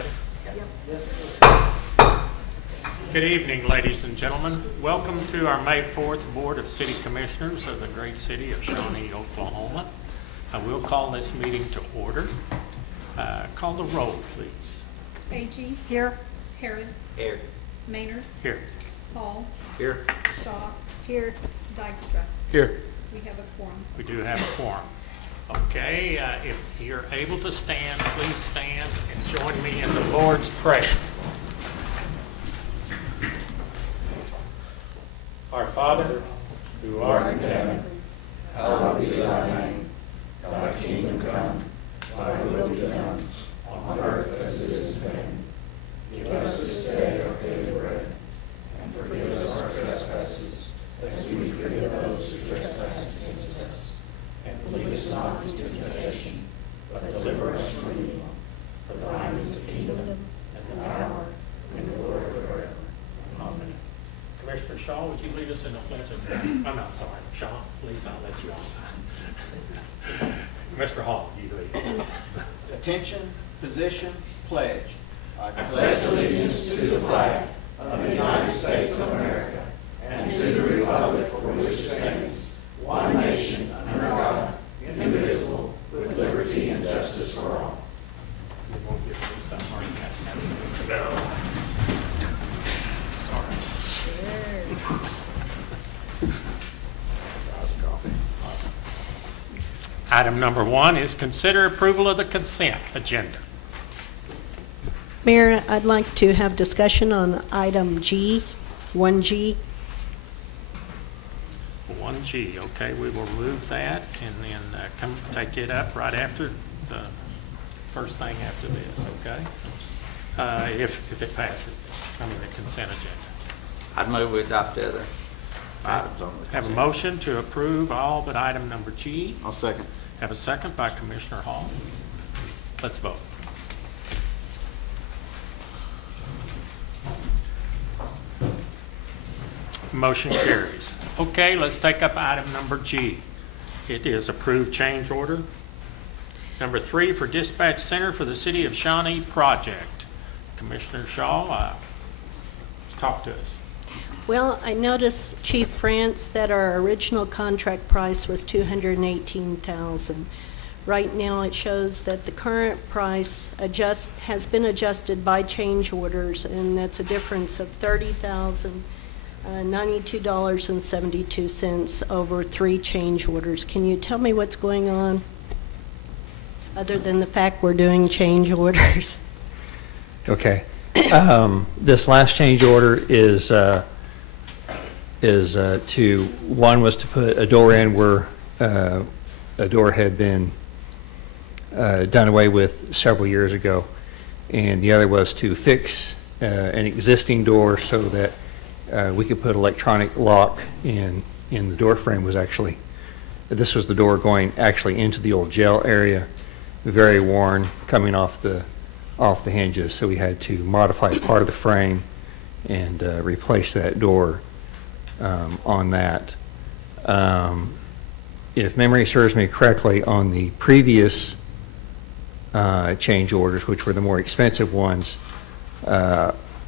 ready? Good evening, ladies and gentlemen. Welcome to our May 4th Board of City Commissioners of the great city of Shawnee, Oklahoma. I will call this meeting to order. Call the roll, please. Agee. Here. Harrod. Here. Maynard. Here. Hall. Here. Shaw. Here. Dykstra. Here. We have a quorum. We do have a quorum. Okay, if you're able to stand, please stand and join me in the Lord's Prayer. Our Father, who art in heaven, Hallowed be thy name. Thy kingdom come, thy will be done, on earth as it is in heaven. Give us this day our daily bread, and forgive us our trespasses, as we forgive those who trespass against us. And lead us not into temptation, but deliver us from evil. For thine is the kingdom, and the power, and the glory forever. Amen. Commissioner Shaw, would you lead us in the pledge of... I'm not sorry, Shaw, please I'll let you off. Mr. Hall, you lead us. Attention, position, pledge. I Pledge allegiance to the flag of the United States of America and to the republic for which it stands, one nation, under God, indivisible, with liberty and justice for all. You won't give me some hard No. Sorry. Item number 1 is consider approval of the consent agenda. Mayor, I'd like to have discussion on item G, 1G. 1G, okay, we will remove that and then come take it up right after the first thing after this, okay? If it passes, the consent agenda. I'd move we adopt the other items on the Have a consent. motion to approve all but item number G. I'll second. Have a second by Commissioner Hall. Let's vote. Motion carries. Okay, let's take up item number G. It is approved change order. Number 3 for Dispatch Center for the City of Shawnee project. Commissioner Shaw, talk to us. Well, I noticed, Chief France, that our original contract price was $218,000. Right now, it shows that the current price has been adjusted by change orders, and that's a difference of $30,092.72 over 3 change orders. Can you tell me what's going on, other than the fact we're doing change orders? Okay. This last change order is one was to put a door in where a door had been done away with several years ago, and the other was to fix an existing door so that we could put electronic lock in the door frame. This was the door going actually into the old jail area, very worn, coming off the hinges, so we had to modify part of the frame and replace that door on that. If memory serves me correctly, on the previous change orders, which were the more expensive ones,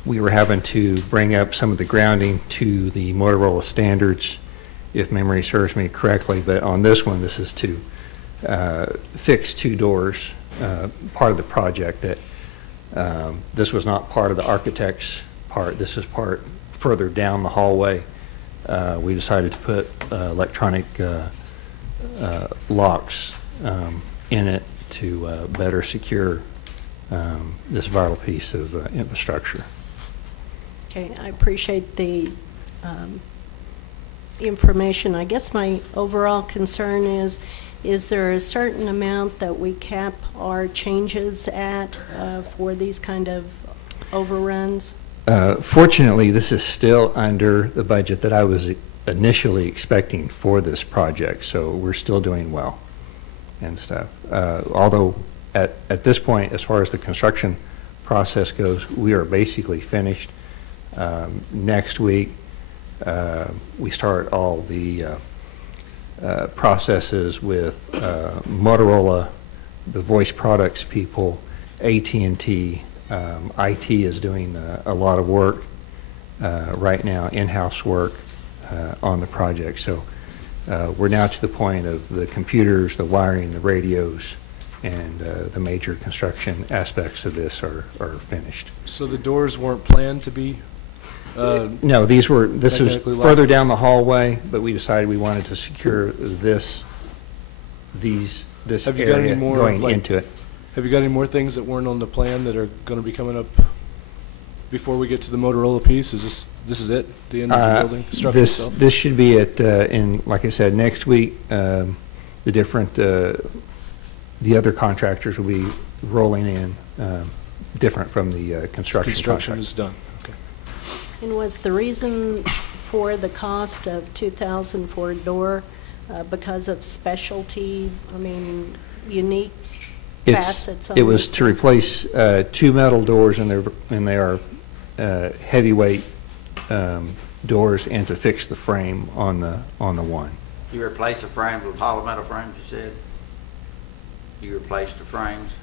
we were having to bring up some of the grounding to the Motorola standards, if memory serves me correctly. But on this one, this is to fix 2 doors, part of the project that this was not part of the architect's part. This is part further down the hallway. We decided to put electronic locks in it to better secure this vital piece of infrastructure. Okay, I appreciate the information. I guess my overall concern is there a certain amount that we cap our changes at for these kind of overruns? Fortunately, this is still under the budget that I was initially expecting for this project, so we're still doing well and stuff. Although at this point, as far as the construction process goes, we are basically finished. Next week, we start all the processes with Motorola, the voice products people, AT&T, IT is doing a lot of work right now, in-house work on the project. So we're now to the point of the computers, the wiring, the radios, and the major construction aspects of this are finished. So the doors weren't planned to be, No, this is magnetically locked? further down the hallway, but we decided we wanted to secure this Have you got any area more, going like- into it. have you got any more things that weren't on the plan that are going to be coming up before we get to the Motorola piece? Is this is it, the end of the building, structure itself? This should be like I said, next week, the other contractors will be rolling in, different from the construction Construction contract. is done, okay. And was the reason for the cost of 2,000 for a door because of specialty, unique facets on It was these to replace two metal doors, and they are heavyweight doors, and to fix the frame on the one. You replace the frames with hollow metal frames, you said? You replaced the frames?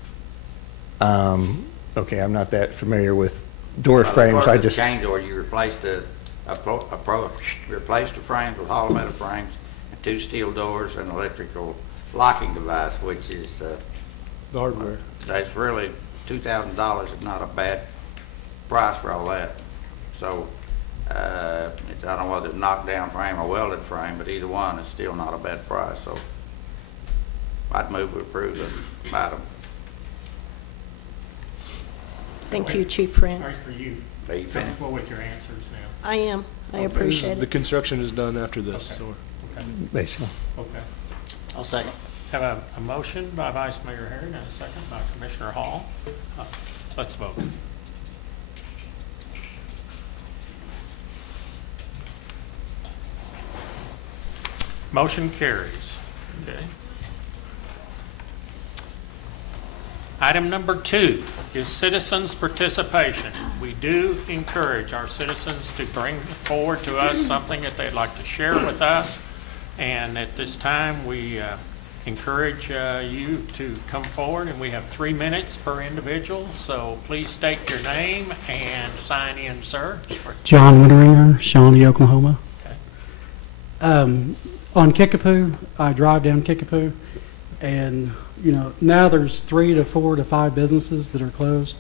Okay, I'm not that familiar with door Well, frames. part I of the just, change order, you replaced replaced the frames with hollow metal frames and two steel doors and electrical locking device, which is, The hardware. that's really $2,000 is not a bad price for all that. So, I don't know whether it's knocked down frame or welded frame, but either one is still not a bad price, so I'd move to approve the item. Thank you, Chief All right, France. for you. Are you finished? Comfortable with your answers now? I am. I appreciate The it. construction is done after this, Okay. so Okay, basically. okay. I'll second. Have a motion by Vice Mayor Herring and a second by Commissioner Hall. Let's vote. Motion carries. Okay. Item number 2 is citizens' participation. We do encourage our citizens to bring forward to us something that they'd like to share with us. And at this time, we encourage you to come forward, and we have 3 minutes per individual. So please state your name and sign in, sir. John Winteringer, Shawnee, Oklahoma. Okay. On Kickapoo, I drive down Kickapoo, and now there's 3 to 4 to 5 businesses that are closed,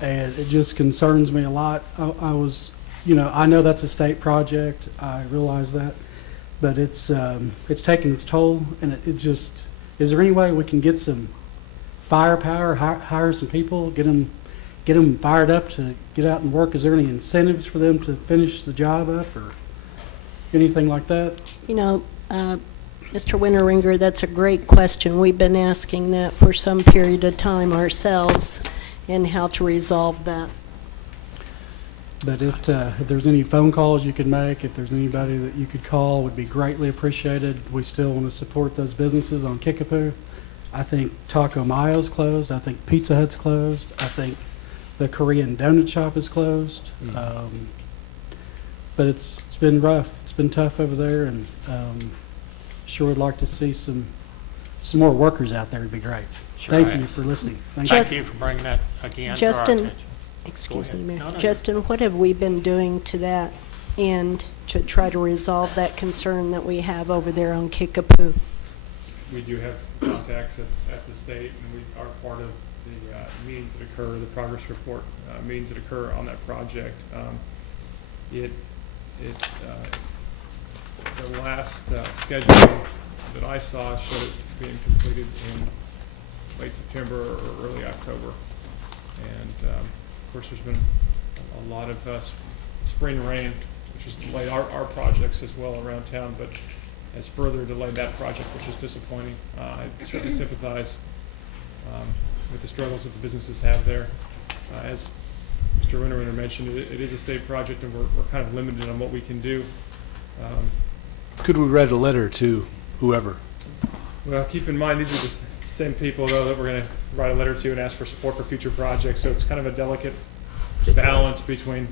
and it just concerns me a lot. I was, I know that's a state project, I realize that, but it's taking its toll, and it just, is there any way we can get some firepower, hire some people, get them fired up to get out and work? Is there any incentives for them to finish the job up, or anything like that? Mr. Winteringer, that's a great question. We've been asking that for some period of time ourselves, and how to resolve that. But if there's any phone calls you could make, if there's anybody that you could call, would be greatly appreciated. We still want to support those businesses on Kickapoo. I think Taco Mayo's closed. I think Pizza Hut's closed. I think the Korean donut shop is closed. But it's been rough. It's been tough over there, and sure would like to see some more workers out there. Would be great. Sure Thank you is. for listening. Thank Just- Thank you for bringing that again to our Justin, attention. Excuse Go me, ahead. Mayor. No, no. Justin, what have we been doing to that end to try to resolve that concern that we have over there on Kickapoo? We do have contacts at the state, and we are part of the meetings that occur, the progress report meetings that occur on that project. The last schedule that I saw showed it being completed in late September or early October. And of course, there's been a lot of spring rain, which has delayed our projects as well around town, but has further delayed that project, which is disappointing. I certainly sympathize with the struggles that the businesses have there. As Mr. Winteringer mentioned, it is a state project, and we're kind of limited on what we can do. could we write a letter to whoever? Well, keep in mind, these are the same people, though, that we're going to write a letter to and ask for support for future projects, so it's kind of a delicate balance between,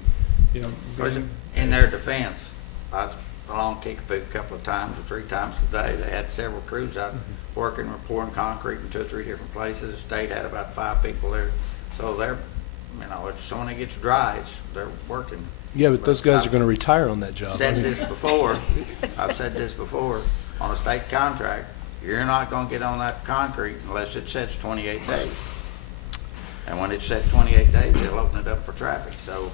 Because in their defense, I was along Kickapoo a couple of times or 3 times today. They had several crews out working or pouring concrete in 2 or 3 different places. The state had about 5 people there. So you know, it's when it gets dry, they're working. Yeah, but those guys are gonna retire on that job. Said this before, I've said this before, on a state contract, you're not gonna get on that concrete unless it sets 28 days. And when it's set 28 days, they'll open it up for traffic, so,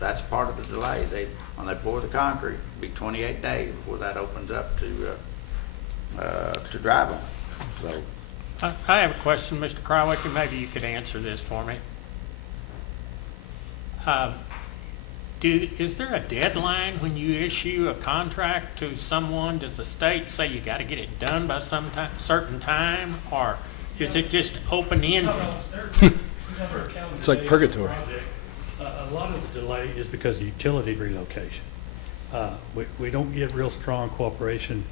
that's part of the delay. When they pour the concrete, it'll be 28 days before that opens up to drive on. So, I have a question, Mr. Crowick, and maybe you could answer this for me. Is there a deadline when you issue a contract to someone? Does the state say you got to get it done by some certain time, or is it just open-ended? It's like purgatory. A lot of the delay is because of utility relocation. We don't get real strong cooperation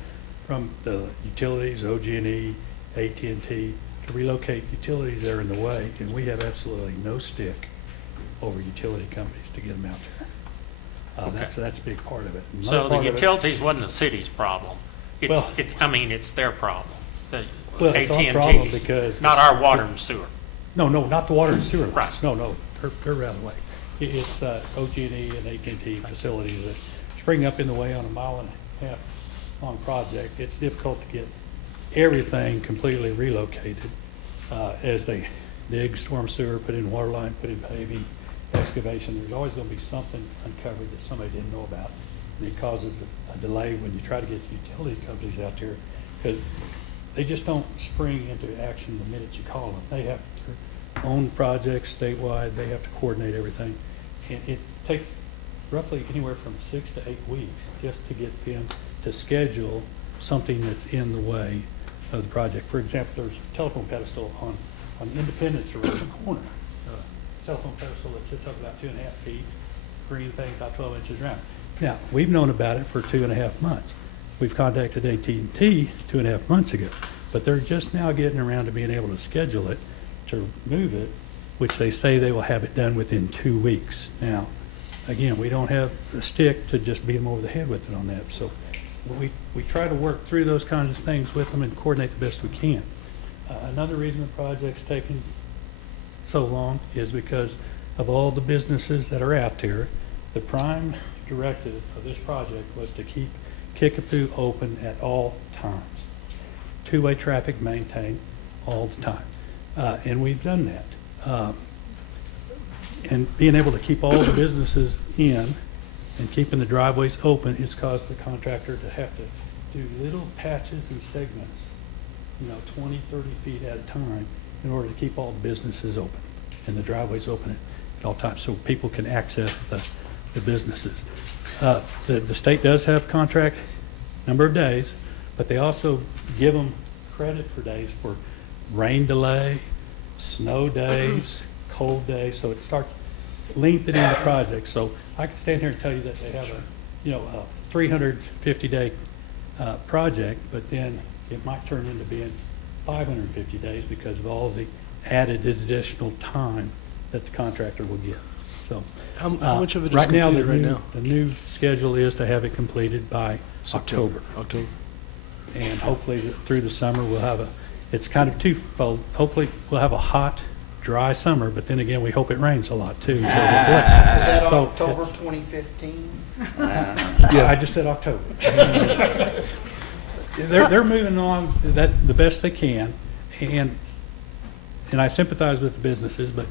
from the utilities, OG&E, AT&T, to relocate utilities that are in the way, and we have absolutely no stick over utility companies to get them out there. That's a big part of it. Another So the part of it- utilities wasn't the city's problem. Well- It's their problem. The Well, it's our problem AT&T's, because not our water and sewer. No, not the water and sewer lines. Right. No, they're out of the way. It's OG&E and AT&T facilities that spring up in the way on a 1.5 mile long project. It's difficult to get everything completely relocated as they dig storm sewer, put in water line, put in paving, excavation. There's always going to be something uncovered that somebody didn't know about, and it causes a delay when you try to get the utility companies out there, because they just don't spring into action the minute you call them. They have their own projects statewide. They have to coordinate everything. And it takes roughly anywhere from 6 to 8 weeks just to get them to schedule something that's in the way of the project. For example, there's a telephone pedestal on Independence around the corner. Telephone pedestal that sits up about 2.5 feet, green thing about 12 inches round. Now, we've known about it for 2.5 months. We've contacted AT&T 2.5 months ago, but they're just now getting around to being able to schedule it, to move it, which they say they will have it done within 2 weeks. Now, again, we don't have a stick to just beat them over the head with it on that. So we try to work through those kinds of things with them and coordinate the best we can. Another reason the project's taken so long is because of all the businesses that are out there. The prime directive of this project was to keep Kickapoo open at all times. Two-way traffic maintained all the time. And we've done that. And being able to keep all the businesses in and keeping the driveways open has caused the contractor to have to do little patches and segments, 20, 30 feet at a time, in order to keep all the businesses open and the driveways open at all times so people can access the businesses. The state does have contract number of days, but they also give them credit for days for rain delay, snow days, cold days, so it starts lengthening the project. So I can stand here and tell you that they have a 350-day project, but then it might turn into being 550 days because of all the added additional time that the contractor will get. So How much of it is completed right now? The new schedule is to have it completed by October. October. And hopefully through the summer we'll have it's kind of twofold. Hopefully we'll have a hot, dry summer, but then again, we hope it rains a lot too. Is that So October it's- 2015? Yeah, I just said October. They're moving along the best they can, and I sympathize with the businesses, but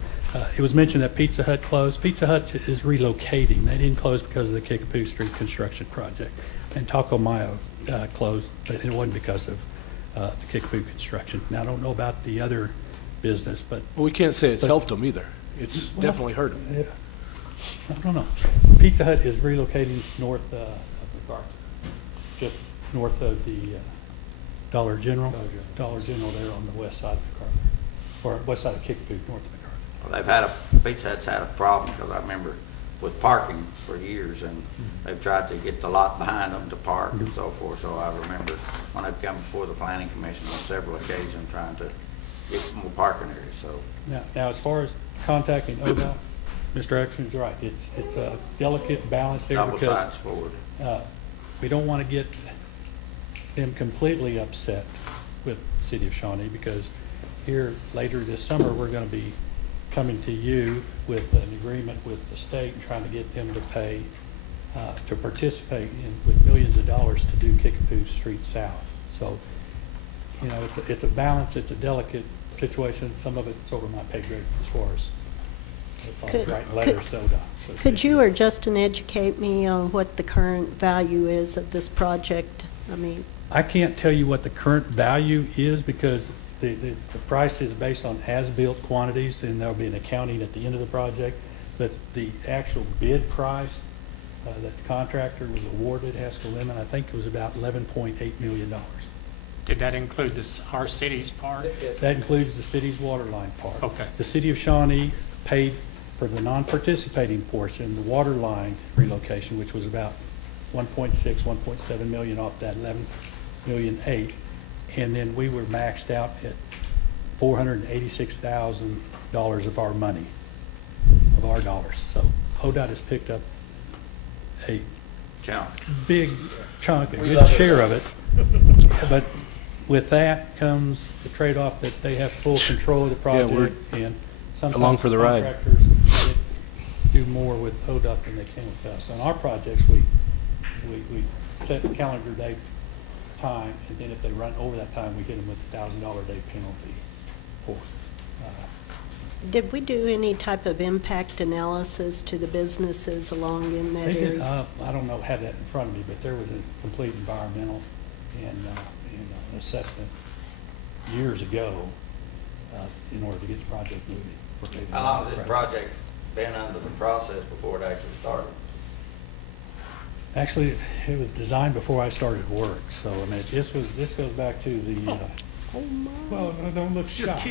it was mentioned that Pizza Hut closed. Pizza Hut is relocating. They didn't close because of the Kickapoo Street construction project. And Taco Mayo closed, but it wasn't because of the Kickapoo construction. Now, I don't know about the other business, but Well, we can't say it's But- helped them either. It's Well, definitely hurt them. yeah, I don't know. Pizza Hut is relocating north of MacArthur, just north of the Dollar General. Dollar General there on the west side of MacArthur, or west side of Kickapoo, north of MacArthur. Well, Pizza Hut's had a problem, because I remember with parking for years, and they've tried to get the lot behind them to park and so forth. So I remember when I've come before the planning commission on several occasions trying to get more parking areas, so. Now, as far as contacting ODOT, Mr. Exner's right. It's a delicate balance there Double because sides forward. we don't want to get them completely upset with the city of Shawnee, because here later this summer, we're going to be coming to you with an agreement with the state and trying to get them to pay, to participate with millions of dollars to do Kickapoo Street South. So, you know, it's a balance, it's a delicate situation. Some of it's over my pay grade as far as if I'm writing letters to ODOT. So Could you or Justin educate me on what the current value is of this project? I mean, I can't tell you what the current value is because the price is based on as-built quantities, and there'll be an accounting at the end of the project. But the actual bid price that the contractor was awarded, Haskell Lemon, I think it was about $11.8 million. Did that include our city's part? That includes the city's water line part. Okay. The city of Shawnee paid for the non-participating portion, the water line relocation, which was about 1.6, 1.7 million off that 11.8 million. And then we were maxed out at $486,000 of our money, of our dollars. So ODOT has picked up a Chunk. big chunk, a good share of it. But with that comes the trade-off that they have full control of the project, and sometimes along for the ride. contractors do more with ODOT than they can with us. On our projects, we set calendar day time, and then if they run over that time, we hit them with a $1,000 day penalty for did we do any type of impact analysis to the businesses along in that They did, area? I don't know, have that in front of me, but there was a complete environmental and assessment years ago in order to get the project moving. How long has this project been under the process before it actually started? Actually, it was designed before I started work, so I mean, this goes back to the, well, don't look shocked.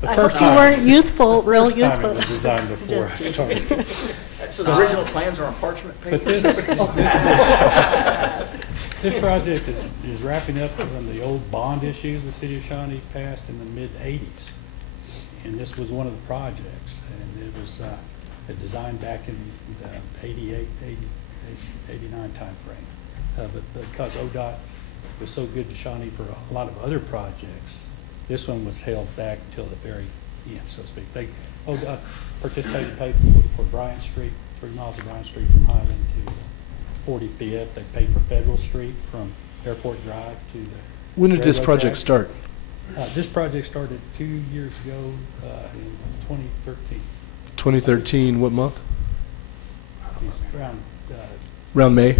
The I first hope you time- weren't youthful, real first time youthful. it was designed before I Just- started. So the original plans are on parchment paper? But this project is wrapping up from the old bond issues the city of Shawnee passed in the mid-'80s. And this was one of the projects, and it was designed back in the 88, 89 timeframe. But because ODOT was so good to Shawnee for a lot of other projects, this one was held back until the very end, so to speak. ODOT participated, paid for Bryant Street, 3 miles of Bryant Street from Highland to 45th. They paid for Federal Street from Airport Drive to the When did this railroad project track. start? This project started 2 years ago in 2013. 2013, what month? Around, Around May?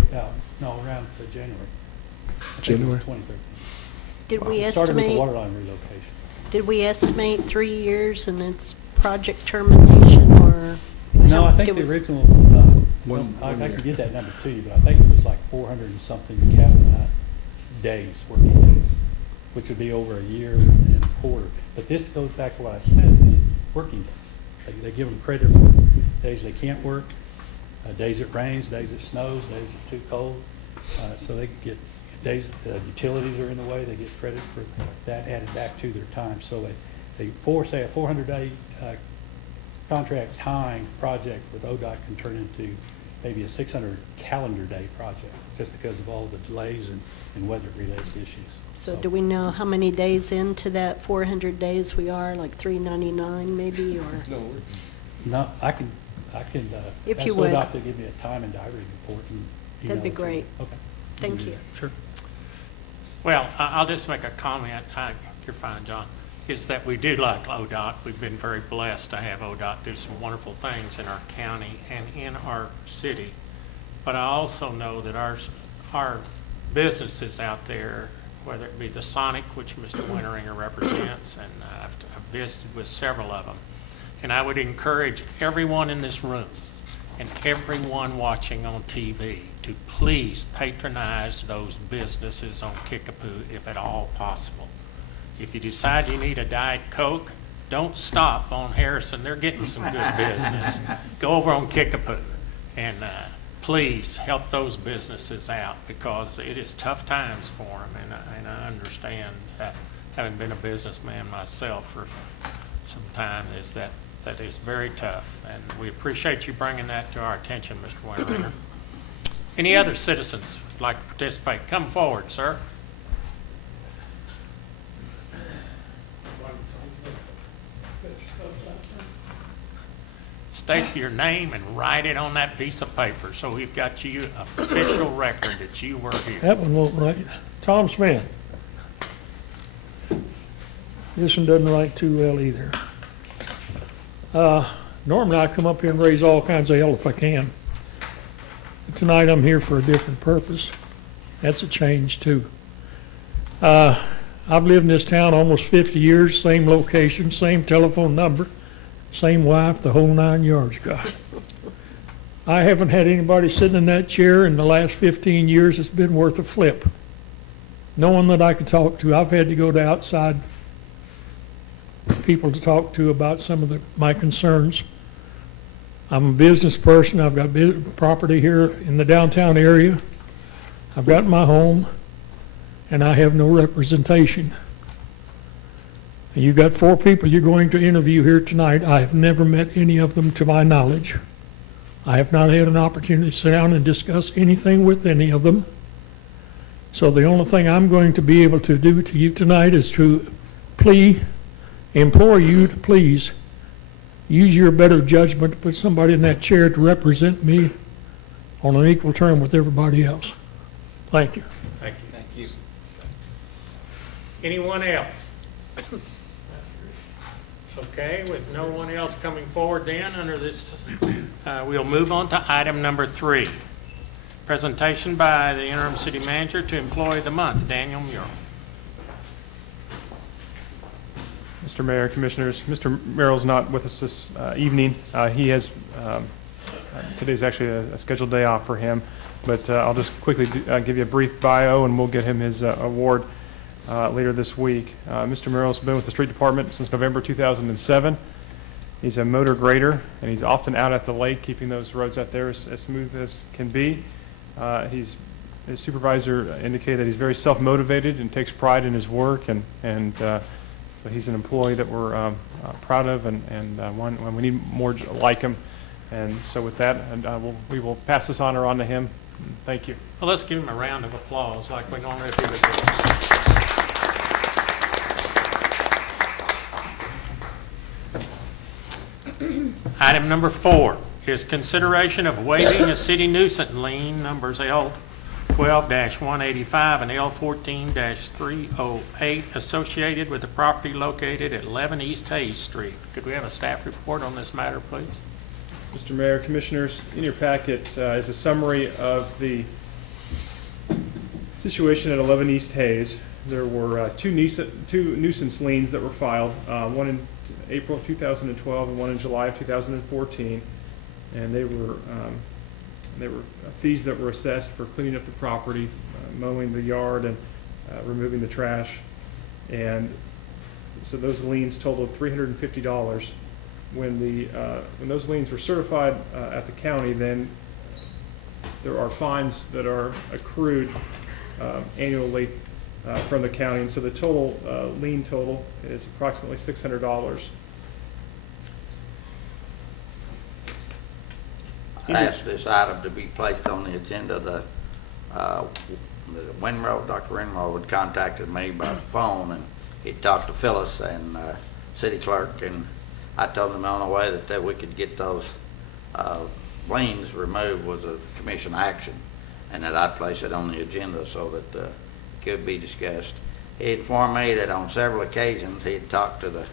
around January. I think it was January? 2013. Did we It started with the estimate, water line relocation. did we estimate 3 years and its project termination, or? No, I how think did the we- original, One I year. can get that number to you, but I think it was like 400 and something days, working days, which would be over a year and a quarter. But this goes back to what I said, it's working days. They give them credit for days they can't work, days it rains, days it snows, days it's too cold. So they get days, utilities are in the way, they get credit for that added back to their time. So say a 400-day contract time project with ODOT can turn into maybe a 600 calendar day project, just because of all the delays and weather-related issues. So do we know how many days into that 400 days we are, like 399 maybe, or? No, I can, If ask you would. ODOT to give me a time and diary report and email That'd be it to you. great. Okay. Thank you. Sure. Well, I'll just make a comment. You're fine, John. Is that we do like ODOT. We've been very blessed to have ODOT do some wonderful things in our county and in our city. But I also know that our businesses out there, whether it be the Sonic, which Mr. Winteringer represents, and I've visited with several of them. And I would encourage everyone in this room and everyone watching on TV to please patronize those businesses on Kickapoo if at all possible. If you decide you need a Diet Coke, don't stop on Harrison. They're getting some good business. Go over on Kickapoo and please help those businesses out, because it is tough times for them, and I understand, having been a businessman myself for some time, is that is very tough, and we appreciate you bringing that to our attention, Mr. Winteringer. Any other citizens would like to participate? Come forward, sir. state your name and write it on that piece of paper, so we've got you official record that you were here. That one won't write. Tom Smith. This one doesn't write too well either. Normally I come up here and raise all kinds of hell if I can. But tonight I'm here for a different purpose. That's a change too. I've lived in this town almost 50 years, same location, same telephone number, same wife, the whole 9 yards, God. I haven't had anybody sitting in that chair in the last 15 years that's been worth a flip. No one that I could talk to. I've had to go to outside people to talk to about some of my concerns. I'm a business person. I've got property here in the downtown area. I've got my home, and I have no representation. And you've got 4 people you're going to interview here tonight. I have never met any of them to my knowledge. I have not had an opportunity to sit down and discuss anything with any of them. So the only thing I'm going to be able to do to you tonight is to implore you to please use your better judgment to put somebody in that chair to represent me on an equal term with everybody else. Thank you. Thank you. Thank you. Anyone else? Okay, with no one else coming forward then, under this, we'll move on to item number 3. Presentation by the interim city manager to employee of the month, Daniel Muir. Mr. Mayor, Commissioners, Mr. Merrill's not with us this evening. He has, today's actually a scheduled day off for him, but I'll just quickly give you a brief bio and we'll get him his award later this week. Mr. Merrill's been with the street department since November 2007. He's a motor grader and he's often out at the lake keeping those roads out there as smooth as can be. His supervisor indicated that he's very self-motivated and takes pride in his work, and so he's an employee that we're proud of, and when we need more like him. And so with that, we will pass this honor on to him. Thank you. Well, let's give him a round of applause like we normally do. With Item number 4 is consideration of waiving a city nuisance lien numbers L12-185 and L14-308 associated with the property located at 11 East Hayes Street. Could we have a staff report on this matter, please? Mr. Mayor, Commissioners, in your packet is a summary of the situation at 11 East Hayes. There were two nuisance liens that were filed, one in April of 2012 and one in July of 2014, and they were fees that were assessed for cleaning up the property, mowing the yard, and removing the trash. And so those liens totaled $350. When those liens were certified at the county, then there are fines that are accrued annually from the county, and so the total lien total is approximately $600. I asked this item to be placed on the agenda. Dr. Winrow had contacted me by phone, and he talked to Phyllis and city clerk, and I told him the only way that we could get those liens removed was a commission action, and that I'd place it on the agenda so that it could be discussed. He informed me that on several occasions he had talked to the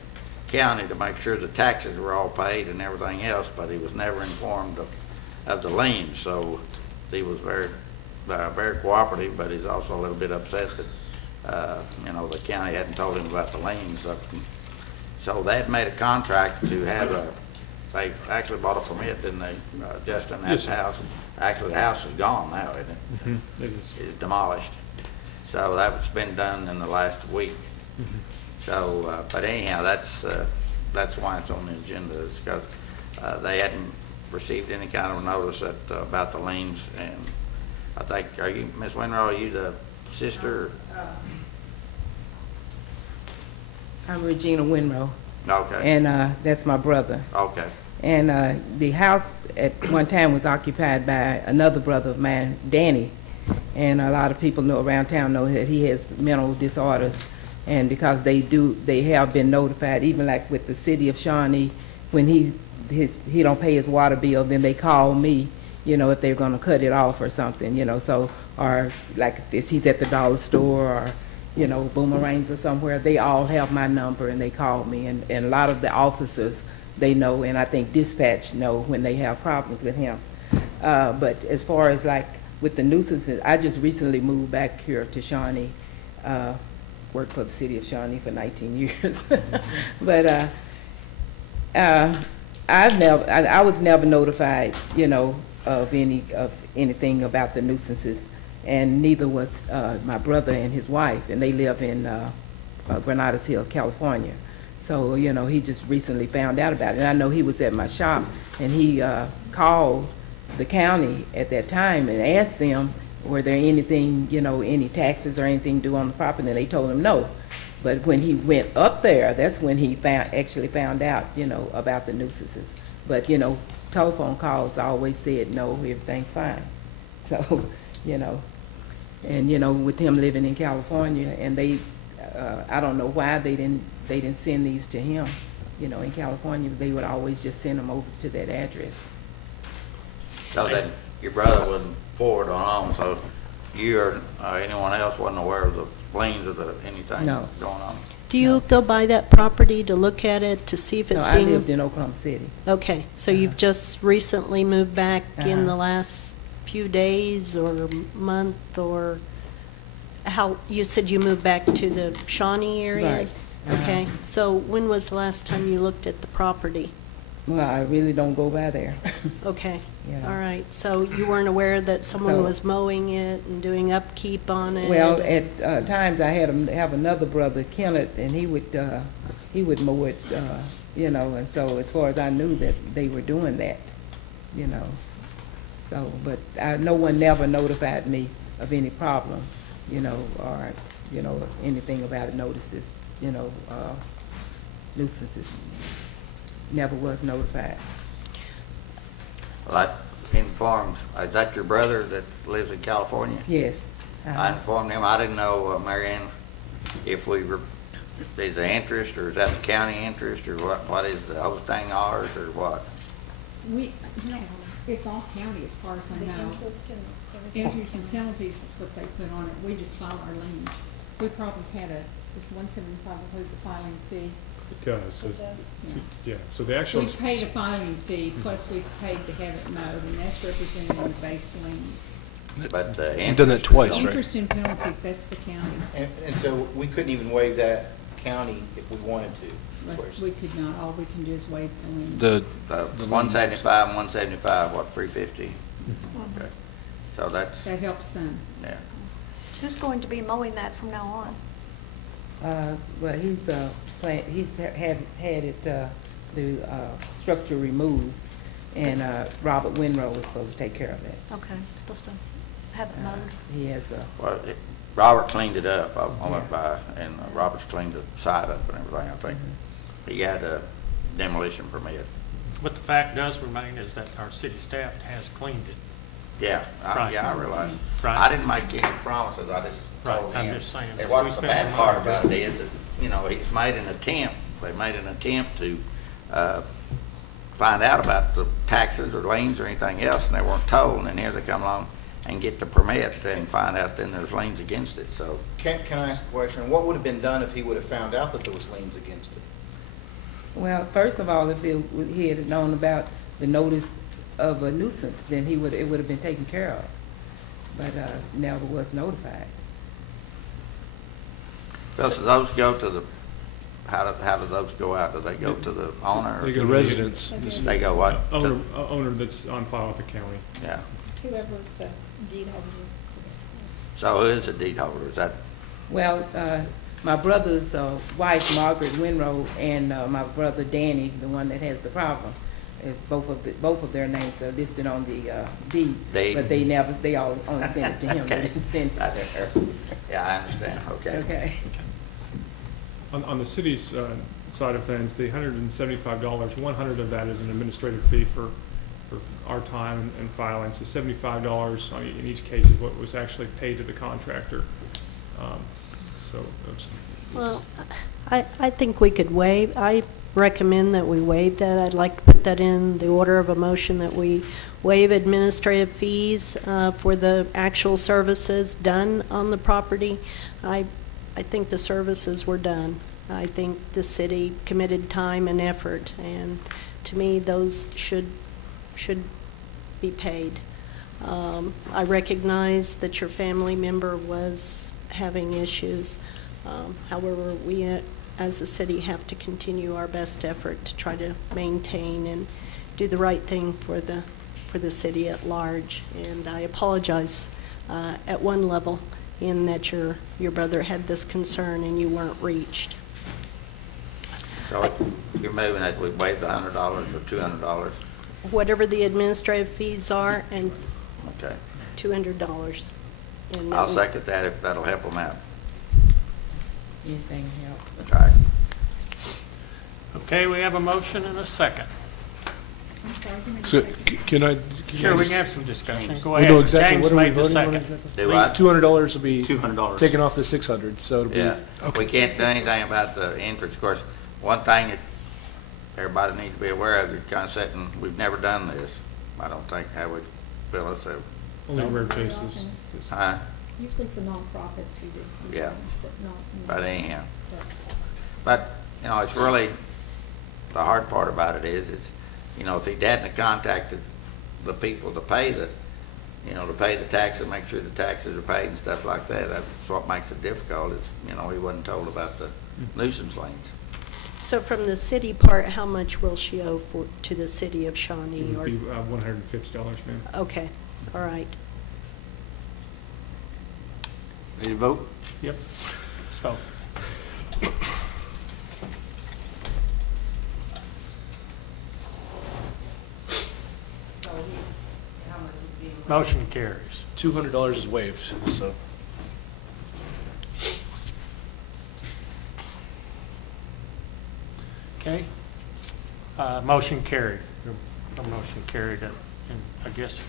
county to make sure the taxes were all paid and everything else, but he was never informed of the liens. So he was very cooperative, but he's also a little bit upset that the county hadn't told him about the liens. So they had made a contract to have they actually bought a permit, didn't they, Justin? That's house. Actually, the house is gone now, isn't it? Mm-hmm. It is. It's demolished. So that's been done in the last week. Mm-hmm. So, but anyhow, that's why it's on the agenda, is because they hadn't received any kind of notice about the liens. And I think, are you, Ms. Winrow, are you the sister? I'm Regina Winrow. Okay. And that's my brother. Okay. And the house at one time was occupied by another brother of mine, Danny. And a lot of people around town know that he has mental disorders. And because they have been notified, even like with the city of Shawnee, when he he don't pay his water bill, then they call me, you know, if they're gonna cut it off or something, you know, so, or like if he's at the dollar store or, you know, Boomerangs or somewhere, they all have my number and they call me, and a lot of the officers, they know, and I think dispatch know when they have problems with him. But as far as like with the nuisances, I just recently moved back here to Shawnee, worked for the city of Shawnee for 19 years. But I was never notified, you know, of anything about the nuisances, and neither was my brother and his wife, and they live in Granadas Hill, California. So, you know, he just recently found out about it. And I know he was at my shop, and he called the county at that time and asked them, were there anything, you know, any taxes or anything due on the property, and they told him no. But when he went up there, that's when he actually found out, you know, about the nuisances. But, you know, telephone calls always said, no, everything's fine. So, you know, and, you know, with him living in California, and they, I don't know why they didn't send these to him, you know, in California, they would always just send them over to that address. So that your brother wasn't forward on, so you or anyone else wasn't aware of the liens or anything No. going on? Do you go by that property to look at it, to see if No, it's I being? lived in Oklahoma City. Okay, so you've just recently moved back in Uh-huh. the last few days or month, or how, you said you moved back to the Shawnee areas? Right. Okay, so when was the last time you looked at the property? Well, I really don't go by there. Okay, Yeah. all right, so you weren't aware that someone So- was mowing it and doing upkeep on it? Well, at times I have another brother, Kenneth, and he would mow it, you know, and so as far as I knew that they were doing that, you know. So, but no one never notified me of any problem, you know, or, you know, anything about notices, you know, nuisances. Never was notified. Well, I informed, is that your brother that lives in California? Yes. I informed him, I didn't know, Mary Ann, if we were, is the interest, or is that the county interest, or what is the whole thing ours, or what? We, no, it's all county as far as I know. Interest and penalties is what they put on it. We just file our liens. We probably had does 175 include the filing fee? It does. It does? Yeah, so the actual. We paid a filing fee, plus we paid to have it mowed, and that's represented in the base lien. But the You've done that interest twice, was on- right? Interest and penalties, that's the county. And so we couldn't even waive that county if we wanted to. is what you're But saying. we could not, all we can do is waive the lien. The 175 and 175, what, 350? Okay, so that's, That helps some. yeah. Who's going to be mowing that from now on? Well, he's had it, the structure removed, and Robert Winrow was supposed to take care of it. Okay, supposed to have it mowed. He has, Well, Robert cleaned it up. I went by, and Robert's cleaned the side up and everything, I think. He had a demolition permit. What the fact does remain is that our city staff has cleaned it. Yeah, Right. I realize. Right. I didn't make any promises, I just Right, told I'm him. just saying, And because what we the spent bad the part money. about it is that, you know, he's made an attempt, they made an attempt to find out about the taxes or liens or anything else, and they weren't told, and then here they come along and get the permit and find out then there's liens against it, so. Can I ask a question? What would have been done if he would have found out that there was liens against it? well, first of all, if he had known about the notice of a nuisance, then it would have been taken care of, but never was notified. So those go to the, how do those go out? Do they go to the owner? They or go The to residents. They go what? Owner that's on file with the county. Yeah. Whoever's the deed holder. So who is the deed holder? Is that, Well, my brother's wife, Margaret Winrow, and my brother Danny, the one that has the problem, is both of their names are listed on the deed. Deed. But they all only sent it to him, they didn't send it that's, to her. yeah, I understand, okay. Okay. On the city's side of things, the $175, 100 of that is an administrative fee for our time and filing. So $75 in each case is what was actually paid to the contractor. So, Well, I think we could waive, I recommend that we waive that. I'd like to put that in the order of a motion that we waive administrative fees for the actual services done on the property. I think the services were done. I think the city committed time and effort, and to me, those should be paid. I recognize that your family member was having issues. However, we as a city have to continue our best effort to try to maintain and do the right thing for the city at large. And I apologize at one level in that your brother had this concern and you weren't reached. So you're moving that we waive the $100 or $200? Whatever the administrative fees are, and Okay. $200. And I'll second that if that'll help them out. Anything help? Okay. Okay, we have a motion and a second. I'm sorry, give me a So second. can I? Sure, we can have some discussion. Go We know ahead. exactly James what are we made the voting on second. exactly? Do Please. what? $200 will be $200. taken off the 600, so it'll be. Yeah, Okay. we can't do anything about the interest. Of course, one thing that everybody needs to be aware of, you're kind of setting, we've never done this. I don't think, have we, Phyllis? So, Only rare cases. huh? Usually for nonprofits, we do Yeah. sometimes, but not. But anyhow, but- but, you know, it's really, the hard part about it is, it's, you know, if he hadn't contacted the people to pay the, you know, to pay the taxes, make sure the taxes are paid and stuff like that, that's what makes it difficult, is, you know, he wasn't told about the nuisance lanes. So from the city part, how much will she owe to the city of It Shawnee? would be $150, ma'am. Okay, all right. Ready to vote? Yep. Let's vote. Motion carries. $200 is waived, so. Okay. Motion carried. A motion carried. And I guess,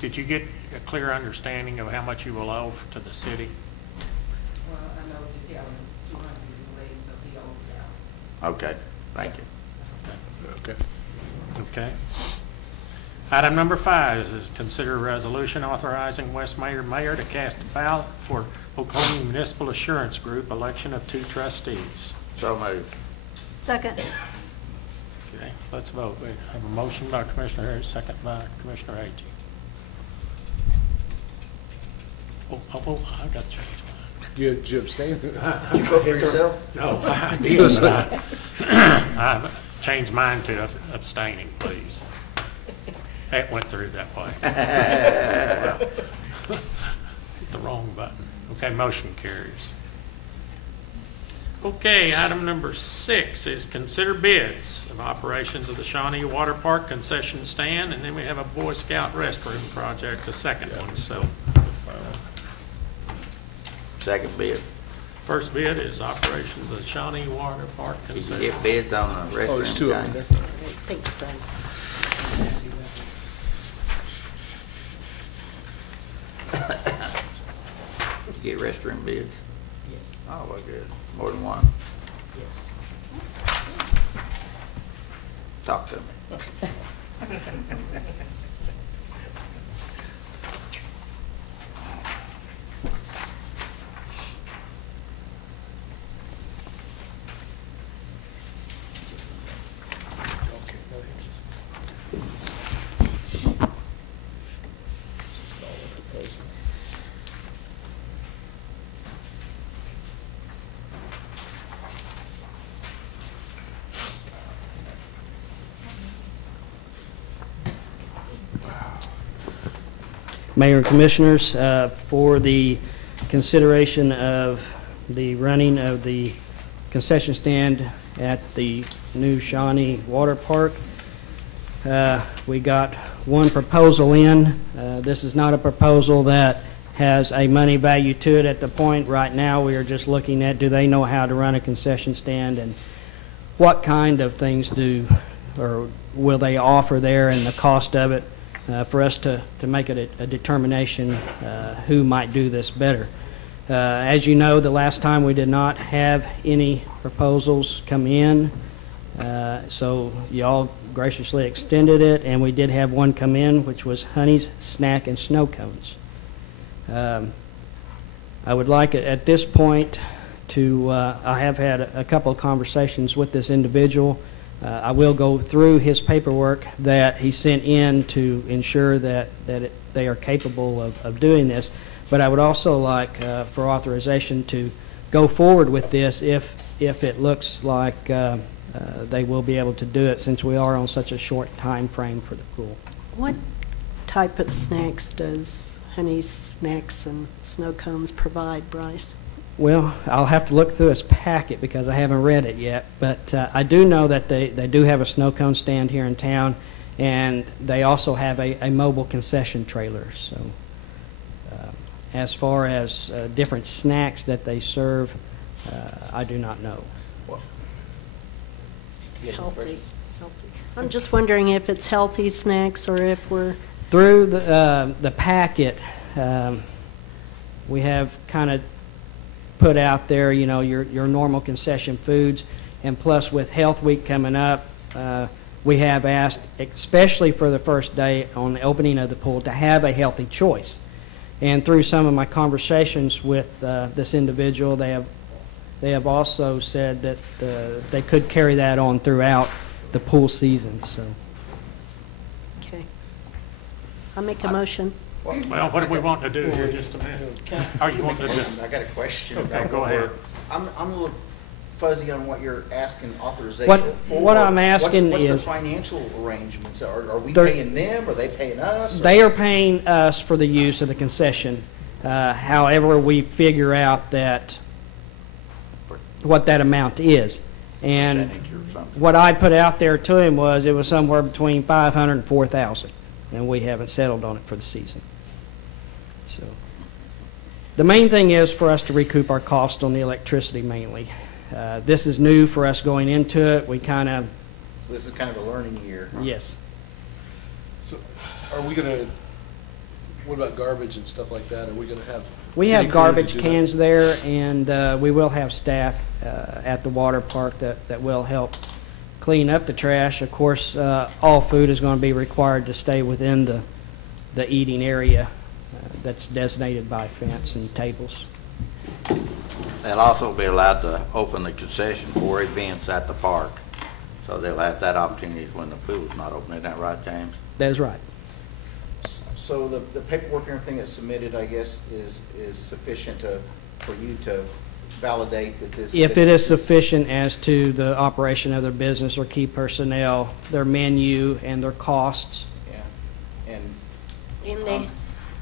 did you get a clear understanding of how much you will owe to the city? Well, I know what you're telling me, 200 is waived, so he owes out. Okay, thank you. Okay. Okay. Item number 5 is consider a resolution authorizing West Mayor to cast a ballot for Oklahoma Municipal Assurance Group election of 2 trustees. So moved. Second. Okay, let's vote. We have a motion by Commissioner Harris, second by Commissioner Agee. I got to change Did you abstain? Did you vote for yourself? mine. No, I did, but I changed mine to abstaining, please. It went through that way. Hit the wrong button. Okay, motion carries. Okay, item number 6 is consider bids of operations of the Shawnee Water Park concession stand, and then we have a Boy Scout restroom project, the second one. So, Second bid. first bid is operations of the Shawnee Water Park Did you concession. get bids on the restroom? Oh, there's 2 of them guy? there. Thanks, guys. Did you get restroom bids? Yes, Oh, well, good. More than one. yes. Talk to me. Mayor and Commissioners, for the consideration of the running of the concession stand at the new Shawnee Water Park. We got one proposal in. This is not a proposal that has a money value to it at the point. Right now, we are just looking at, do they know how to run a concession stand, and what kind of things or will they offer there, and the cost of it, for us to make it a determination who might do this better. As you know, the last time we did not have any proposals come in. So y'all graciously extended it, and we did have one come in, which was Honey's Snack and Snow Cones. I would like at this point to, I have had a couple of conversations with this individual. I will go through his paperwork that he sent in to ensure that they are capable of doing this. But I would also like for authorization to go forward with this if it looks like they will be able to do it, since we are on such a short time frame for the pool. What type of snacks does Honey's Snacks and Snow Cones provide, Bryce? Well, I'll have to look through his packet because I haven't read it yet, but I do know that they do have a snow cone stand here in town, and they also have a mobile concession trailer. So as far as different snacks that they serve, I do not know. Healthy. I'm just wondering if it's healthy snacks or if we're... Through the packet, we have kind of put out there, you know, your normal concession foods, and plus with Health Week coming up, we have asked, especially for the first day on the opening of the pool, to have a healthy choice. And through some of my conversations with this individual, they have also said that they could carry that on throughout the pool season. So. Okay. I'll make a motion. Well, what do we want to do here, just a minute? Are you wanting to do? I got a question. Okay, about go what ahead. I'm a little fuzzy on what you're asking authorization for. What I'm asking what's is... the financial arrangements? Are we They're- paying them? Are they paying us? They are paying us for the use of the concession. However, we figure out that what that amount is. And Percentage or something. what I put out there to him was it was somewhere between $500 and $4,000, and we haven't settled on it for the season. So the main thing is for us to recoup our cost on the electricity mainly. This is new for us going into it. We kind of, So this is kind of a learning year. Huh? yes. So are we gonna, what about garbage and stuff like that? Are we gonna have? We city have crew to garbage do that? cans there, and we will have staff at the water park that will help clean up the trash. Of course, all food is going to be required to stay within the eating area that's designated by fence and tables. They'll also be allowed to open the concession for events at the park. So they'll have that opportunity when the pool's not open. Isn't that right, James? That is right. So the paperwork and everything that's submitted, I guess, is sufficient for you to validate that this... If it is sufficient as to the operation of their business or key personnel, their menu, and their costs. Yeah, and... And they,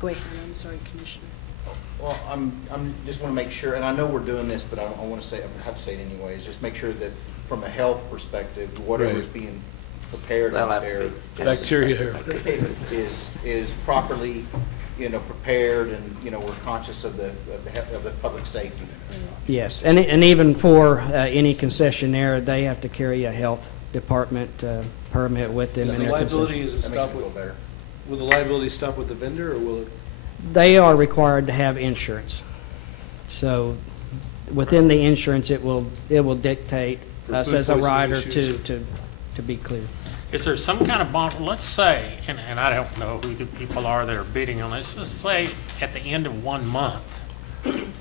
go ahead, I'm sorry, Commissioner. Well, I'm just want to make sure, and I know we're doing this, but I want to say, I have to say it anyways, just make sure that from a health perspective, whatever's being prepared They'll out have to there be- Bacteria. is properly, prepared, and, we're conscious of the public safety. Yes, and even for any concessionaire, they have to carry a health department permit with them. Is in the their liability, concession. is it That makes stop me feel with, better. will the liability stop with the vendor, or will it? They are required to have insurance. So within the insurance, it will dictate For us food as a poisoning rider issues. to be clear. Is there some kind of bond, let's say, and I don't know who the people are that are bidding on this, let's say at the end of 1 month,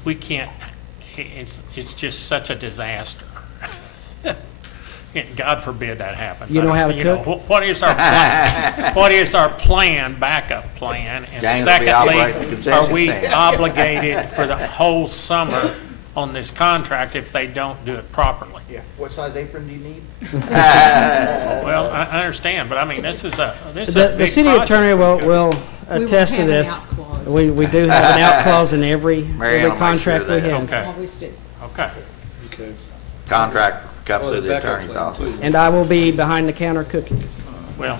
we can't, it's just such a disaster. And God forbid that happens. You know how to cook? What is our plan? What is our plan, backup plan? And James will be operating the secondly, concession are we stand. obligated for the whole summer on this contract if they don't do it properly? Yeah. What size apron do you need? Well, I understand, but I mean, this is a big The city project. attorney will We attest to have an this. out clause. We do have an out clause in every Mary Ann will make contract sure we that- have. Okay. Always do. Okay. Okay. Contract come Well, through the the backup attorney's plan, office. too. And I will be behind the counter cooking. Well,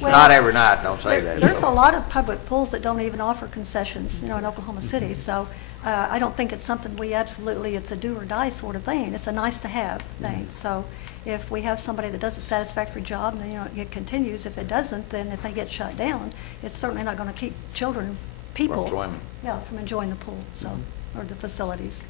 Not every night, don't say that. There's a lot of public pools that don't even offer concessions, in Oklahoma City. So I don't think it's something it's a do or die sort of thing. It's a nice to have thing. So if we have somebody that does a satisfactory job, then, it continues. If it doesn't, then if they get shut down, it's certainly not going to keep people, From swimming. yeah, from enjoying the pool, so, or the facilities.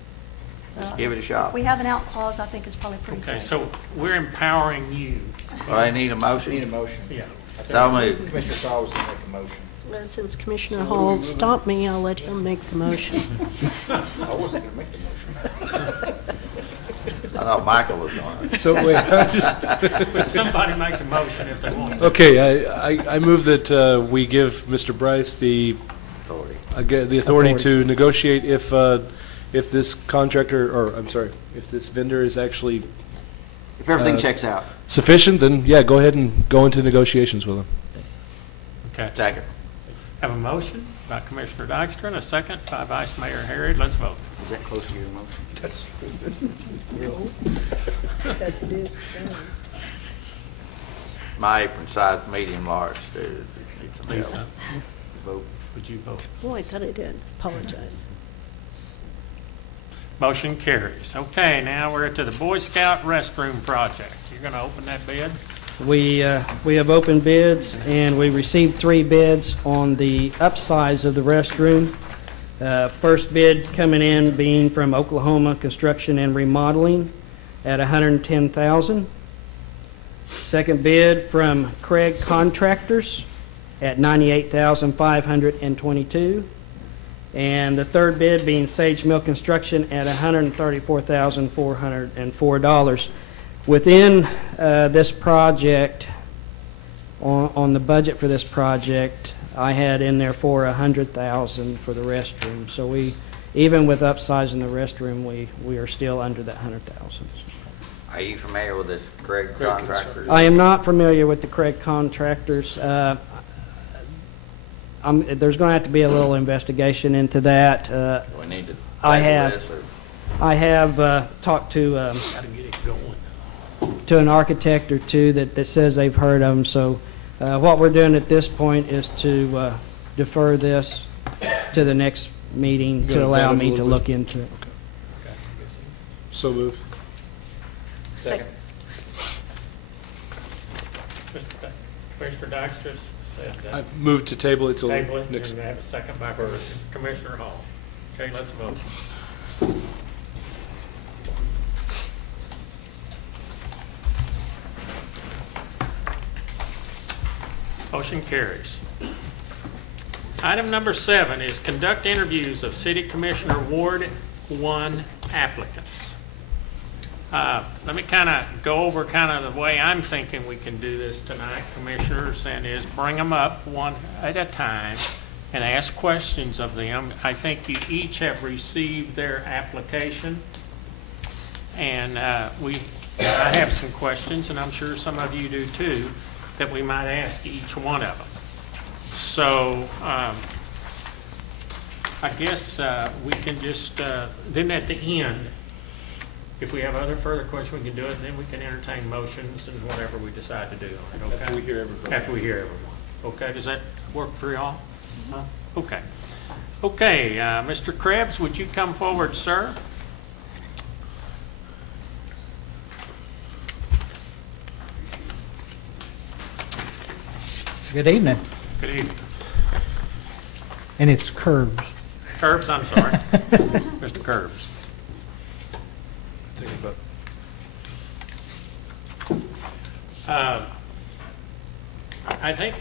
Just give it a shot. We have an out clause, I think it's probably pretty safe. Okay, so we're empowering you. Well, I need a Need a motion. motion. Yeah. So moved. Commissioner Shaw was going to make a motion. Since Commissioner Hall stopped me, I'll let him make the motion. I wasn't going to make the motion. I thought Michael was on it. So wait, I just, Would somebody make the motion if they want to? okay, I move that we give Mr. Bryce the Authority. the authority to negotiate if this contractor, or I'm sorry, if this vendor is actually If everything checks out. sufficient, then yeah, go ahead and go into negotiations with him. Okay. Second. Have a motion by Commissioner Dykstra and a second by Vice Mayor Harry. Let's vote. Is that close to your motion? That's. My apron size, medium, large, dude. Need some help. Lisa, Vote. would you vote? Oh, I thought I did. Apologize. Motion carries. Okay, now we're to the Boy Scout restroom project. You're going to open that bid? We have opened bids, and we received 3 bids on the upsize of the restroom. First bid coming in being from Oklahoma Construction and Remodeling at $110,000. Second bid from Craig Contractors at $98,522. And the third bid being Sage Mill Construction at $134,404. Within this project, on the budget for this project, I had in there for $100,000 for the restroom. So we, even with upsizing the restroom, we are still under that $100,000. Are you familiar with this Craig Contractors? I am not familiar with the Craig Contractors. There's going to have to be a little investigation into that. We need to I table have- this, or- I have talked to Got to get it going. an architect or two that says they've heard of them. So what we're doing at this point is to defer this to the next meeting You to gotta allow vet it a me to little look bit. into it. So moved. Second. Commissioner Dykstra said I moved to table it till table it, next. and we have a second by Commissioner Hall. Okay, let's vote. Motion carries. Item number 7 is conduct interviews of City Commissioner Ward 1 applicants. Let me kind of go over kind of the way I'm thinking we can do this tonight, Commissioners, and is bring them up one at a time and ask questions of them. I think you each have received their application, and I have some questions, and I'm sure some of you do too, that we might ask each one of them. So I guess we can just, then at the end, if we have other further questions, we can do it, and then we can entertain motions and whatever we decide to do on it, okay? After we hear everybody. After we hear everyone. Okay, does that work for y'all? Huh? Okay. Okay, Mr. Krebs, would you come forward, sir? Good evening, Good evening. and it's Curbs. Curbs, I'm sorry. Mr. Curbs. Thinking about I think,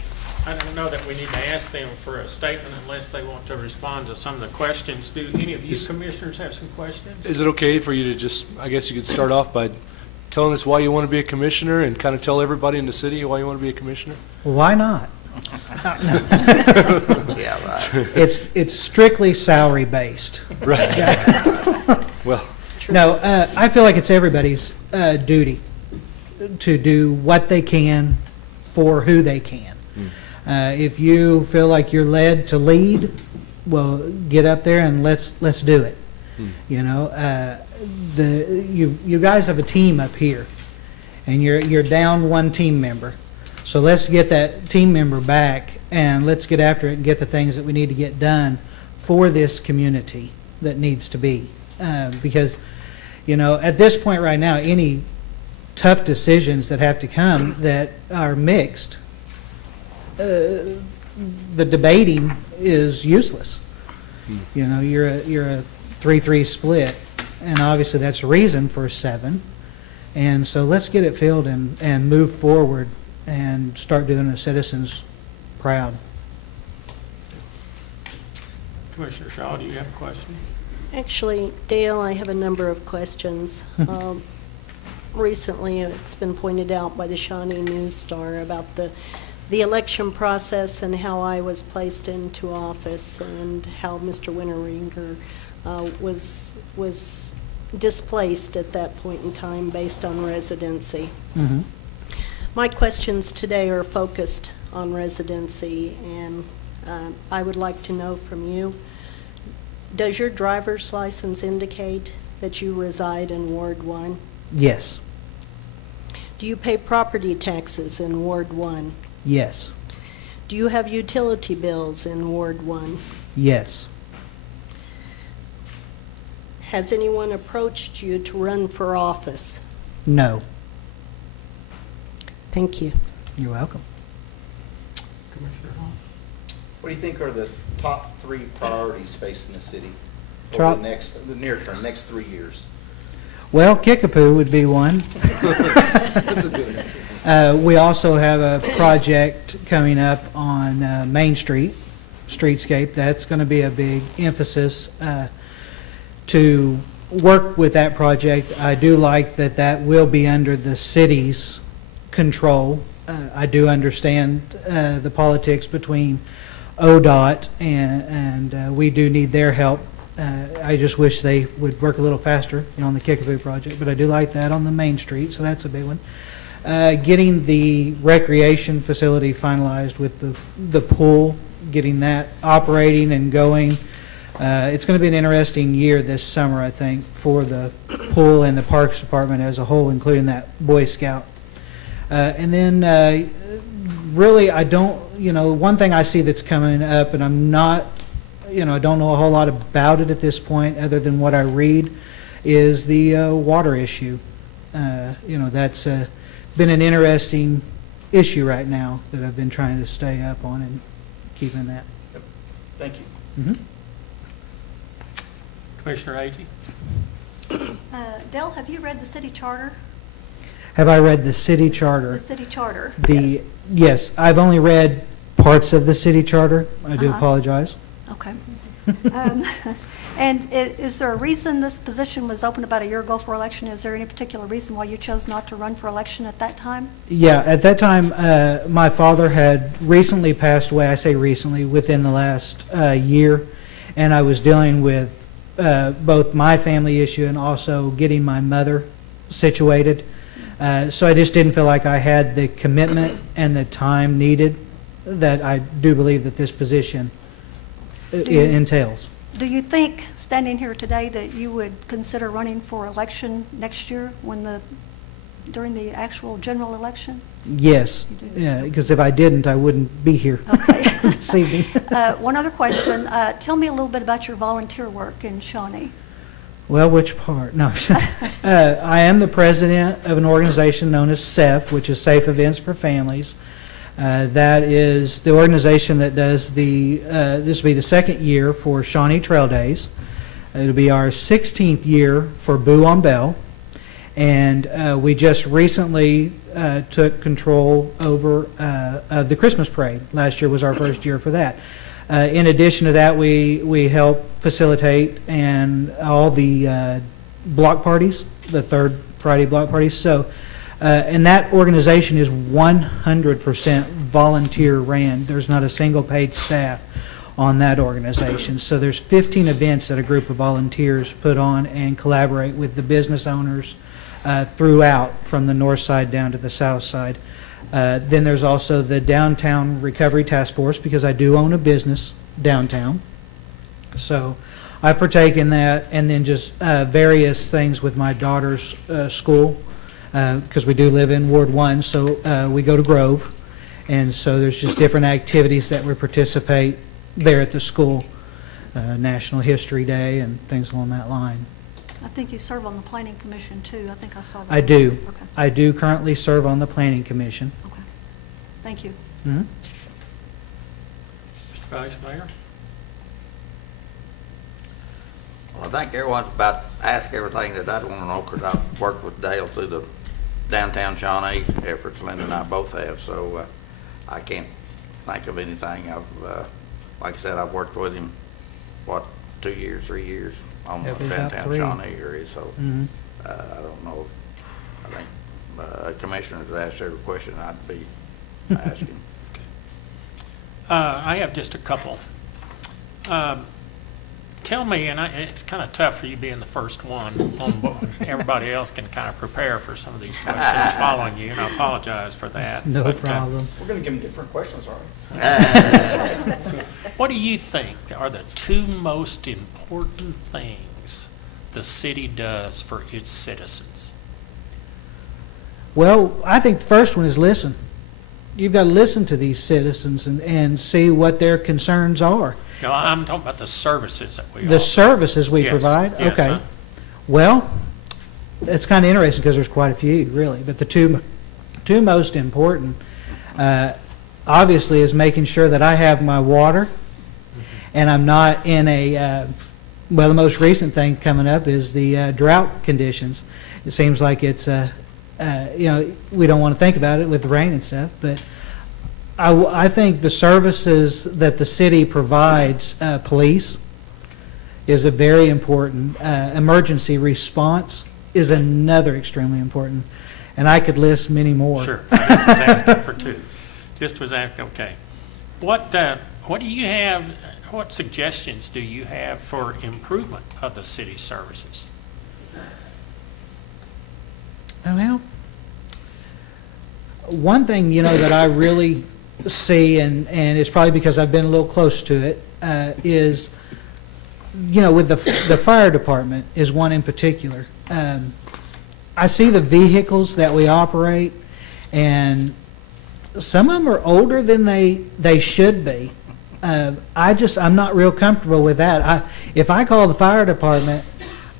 I don't know that we need to ask them for a statement unless they want to respond to some of the questions. Do any of you commissioners have some questions? Is it okay for you to just, I guess you could start off by telling us why you want to be a commissioner and kind of tell everybody in the city why you want to be a commissioner? Why not? Yeah, right. It's strictly salary based. Right. Well, No, I feel like it's everybody's duty to do what they can for who they can. If you feel like you're led to lead, well, get up there and let's do it. You know, you guys have a team up here, and you're down one team member. So let's get that team member back, and let's get after it and get the things that we need to get done for this community that needs to be. Because, you know, at this point right now, any tough decisions that have to come that are mixed, the debating is useless. You know, you're a 3-3 split, and obviously that's a reason for 7. And so let's get it filled and move forward and start doing the citizens proud. Commissioner Shaw, do you have a question? Actually, Dale, I have a number of questions. Recently, it's been pointed out by the Shawnee News Star about the election process and how I was placed into office and how Mr. Winteringer was displaced at that point in time based on residency. Mm-hmm. My questions today are focused on residency, and I would like to know from you, does your driver's license indicate that you reside in Ward 1? Yes. Do you pay property taxes in Ward 1? Yes. Do you have utility bills in Ward 1? Yes. Has anyone approached you to run for office? No. Thank you. You're welcome. Commissioner Hall? What do you think are the top 3 priorities facing the city over Top- the near term, next 3 years? Well, Kickapoo would be one. That's a good answer. We also have a project coming up on Main Street, streetscape. That's going to be a big emphasis to work with that project. I do like that that will be under the city's control. I do understand the politics between ODOT and we do need their help. I just wish they would work a little faster, on the Kickapoo project, but I do like that on the Main Street, so that's a big one. Getting the recreation facility finalized with the pool, getting that operating and going. It's going to be an interesting year this summer, I think, for the pool and the Parks Department as a whole, including that Boy Scout. And then really, I don't, one thing I see that's coming up, and I'm not, I don't know a whole lot about it at this point other than what I read, is the water issue. That's been an interesting issue right now that I've been trying to stay up on and keeping that. Yep. Thank you. Mm-hmm. Commissioner Agee? Dell, have you read the city charter? Have I read the city charter? The city charter, The yes, I've only read parts of the city charter. I do apologize. Okay. And is there a reason this position was open about a year ago for election? Is there any particular reason why you chose not to run for election at that time? Yeah, at that time, my father had recently passed away. I say recently, within the last year, and I was dealing with both my family issue and also getting my mother situated. So I just didn't feel like I had the commitment and the time needed that I do believe that this position entails. Do you think, standing here today, that you would consider running for election next year during the actual general election? Yes, yeah, because if I didn't, I wouldn't be here Okay. this evening. One other question. Tell me a little bit about your volunteer work in Shawnee. Well, which part? No. I am the president of an organization known as SEF, which is Safe Events for Families. That is the organization that does this will be the second year for Shawnee Trail Days. It'll be our 16th year for Boo on Bell. And we just recently took control over of the Christmas parade. Last year was our first year for that. In addition to that, we help facilitate and all the block parties, the third Friday block parties. So, and that organization is 100% volunteer ran. There's not a single paid staff on that organization. So there's 15 events that a group of volunteers put on and collaborate with the business owners throughout, from the north side down to the south side. Then there's also the Downtown Recovery Task Force, because I do own a business downtown. So I partake in that, and then just various things with my daughter's school, because we do live in Ward 1, so we go to Grove. And so there's just different activities that we participate there at the school, National History Day and things along that line. I think you serve on the Planning Commission, too. I think I saw that. I do. Okay. I do currently serve on the Planning Commission. Okay. Thank you. Mhm. Mr. Vice Mayor? Well, I think everyone's about to ask everything that I'd want to know, because I've worked with Dale through the downtown Shawnee efforts Linda and I both have, so I can't think of anything. Like I said, I've worked with him, 2 years, 3 years on the It'll be about downtown 3. Shawnee area, so Mhm. I don't know. I think commissioners have asked every question I'd be asking. I have just a couple. Tell me, and it's kind of tough for you being the first one on board. Everybody else can kind of prepare for some of these questions following you, and I apologize for that. No But, problem. We're gonna give them different questions, all right? What do you think are the 2 most important things the city does for its citizens? Well, I think the first one is listen. You've got to listen to these citizens and see what their concerns are. No, I'm talking about the services that we offer. The services we Yes, provide? yes, Okay. Well, it's kind of interesting because there's quite a few, really. But the two most important, obviously, is making sure that I have my water and I'm not in a, well, the most recent thing coming up is the drought conditions. It seems like it's, we don't want to think about it with the rain and stuff, but I think the services that the city provides, police is a very important, emergency response is another extremely important, and I could list many more. Sure, I just was asking for 2. Just was asking, okay. What do you have, what suggestions do you have for improvement of the city services? Well, one thing, that I really see, and it's probably because I've been a little close to it, is, with the fire department is one in particular. I see the vehicles that we operate, and some of them are older than they should be. I'm not real comfortable with that. If I call the fire department,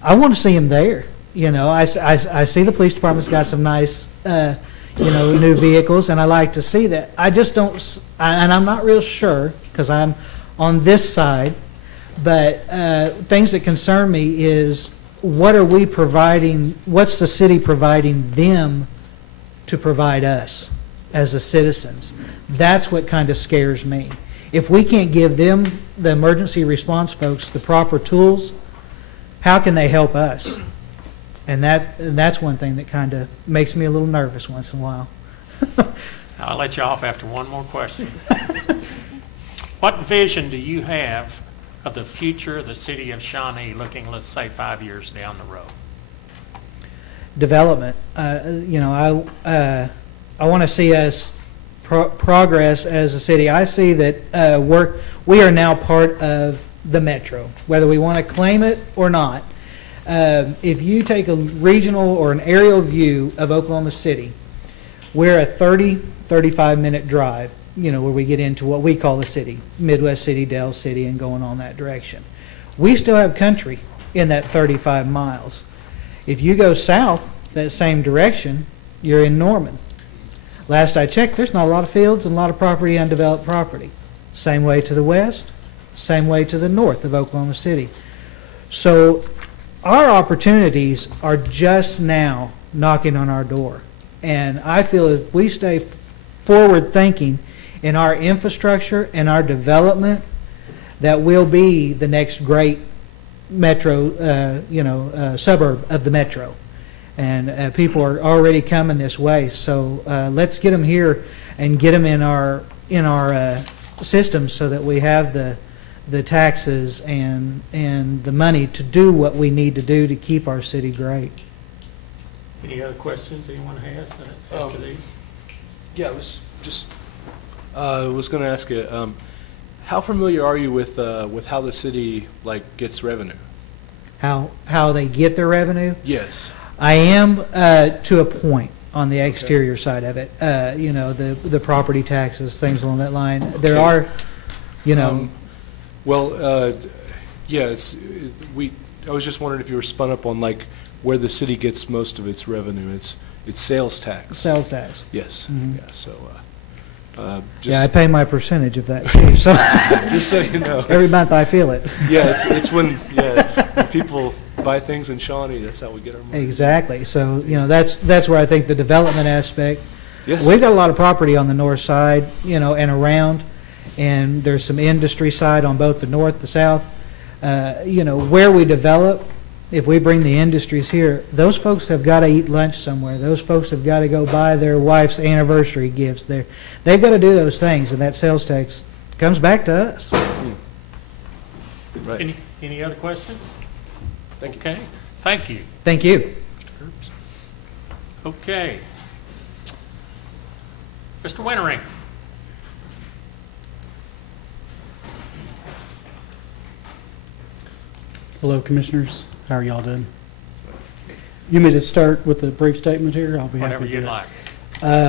I want to see them there. I see the police department's got some nice, new vehicles, and I like to see that. I just don't, and I'm not real sure, because I'm on this side, but things that concern me is, what are we providing, what's the city providing them to provide us as the citizens? That's what kind of scares me. If we can't give them, the emergency response folks, the proper tools, how can they help us? And that's one thing that kind of makes me a little nervous once in a while. I'll let you off after one more question. What vision do you have of the future of the city of Shawnee looking, let's say, 5 years down the road? Development. I want to see us progress as a city. I see that we are now part of the metro, whether we want to claim it or not. If you take a regional or an aerial view of Oklahoma City, we're a 35-minute drive, where we get into what we call the city, Midwest City, Dell City, and going on that direction. We still have country in that 35 miles. If you go south that same direction, you're in Norman. Last I checked, there's not a lot of fields and a lot of property, undeveloped property. Same way to the west, same way to the north of Oklahoma City. So our opportunities are just now knocking on our door. And I feel if we stay forward thinking in our infrastructure and our development, that we'll be the next great metro, suburb of the metro. And people are already coming this way. So let's get them here and get them in our systems so that we have the taxes and the money to do what we need to do to keep our city great. Any other questions anyone has after these? Yeah, I was going to ask you, how familiar are you with how the city gets revenue? How they get their revenue? Yes. I am to a point on the exterior side of it. The property taxes, things along that line. There are, I was just wondering if you were spun up on where the city gets most of its revenue. It's sales tax. Sales tax. Yes. Mhm. Yeah. So Yeah, I pay my percentage of that too, so Just so you know. every month I feel it. Yeah, it's when people buy things in Shawnee, that's how we get our money. Exactly, so, that's where I think the development aspect, Yes. we've got a lot of property on the north side, and around, and there's some industry side on both the north, the south. Where we develop, if we bring the industries here, those folks have got to eat lunch somewhere. Those folks have got to go buy their wife's anniversary gifts. They've got to do those things, and that sales tax comes back to us. Right. Any other questions? Thank you. Okay, thank you. Thank you. Okay. Mr. Wintering. Hello, Commissioners. How are y'all doing? You may just start with a brief statement here. I'll be happy Whatever to do you'd that.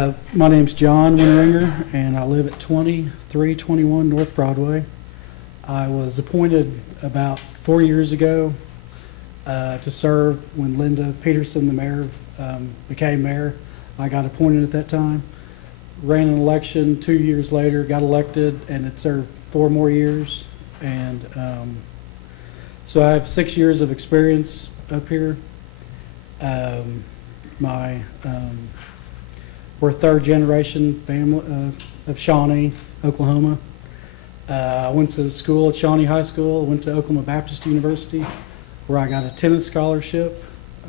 like. My name's John Winteringer, and I live at 2321 North Broadway. I was appointed about 4 years ago to serve when Linda Peterson, the mayor, became mayor. I got appointed at that time. Ran an election 2 years later, got elected, and it served 4 more years. And so I have 6 years of experience up here. We're third generation family of Shawnee, Oklahoma. I went to school at Shawnee High School, went to Oklahoma Baptist University, where I got a tennis scholarship.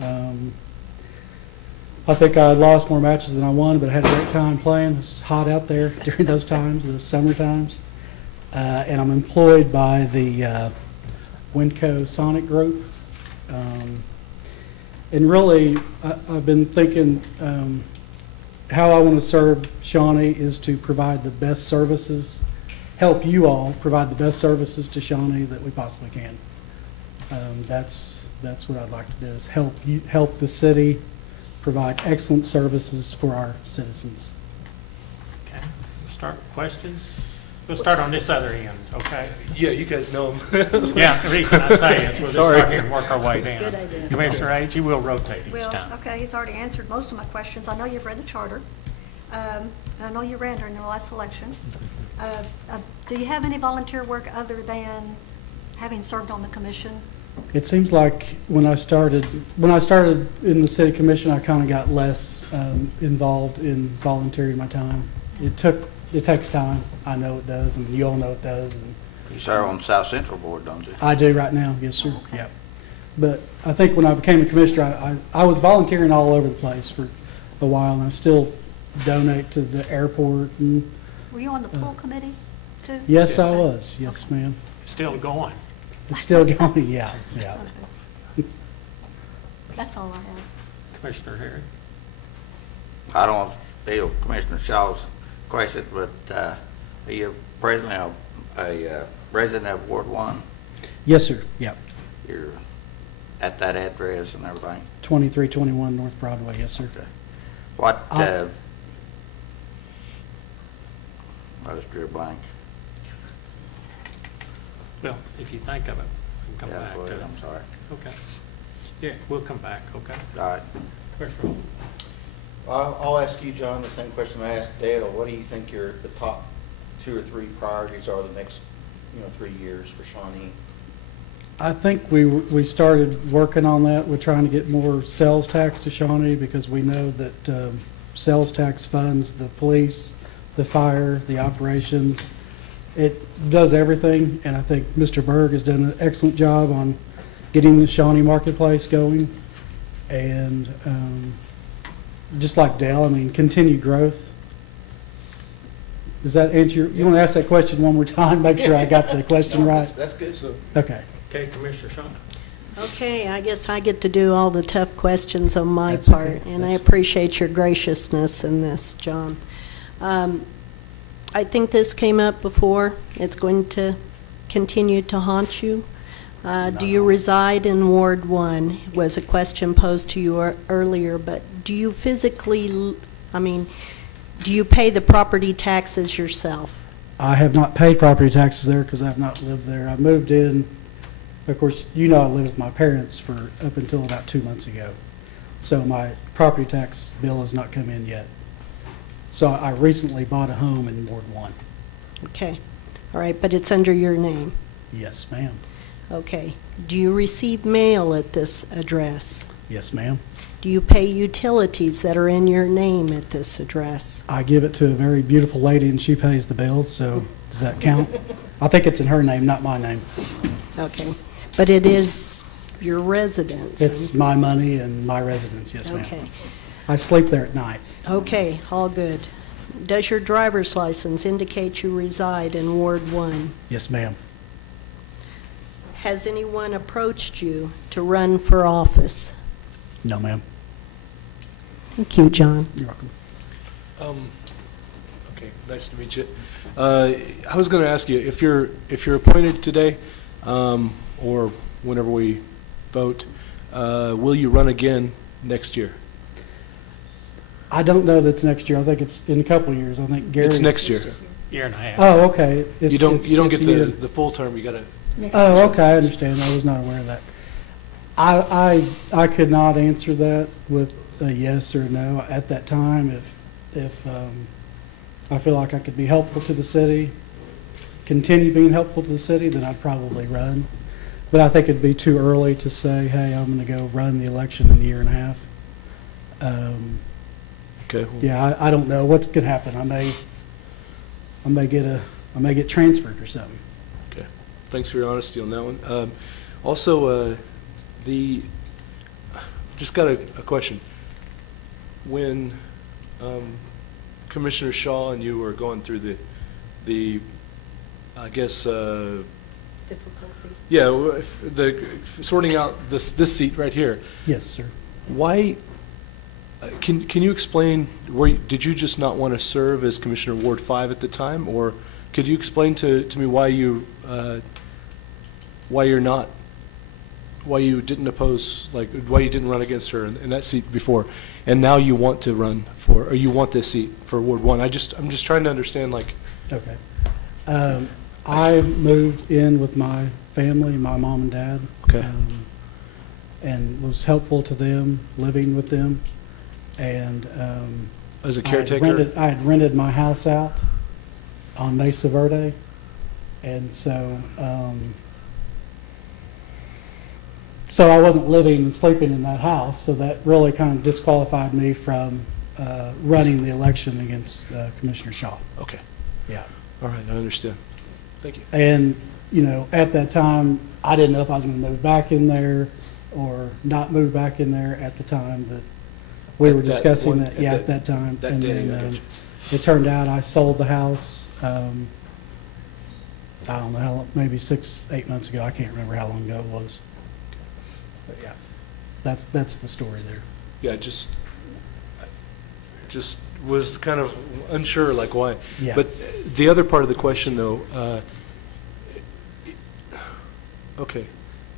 I think I lost more matches than I won, but I had a great time playing. It was hot out there during those times, the summer times. And I'm employed by the Winco Sonic Group. And really, I've been thinking how I want to serve Shawnee is to provide the best services, help you all provide the best services to Shawnee that we possibly can. That's what I'd like to do, is help the city provide excellent services for our citizens. Okay, we'll start with questions. We'll start on this other end, okay? Yeah, you guys know them. Yeah, the reason I say is we'll just Sorry. start here and work our way down. Good idea. Commissioner Agee, we'll rotate each Well, time. okay, he's already answered most of my questions. I know you've read the charter. And I know you ran during the last election. Do you have any volunteer work other than having served on the commission? It seems like when I started in the city commission, I kind of got less involved in volunteering my time. It takes time. I know it does, and you all know it does. And You serve on the South Central Board, don't you? I do right now, yes, sir. Okay. Yep. But I think when I became a commissioner, I was volunteering all over the place for a while, and I still donate to the airport. And Were you on the pool committee too? yes, I was. Yes, ma'am. Still going. It's still going. Yeah. Okay. That's all I have. Commissioner Harry? I don't want to steal Commissioner Shaw's question, but are you presently a resident of Ward 1? Yes, sir. Yep. You're at that address and everything? 2321 North Broadway. Yes, sir. Okay. What, I- I just drew a blank. Well, if you think of it, we can come Yeah, back go to ahead, it. I'm sorry. Okay. Yeah, we'll come back, okay? All right. Commissioner Holmes? I'll ask you, John, the same question I asked Dale. What do you think the top 2 or 3 priorities are the next, 3 years for Shawnee? I think we started working on that. We're trying to get more sales tax to Shawnee because we know that sales tax funds the police, the fire, the operations. It does everything, and I think Mr. Berg has done an excellent job on getting the Shawnee marketplace going. And just like Dale, I mean, continued growth. Does that answer you want to ask that question one more time? Make sure I got the question right. That's good. Okay. Okay, Commissioner Shaw? Okay, I guess I get to do all the tough questions on my That's okay. part, and I appreciate your graciousness in this, John. I think this came up before. It's going to continue to haunt you. Do you reside in Ward 1? Was a question posed to you earlier, but do you physically, do you pay the property taxes yourself? I have not paid property taxes there because I have not lived there. I moved in, of course, I lived with my parents for up until about 2 months ago. So my property tax bill has not come in yet. So I recently bought a home in Ward 1. Okay. All right, but it's under your name. Yes, ma'am. Okay. Do you receive mail at this address? Yes, ma'am. Do you pay utilities that are in your name at this address? I give it to a very beautiful lady, and she pays the bills, so does that count? I think it's in her name, not my name. Okay. But it is your residence? It's my money and my residence, yes, ma'am. Okay. I sleep there at night. Okay, all good. Does your driver's license indicate you reside in Ward 1? Yes, ma'am. Has anyone approached you to run for office? No, ma'am. Thank you, John. You're welcome. Okay, nice to meet you. I was going to ask you, if you're appointed today, or whenever we vote, will you run again next year? I don't know that's next year. I think it's in a couple of years. I think Gary. It's next year. Year and a half. Oh, okay. You don't get it's a year. the full term. You got to. Oh, okay, I understand. I was not aware of that. I could not answer that with a yes or no at that time. If I feel like I could be helpful to the city, continue being helpful to the city, then I'd probably run. But I think it'd be too early to say, hey, I'm going to go run the election in a year and a half. Okay. Well, Yeah, I don't know what's could happen. I may get transferred or something. okay. Thanks for your honesty on that one. Also, just got a question. When Commissioner Shaw and you were going through the I guess Difficulty. yeah, the sorting out this seat right here. Yes, sir. Why? Can you explain, did you just not want to serve as Commissioner Ward 5 at the time, or could you explain to me why you didn't oppose, like why you didn't run against her in that seat before, and now you want to run for, or you want this seat for Ward 1? I'm just trying to understand, like. Okay. I moved in with my family, my mom and dad. Okay. And was helpful to them, living with them. And As a caretaker? I had rented my house out on Mesa Verde. And so, so I wasn't living and sleeping in that house. So that really kind of disqualified me from running the election against Commissioner Shaw. Okay. Yeah. All right, I understand. Thank you. And, you know, at that time, I didn't know if I was going to move back in there or not move back in there at the time that we were discussing that. Yeah, at that time. That and day, then it turned out I sold the house, I don't know how long, maybe 6-8 months ago. I can't remember how long ago it was. But yeah, that's the story there. Yeah, just was kind of unsure, like why. Yeah. But the other part of the question, though, okay,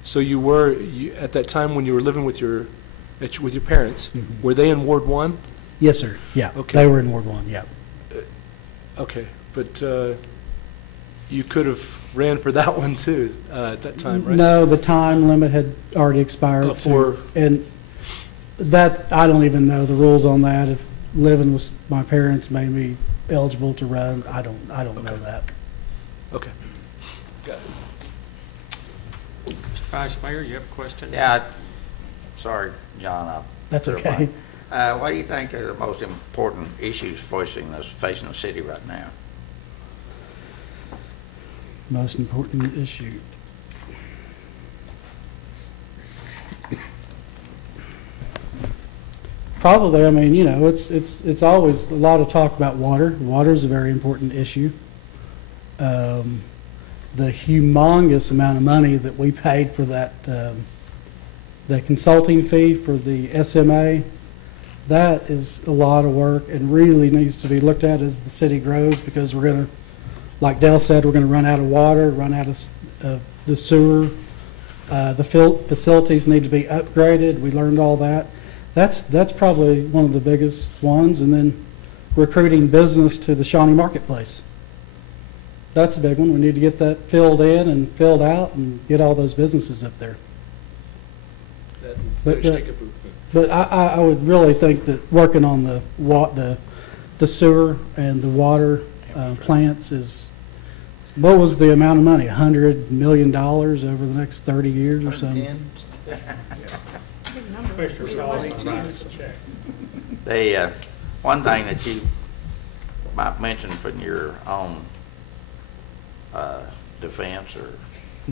so at that time when you were living with your parents, Mhm. were they in Ward 1? Yes, sir. Yeah. Okay. They were in Ward 1. Yeah. Okay, but you could have ran for that one too at that time, right? No, the time limit had already expired. For- And that, I don't even know the rules on that. If living with my parents made me eligible to run, I don't know that. Okay. Got it. Mr. Vice Mayor, you have a question? Yeah, sorry, John. That's okay. What do you think are the most important issues facing the city right now? Most important issue. Probably, I mean, you know, it's always a lot of talk about water. Water is a very important issue. The humongous amount of money that we paid for that, the consulting fee for the SMA, that is a lot of work and really needs to be looked at as the city grows, because we're going to, like Dale said, we're going to run out of water, run out of the sewer. The facilities need to be upgraded. We learned all that. That's probably one of the biggest ones. And then recruiting business to the Shawnee Marketplace. That's a big one. We need to get that filled in and filled out and get all those businesses up there. But I would really think that working on the the sewer and the water plants is, what was the amount of money? $100 million over the next 30 years or something? 110? Commissioner Salzman writes the check. The, one thing that you might mention from your own defense or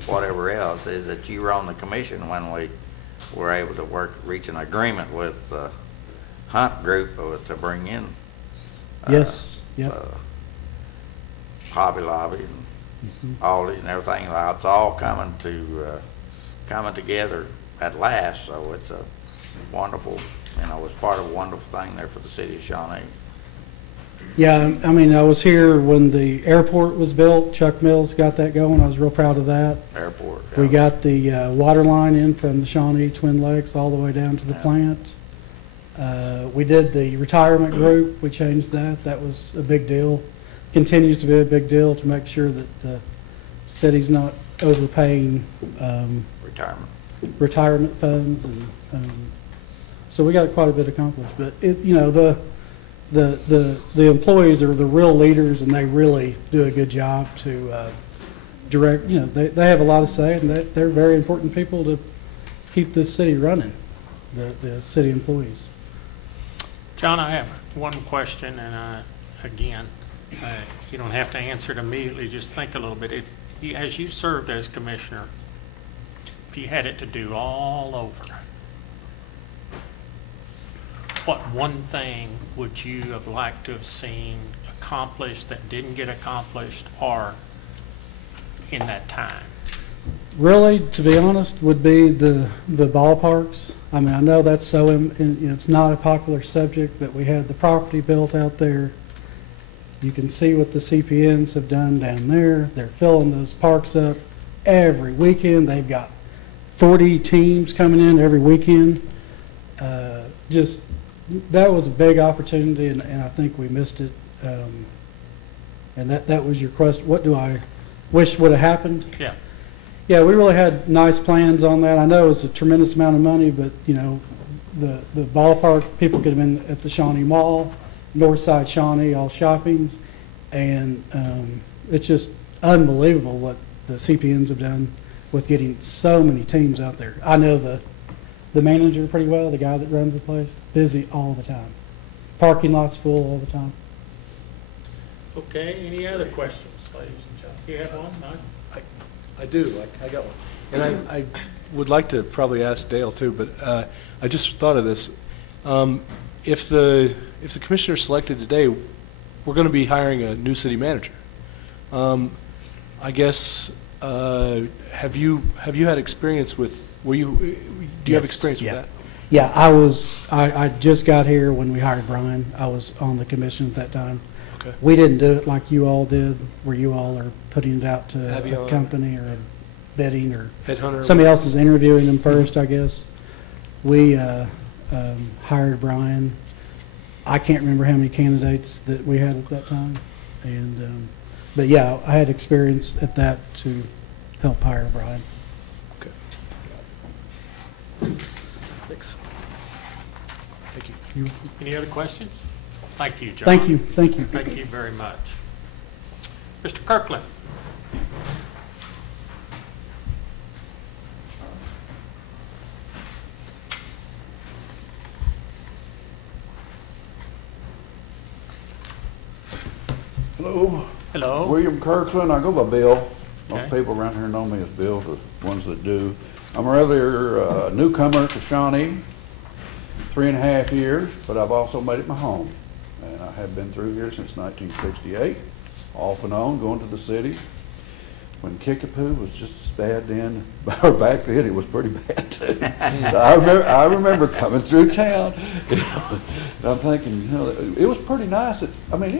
whatever else is that you were on the commission when we were able to reach an agreement with the Hunt Group to bring in Yes, yep. Hobby Lobby and Aldi's and everything. It's all coming together at last, so it's a wonderful, it's part of a wonderful thing there for the city of Shawnee. Yeah, I mean, I was here when the airport was built. Chuck Mills got that going. I was real proud of that. Airport. We yeah. got the water line in from the Shawnee Twin Lakes all the way down to the plant. We did the retirement group. We changed that. That was a big deal. Continues to be a big deal to make sure that the city's not overpaying retirement funds, and so we got quite a bit accomplished. But the employees are the real leaders, and they really do a good job to direct. They have a lot of say, and they're very important people to keep this city running. The city employees. John, I have one question, and again, you don't have to answer it immediately. Just think a little bit. As you served as commissioner, if you had it to do all over, what one thing would you have liked to have seen accomplished that didn't get accomplished, or in that time? Really, to be honest, would be the ballparks. I mean, I know that's so, it's not a popular subject, but we had the property built out there. You can see what the CPNs have done down there. They're filling those parks up every weekend. They've got 40 teams coming in every weekend. That was a big opportunity, and I think we missed it. And that was your question. What do I wish would have happened? Yeah. Yeah, we really had nice plans on that. I know it was a tremendous amount of money, but the ballpark, people could have been at the Shawnee Mall, Northside Shawnee, all shopping, and it's just unbelievable what the CPNs have done with getting so many teams out there. I know the manager pretty well, the guy that runs the place, busy all the time. Parking lots full all the time. Okay, any other questions, ladies and gentlemen? You have one? No? I do. I got one. And I would like to probably ask Dale too, but I just thought of this. If the commissioner selected today, we're going to be hiring a new city manager. I guess have you had experience with? Do you have experience with that? Yeah, I just got here when we hired Brian. I was on the commission at that time. Okay. We didn't do it like you all did, where you all are putting it out to a company or a bidding, or Headhunter. somebody else is interviewing them first, I guess. We hired Brian. I can't remember how many candidates that we had at that time, and but yeah, I had experience at that to help hire Brian. Okay. Thanks. Thank you. Any other questions? Thank you, John. Thank you. Thank you. Thank you very much. Mr. Kirkland. Hello. Hello. William Kirkland. I go by Bill. Most Okay. people around here know me as Bill, the ones that do. I'm a rather newcomer to Shawnee, 3.5 years, but I've also made it my home. And I have been through here since 1968, off and on, going to the city. When Kickapoo was just as bad then, or back then, it was pretty bad too. So I remember coming through town, and I'm thinking, it was pretty nice. It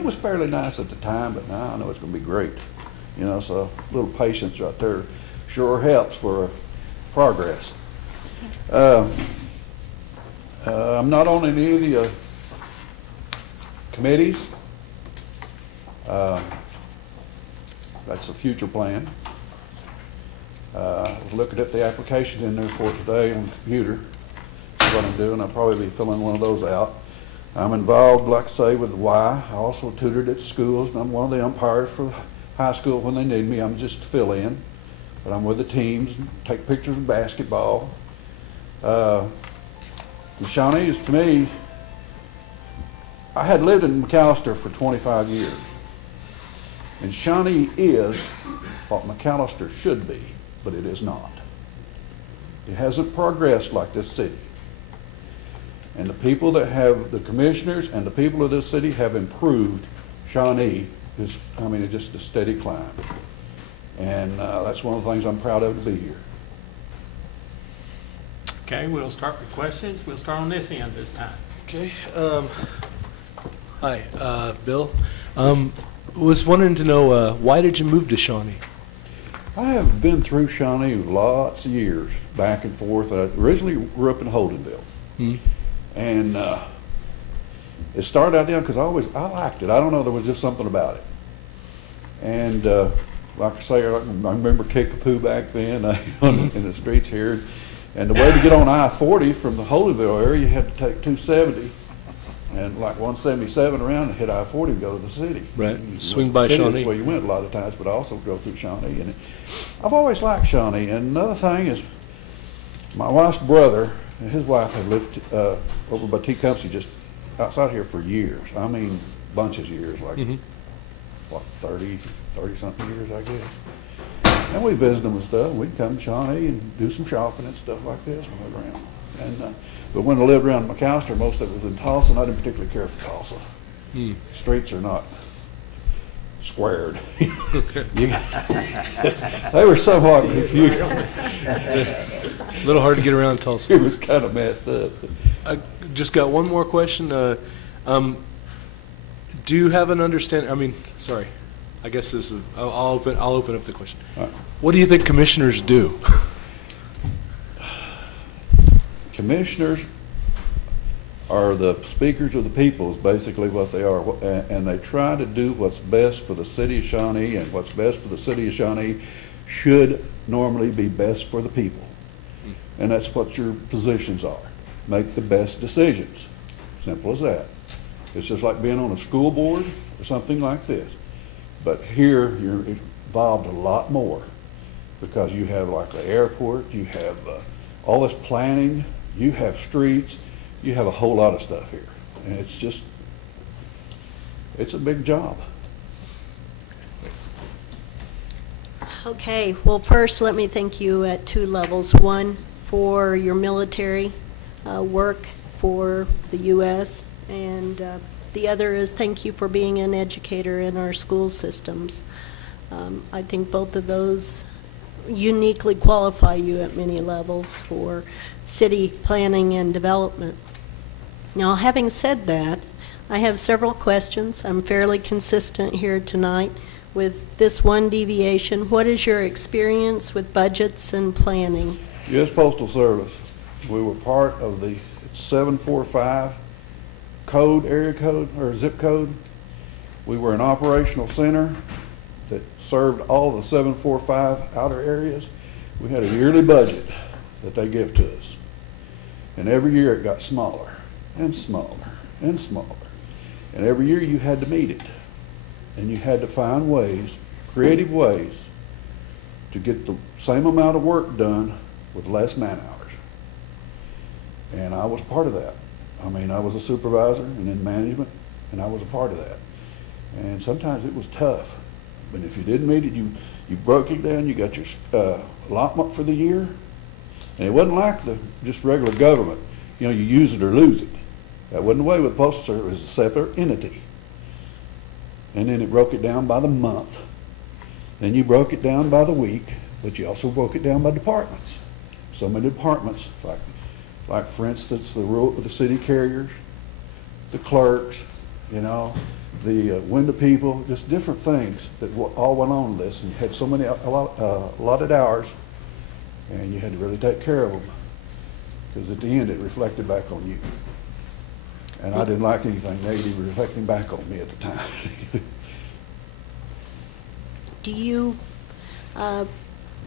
was fairly nice at the time, but now I know it's going to be great. So a little patience right there sure helps for progress. I'm not on any of the committees. That's a future plan. I was looking at the application in there for today on the computer. That's what I'm doing. I'll probably be filling one of those out. I'm involved, like I say, with the Y. I also tutored at schools, and I'm one of the umpires for high school when they need me. I'm just a fill-in, but I'm with the teams, take pictures of basketball. Shawnee is, to me, I had lived in McAllister for 25 years, and Shawnee is what McAllister should be, but it is not. It hasn't progressed like this city. And the people that have, the commissioners and the people of this city have improved Shawnee. It's just a steady climb. And that's one of the things I'm proud of to be here. Okay, we'll start with questions. We'll start on this end this time. Okay. Hi, Bill. Was wanting to know, why did you move to Shawnee? I have been through Shawnee lots of years, back and forth. I originally grew up in Holdenville. Hmm. And it started out down because I liked it. I don't know, there was just something about it. And like I say, I remember Kickapoo back then in the streets here. And the way to get on I-40 from the Holdenville area, you had to take 270 and like 177 around and hit I-40 and go to the city. Right. You Swing went by to the city, Shawnee. That's where you went a lot of times, but I also go through Shawnee. And I've always liked Shawnee. And another thing is, my wife's brother and his wife had lived over by Tecumseh, just outside here for years. I mean, bunches of years, like, what, 30-something years, I guess. And we visited them and stuff. We'd come to Shawnee and do some shopping and stuff like this when we were around. And, but when I lived around McAllister, most of it was in Tulsa, and I didn't particularly care for Tulsa. Streets are not squared. They were somewhat confusing. A little hard to get around Tulsa. It was kind of messed up. I just got one more question. Do you have an understanding? I mean, sorry. I guess this is. I'll open up the question. What do you think commissioners do? Commissioners are the speakers of the people, is basically what they are, and they try to do what's best for the city of Shawnee, and what's best for the city of Shawnee should normally be best for the people. And that's what your positions are. Make the best decisions. Simple as that. It's just like being on a school board or something like this. But here, you're involved a lot more because you have like the airport, you have all this planning, you have streets, you have a whole lot of stuff here. And it's just, it's a big job. Okay, well, first, let me thank you at two levels. One, for your military work for the U.S., and the other is thank you for being an educator in our school systems. I think both of those uniquely qualify you at many levels for city planning and development. Now, having said that, I have several questions. I'm fairly consistent here tonight with this one deviation. What is your experience with budgets and planning? U.S. Postal Service, we were part of the 745 code, area code, or zip code. We were an operational center that served all the 745 outer areas. We had a yearly budget that they give to us. And every year it got smaller and smaller and smaller. And every year you had to meet it. And you had to find ways, creative ways, to get the same amount of work done with less man hours. And I was part of that. I mean, I was a supervisor and in management, and I was a part of that. And sometimes it was tough. But if you didn't meet it, you broke it down, you got your allotment for the year. And it wasn't like the just regular government. You know, you use it or lose it. That wasn't the way with the Postal Service. It was a separate entity. And then it broke it down by the month. Then you broke it down by the week, but you also broke it down by departments. Some of the departments, like for instance, the city carriers, the clerks, you know, the window people, just different things that all went on in this, and you had so many allotted hours, and you had to really take care of them, because at the end it reflected back on you. And I didn't like anything negative reflecting back on me at the time. Do you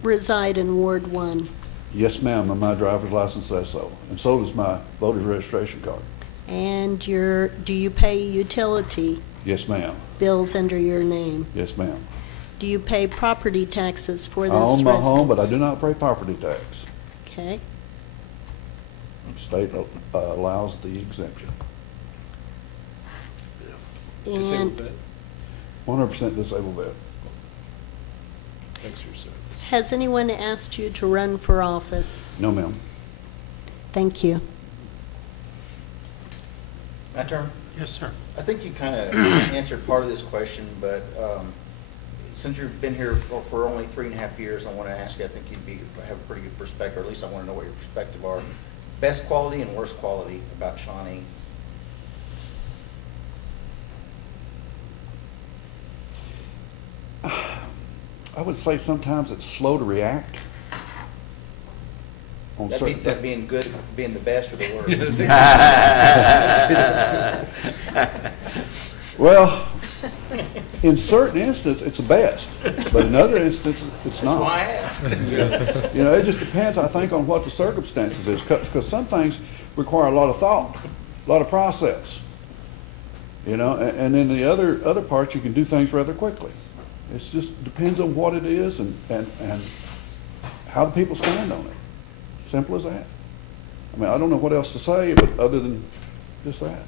reside in Ward 1? Yes, ma'am, and my driver's license says so, and so does my voter's registration card. And do you pay utility Yes, ma'am. bills under your name? Yes, ma'am. Do you pay property taxes for I this own my residence? home, but I do not pay property tax. Okay. State allows the exemption. Disabled And vet? 100% disabled vet. Thanks for your service. has anyone asked you to run for office? No, ma'am. Thank you. My turn? Yes, sir. I think you kind of answered part of this question, but since you've been here for only 3.5 years, I want to ask you, I think have a pretty good perspective, or at least I want to know what your perspective are. Best quality and worst quality about Shawnee? I would say sometimes it's slow to react. On certain That being good, being the best or the worst? Well, in certain instances, it's the best, but in other instances, it's not. That's why I asked. You know, it just depends, I think, on what the circumstances is, because some things require a lot of thought, a lot of process. You know, and then the other parts, you can do things rather quickly. It just depends on what it is and how the people stand on it. Simple as that. I mean, I don't know what else to say, but other than just that.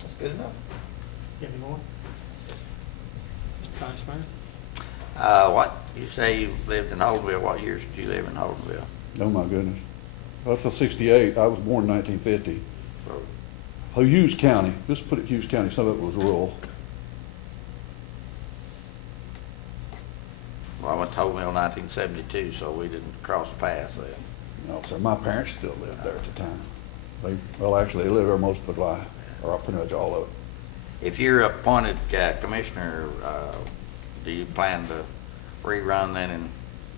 That's good enough. Any more? Mr. Vice Mayor? What, you say you lived in Holdenville, what years did you live in Holdenville? Oh, my goodness. Up till 68, I was born in 1950. Oh, Hughes County, just put it Hughes County, some of it was rural. Well, I went to Holdenville in 1972, so we didn't cross paths then. No, sir, my parents still lived there at the time. Well, actually, they lived there most of their life, or pretty much all of it. If you're appointed commissioner, do you plan to rerun then in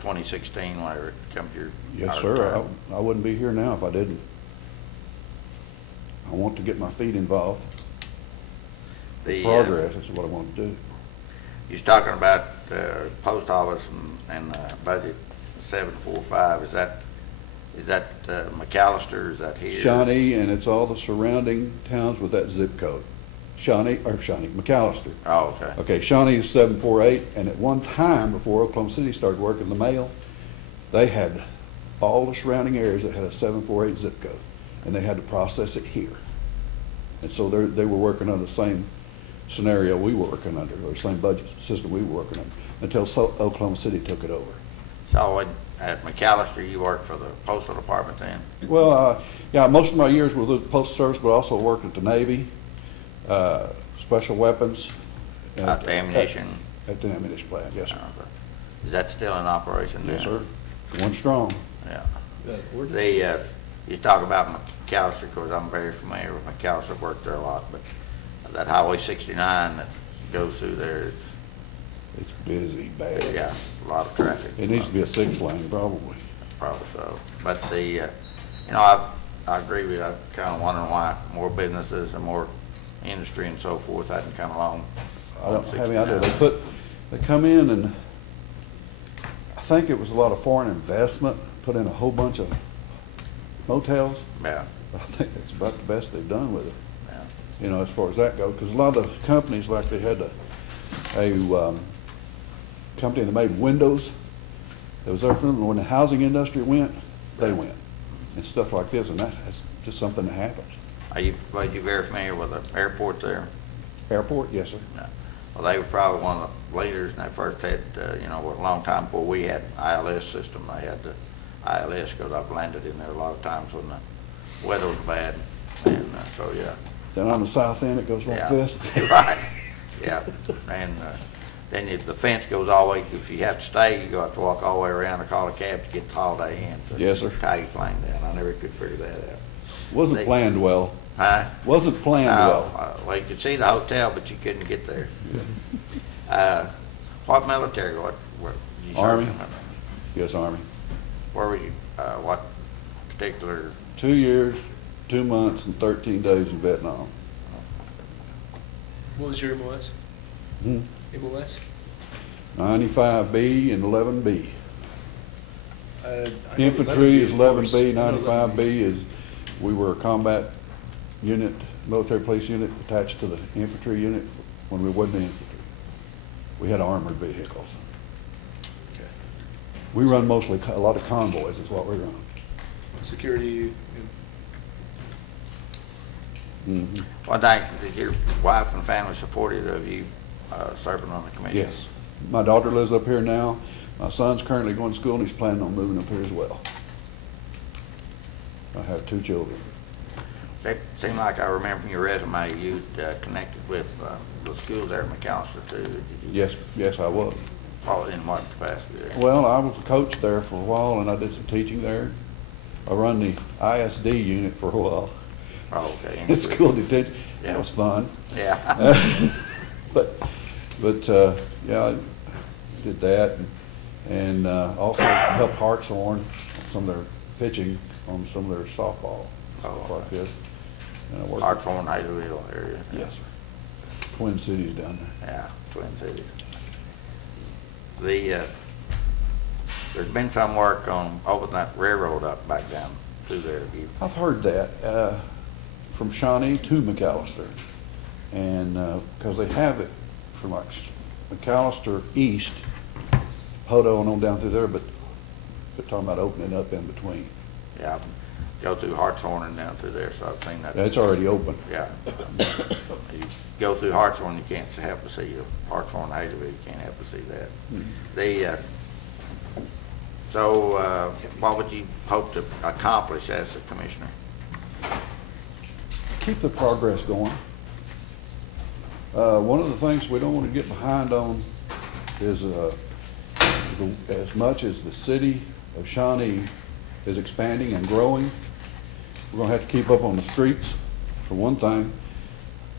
2016 whenever it comes to your Yes, our sir, term? I wouldn't be here now if I didn't. I want to get my feet involved. The, Progress is what I want to do. You was talking about post office and budget 745. Is that McAllister? Is that here? Shawnee, and it's all the surrounding towns with that zip code. McAllister. Oh, okay. Okay, Shawnee is 748, and at one time, before Oklahoma City started working the mail, they had all the surrounding areas that had a 748 zip code, and they had to process it here. And so they were working on the same scenario we were working under, or same budget system we were working under, until Oklahoma City took it over. So at McAllister, you worked for the postal department then? Well, yeah, most of my years were with the Postal Service, but I also worked at the Navy, Special Weapons. At the ammunition? At the ammunition plant, yes, sir. Is that still in operation now? Yes, sir. One strong. Yeah. You talk about McAllister, of course, I'm very familiar with McAllister, worked there a lot, but that Highway 69 that goes through there, It's busy, bad. yeah, a lot of traffic. It needs to be a 6-lane, probably. Probably so. But I agree with you. I'm kind of wondering why more businesses and more industry and so forth hadn't come along. I don't have any idea. They come in and I think it was a lot of foreign investment, put in a whole bunch of motels. Yeah. I think that's about the best they've done with it. Yeah. You know, as far as that goes, because a lot of the companies, like they had a company that made windows that was there for them. When the housing industry went, they went, and stuff like this, and that's just something that happens. Are you very familiar with the airport there? Airport, yes, sir. Yeah. Well, they were probably one of the leaders, and they first had, a long time before we had ILS system. They had the ILS because I've landed in there a lot of times when the weather was bad, and so yeah. Then on the south end, it goes like Yeah. this. Right, yeah, and then the fence goes all the way, if you have to stay, you have to walk all the way around or call a cab to get the Holiday Inn. to Yes, sir. Tie your plane down. I never could figure that out. Wasn't planned well. Huh? Wasn't planned well. Well, you could see the hotel, but you couldn't get there. What military, what you serve Army. in? Yes, Army. Where were you, what particular, 2 years, 2 months, and 13 days in Vietnam. What was your MOS? Hmm. MOS? 95B and 11B. I know Infantry is 11B, of 11B, course. I know 95B is, we were a combat unit, military police unit attached to the infantry unit when we wasn't infantry. We had armored vehicles. We run mostly, a lot of convoys is what we run. Security, Mhm. Well, Dyke, is your wife and family supportive of you serving on the commission? Yes. My daughter lives up here now. My son's currently going to school and he's planning on moving up here as well. I have 2 children. Seemed like I remember from your resume, you'd connected with the schools there at McAllister too. Did you? Yes, I was. Oh, in what capacity there? Well, I was a coach there for a while and I did some teaching there. I run the ISD unit for a while. Oh, okay. In school detention. Yeah. That was fun. Yeah. But yeah, I did that and also helped Hartshorn on some of their pitching on some of their softball, stuff like this. And I worked- Hartshorn, Hazelville area. Yes, sir. Twin Cities down there. Yeah, Twin Cities. There's been some work on opening that railroad up back down through there. I've heard that from Shawnee to McAllister. And because they have it from like McAllister east, Poto and on down through there, but they're talking about opening up in between. Yeah, go through Hartshorn and down through there, so I've seen that. It's already open. Yeah. You go through Hartshorn, you can't help but see Hartshorn, Hazelville, you can't help but see that. So what would you hope to accomplish as a commissioner? Keep the progress going. One of the things we don't want to get behind on is as much as the city of Shawnee is expanding and growing, we're going to have to keep up on the streets, for one thing.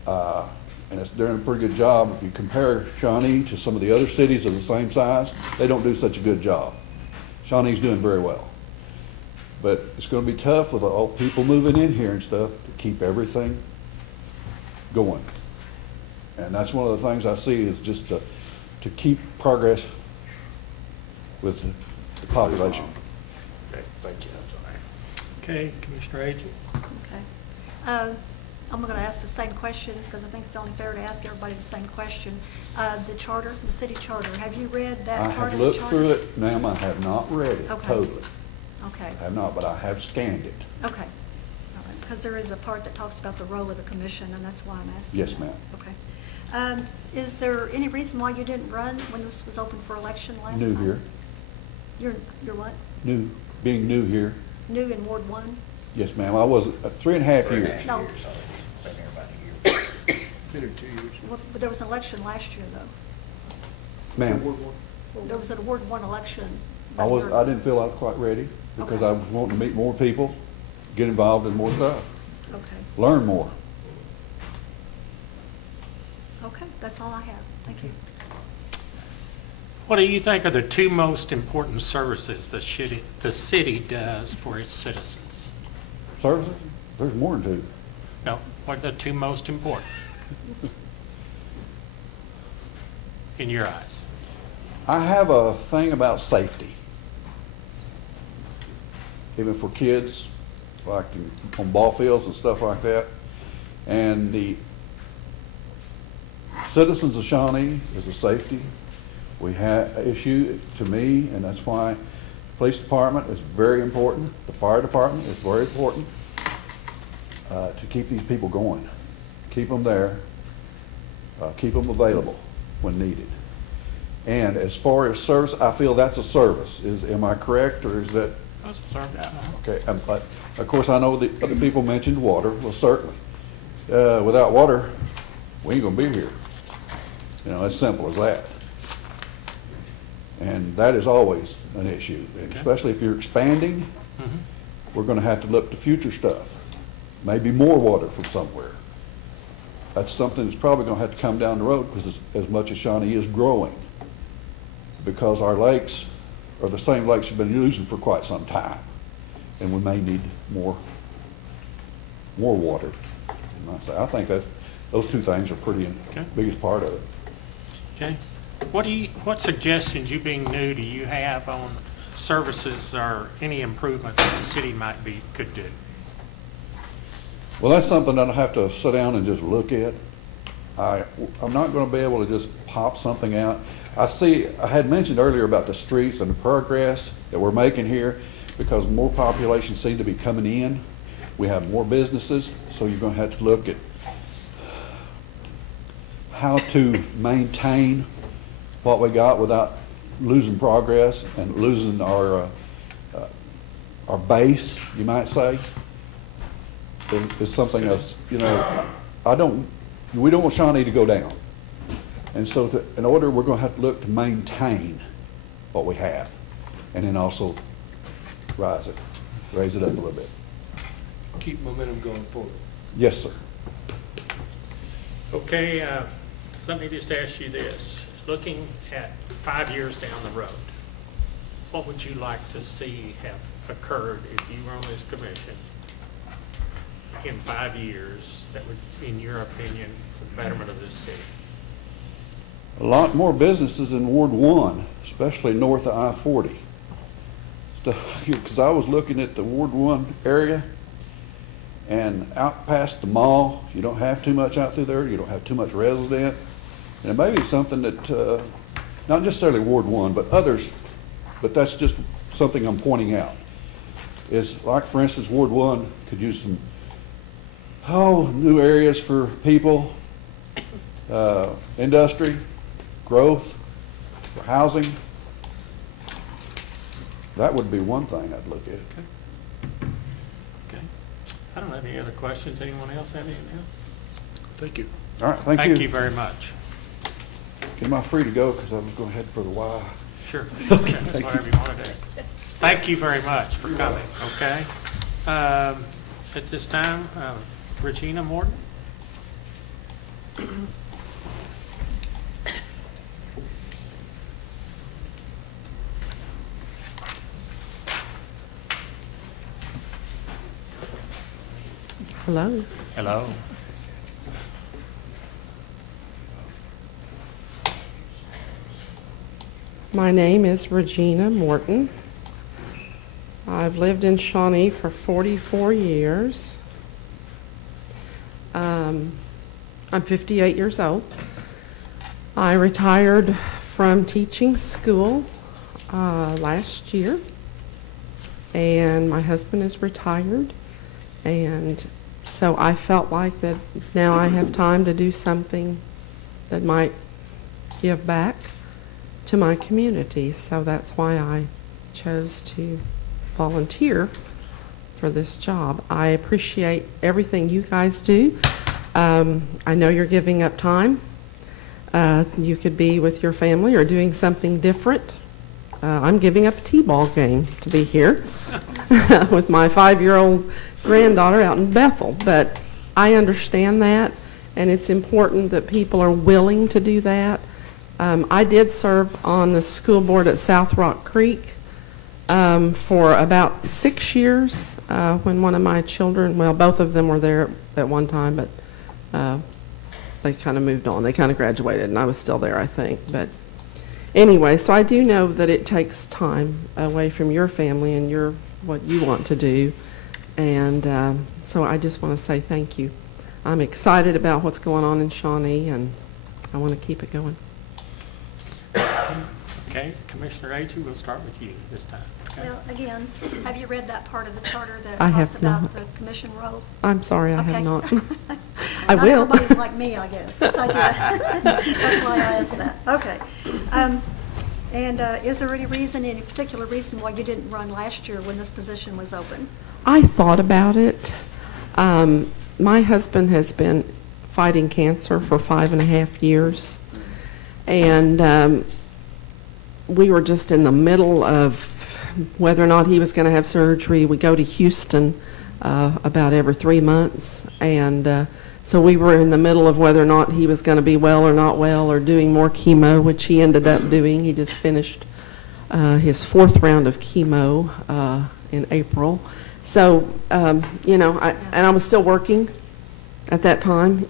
And it's doing a pretty good job. If you compare Shawnee to some of the other cities of the same size, they don't do such a good job. Shawnee's doing very well. But it's going to be tough with all people moving in here and stuff to keep everything going. And that's one of the things I see is just to keep progress with the population. Okay, thank you. Okay, Commissioner Agee? Okay. I'm going to ask the same questions because I think it's only fair to ask everybody the same question. The charter, the city charter, have you read that I part have of the looked charter? through it, ma'am. I have not read it Okay. totally. Okay. I have not, but I have scanned it. Okay. Because there is a part that talks about the role of the commission, and that's why I'm asking. Yes, that. ma'am. Okay. Is there any reason why you didn't run when this was open for election last New time? here. You're what? New, being new here. New in Ward 1? Yes, ma'am. I was 3.5 years. No. Been here about a year. been here 2 years. Well, but there was an election last year, though. Ma'am, There was a Ward 1 election. I didn't feel I was quite ready because Okay. I was wanting to meet more people, get involved in more stuff, Okay. learn more. Okay, that's all I have. Thank you. What do you think are the 2 most important services the city does for its citizens? Services? There's more than 2. No, what are the 2 most important? In your eyes? I have a thing about safety. Even for kids, like on ball fields and stuff like that. And the citizens of Shawnee is the safety. We have an issue to me, and that's why the police department is very important. The fire department is very important to keep these people going. Keep them there. Keep them available when needed. And as far as service, I feel that's a service. Am I correct, or is that? That's a service. Okay, but of course, I know the other people mentioned water. Well, certainly. Without water, we ain't gonna be here. You know, as simple as that. And that is always an issue, and especially if you're expanding, we're gonna have to look to future stuff. Maybe more water from somewhere. That's something that's probably gonna have to come down the road, because as much as Shawnee is growing, because our lakes are the same lakes we've been using for quite some time, and we may need more water. And I think that those 2 things are pretty biggest part of it. Okay. What suggestions, you being new, do you have on services or any improvement that the city could do? Well, that's something that I have to sit down and just look at. I'm not gonna be able to just pop something out. I had mentioned earlier about the streets and the progress that we're making here because more population seem to be coming in. We have more businesses, so you're gonna have to look at how to maintain what we got without losing progress and losing our base, you might say. It's something else, we don't want Shawnee to go down. And so in order, we're gonna have to look to maintain what we have and then also raise it up a little bit. Keep momentum going forward. Yes, sir. Okay, let me just ask you this. Looking at 5 years down the road, what would you like to see have occurred if you were on this commission in 5 years that would, in your opinion, for the betterment of this city? A lot more businesses in Ward 1, especially north of I-40. Because I was looking at the Ward 1 area, and out past the mall, you don't have too much out through there, you don't have too much resident. And it may be something that, not necessarily Ward 1, but others, but that's just something I'm pointing out. Is like, for instance, Ward 1 could use some, new areas for people, industry, growth, for housing. That would be one thing I'd look at. Okay. I don't have any other questions. Anyone else have anything else? Thank you. All right, thank you. Thank you very much. Am I free to go? Because I was going to head for the Y. Sure. Okay, that's whatever you want to do. Thank you very much for coming, okay? At this time, Regina Morton? Hello. Hello. My name is Regina Morton. I've lived in Shawnee for 44 years. I'm 58 years old. I retired from teaching school last year, and my husband is retired, and so I felt like that now I have time to do something that might give back to my community, so that's why I chose to volunteer for this job. I appreciate everything you guys do. I know you're giving up time. You could be with your family or doing something different. I'm giving up a t-ball game to be here with my 5-year-old granddaughter out in Bethel, but I understand that, and it's important that people are willing to do that. I did serve on the school board at South Rock Creek for about 6 years when one of my children, well, both of them were there at one time, but they kind of moved on. They kind of graduated, and I was still there, I think. But anyway, so I do know that it takes time away from your family and what you want to do, and so I just want to say thank you. I'm excited about what's going on in Shawnee, and I want to keep it going. Okay, Commissioner Agee, we'll start with you this time. Okay? Well, again, have you read that part of the charter that I talks have about not. the commission role? I'm sorry, I Okay. have not. I Not will. everybody's like me, I guess. Yes, I did. That's why I asked that. Okay. And is there any particular reason why you didn't run last year when this position was open? I thought about it. My husband has been fighting cancer for 5.5 years, and we were just in the middle of whether or not he was going to have surgery. We go to Houston about every 3 months, and so we were in the middle of whether or not he was going to be well or not well, or doing more chemo, which he ended up doing. He just finished his 4th round of chemo in April. So, I was still working at that time,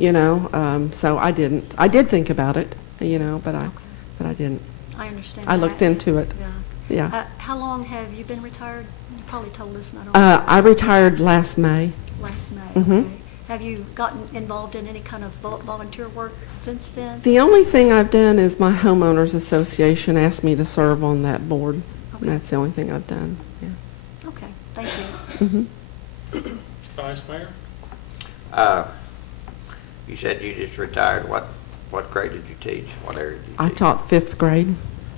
so I didn't. I did think about it, but I didn't. I understand. I looked into it. Yeah. Yeah. How long have you been retired? You probably told us, and I don't know. I retired last May. Last May, Mhm. okay. Have you gotten involved in any kind of volunteer work since then? The only thing I've done is my homeowners association asked me to serve on that board. Okay. That's the only thing I've done, yeah. Okay, thank you. Vice Mayor? You said you just retired. What grade did you teach? What area did you I teach? taught 5th grade.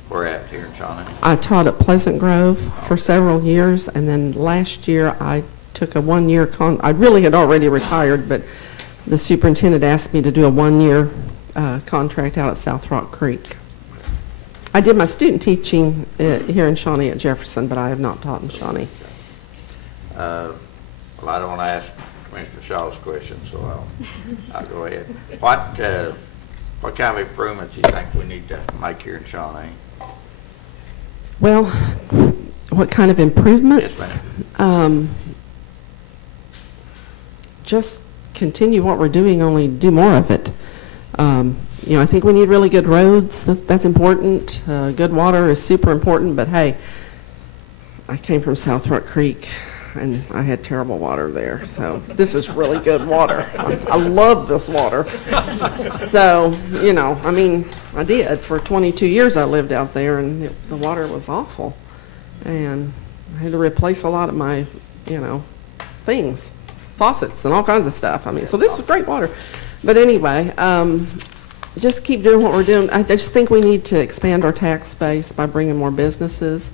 Where at here in Shawnee? I taught at Pleasant Grove for several years, and then last year I took a 1-year I really had already retired, but the superintendent asked me to do a 1-year contract out at South Rock Creek. I did my student teaching here in Shawnee at Jefferson, but I have not taught in Shawnee. Well, I don't want to ask Commissioner Shaw's question, so I'll go ahead. What kind of improvements do you think we need to make here in Shawnee? Well, what kind of improvements? Yes, Just continue what we're doing, only do more of it. You know, I think we need really good roads. That's important. Good water is super important, but hey, I came from South Rock Creek and I had terrible water there. So this is really good water. I love this water. So, you know, I mean, I did. For 22 years I lived out there, and the water was awful. And I had to replace a lot of my, you know, things, faucets and all kinds of stuff. I mean, so this is great water. But anyway, just keep doing what we're doing. I just think we need to expand our tax base by bringing more businesses.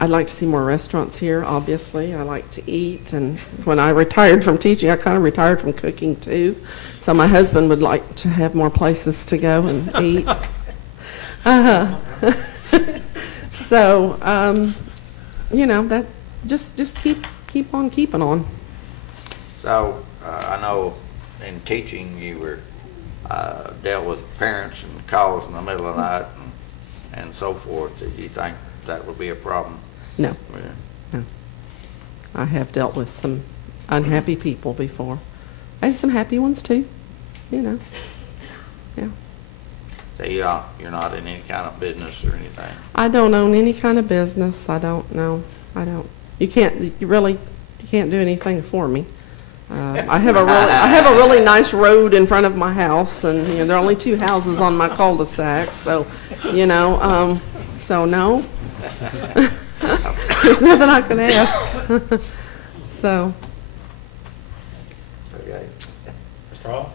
I'd like to see more restaurants here, obviously. I like to eat, and when I retired from teaching, I kind of retired from cooking too. So my husband would like to have more places to go and eat. So, you know, that just keep on keeping on. So I know in teaching you were dealt with parents and calls in the middle of the night and so forth. Did you think that would be a problem? No. Yeah. No. I have dealt with some unhappy people before, and some happy ones too, you know. Yeah. So you're not in any kind of business or anything? I don't own any kind of business. I don't know. I don't. You can't do anything for me. I have a really nice road in front of my house, and you know, there are only 2 houses on my cul-de-sac, so you know, so no. There's nothing I can ask. So. Okay. Mr. Hall?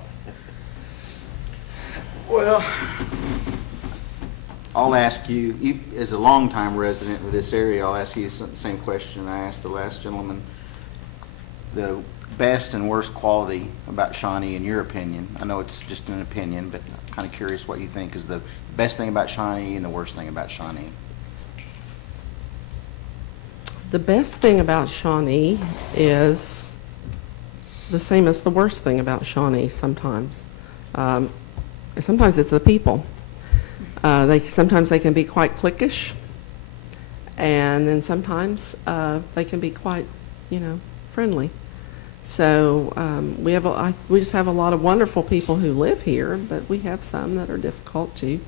Well, I'll ask you, as a longtime resident of this area, I'll ask you the same question I asked the last gentleman. The best and worst quality about Shawnee, in your opinion? I know it's just an opinion, but I'm kind of curious what you think is the best thing about Shawnee and the worst thing about Shawnee. The best thing about Shawnee is the same as the worst thing about Shawnee sometimes. Sometimes it's the people. Sometimes they can be quite cliquish, and then sometimes they can be quite, you know, friendly. So we just have a lot of wonderful people who live here, but we have some that are difficult too.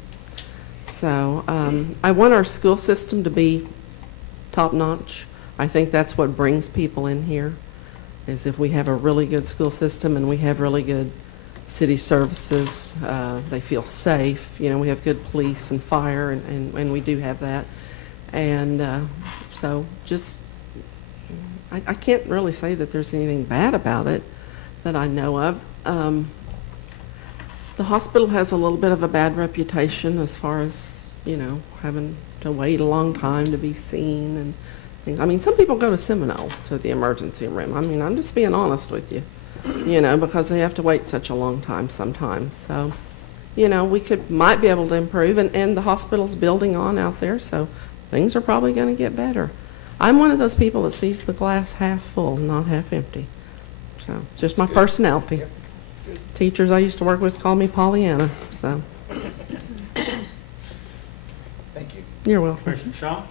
So I want our school system to be top-notch. I think that's what brings people in here, is if we have a really good school system and we have really good city services, they feel safe. You know, we have good police and fire, and we do have that. And so just, I can't really say that there's anything bad about it that I know of. The hospital has a little bit of a bad reputation as far as, you know, having to wait a long time to be seen and things. I mean, some people go to Seminole to the emergency room. I mean, I'm just being honest with you, you know, because they have to wait such a long time sometimes. So, you know, we might be able to improve, and the hospital's building on out there, so things are probably going to get better. I'm one of those people that sees the glass half full, not half empty. So, just my personality. Yep. Teachers I used to work with call me Pollyanna, so. Thank you. You're welcome. Commissioner Shaw?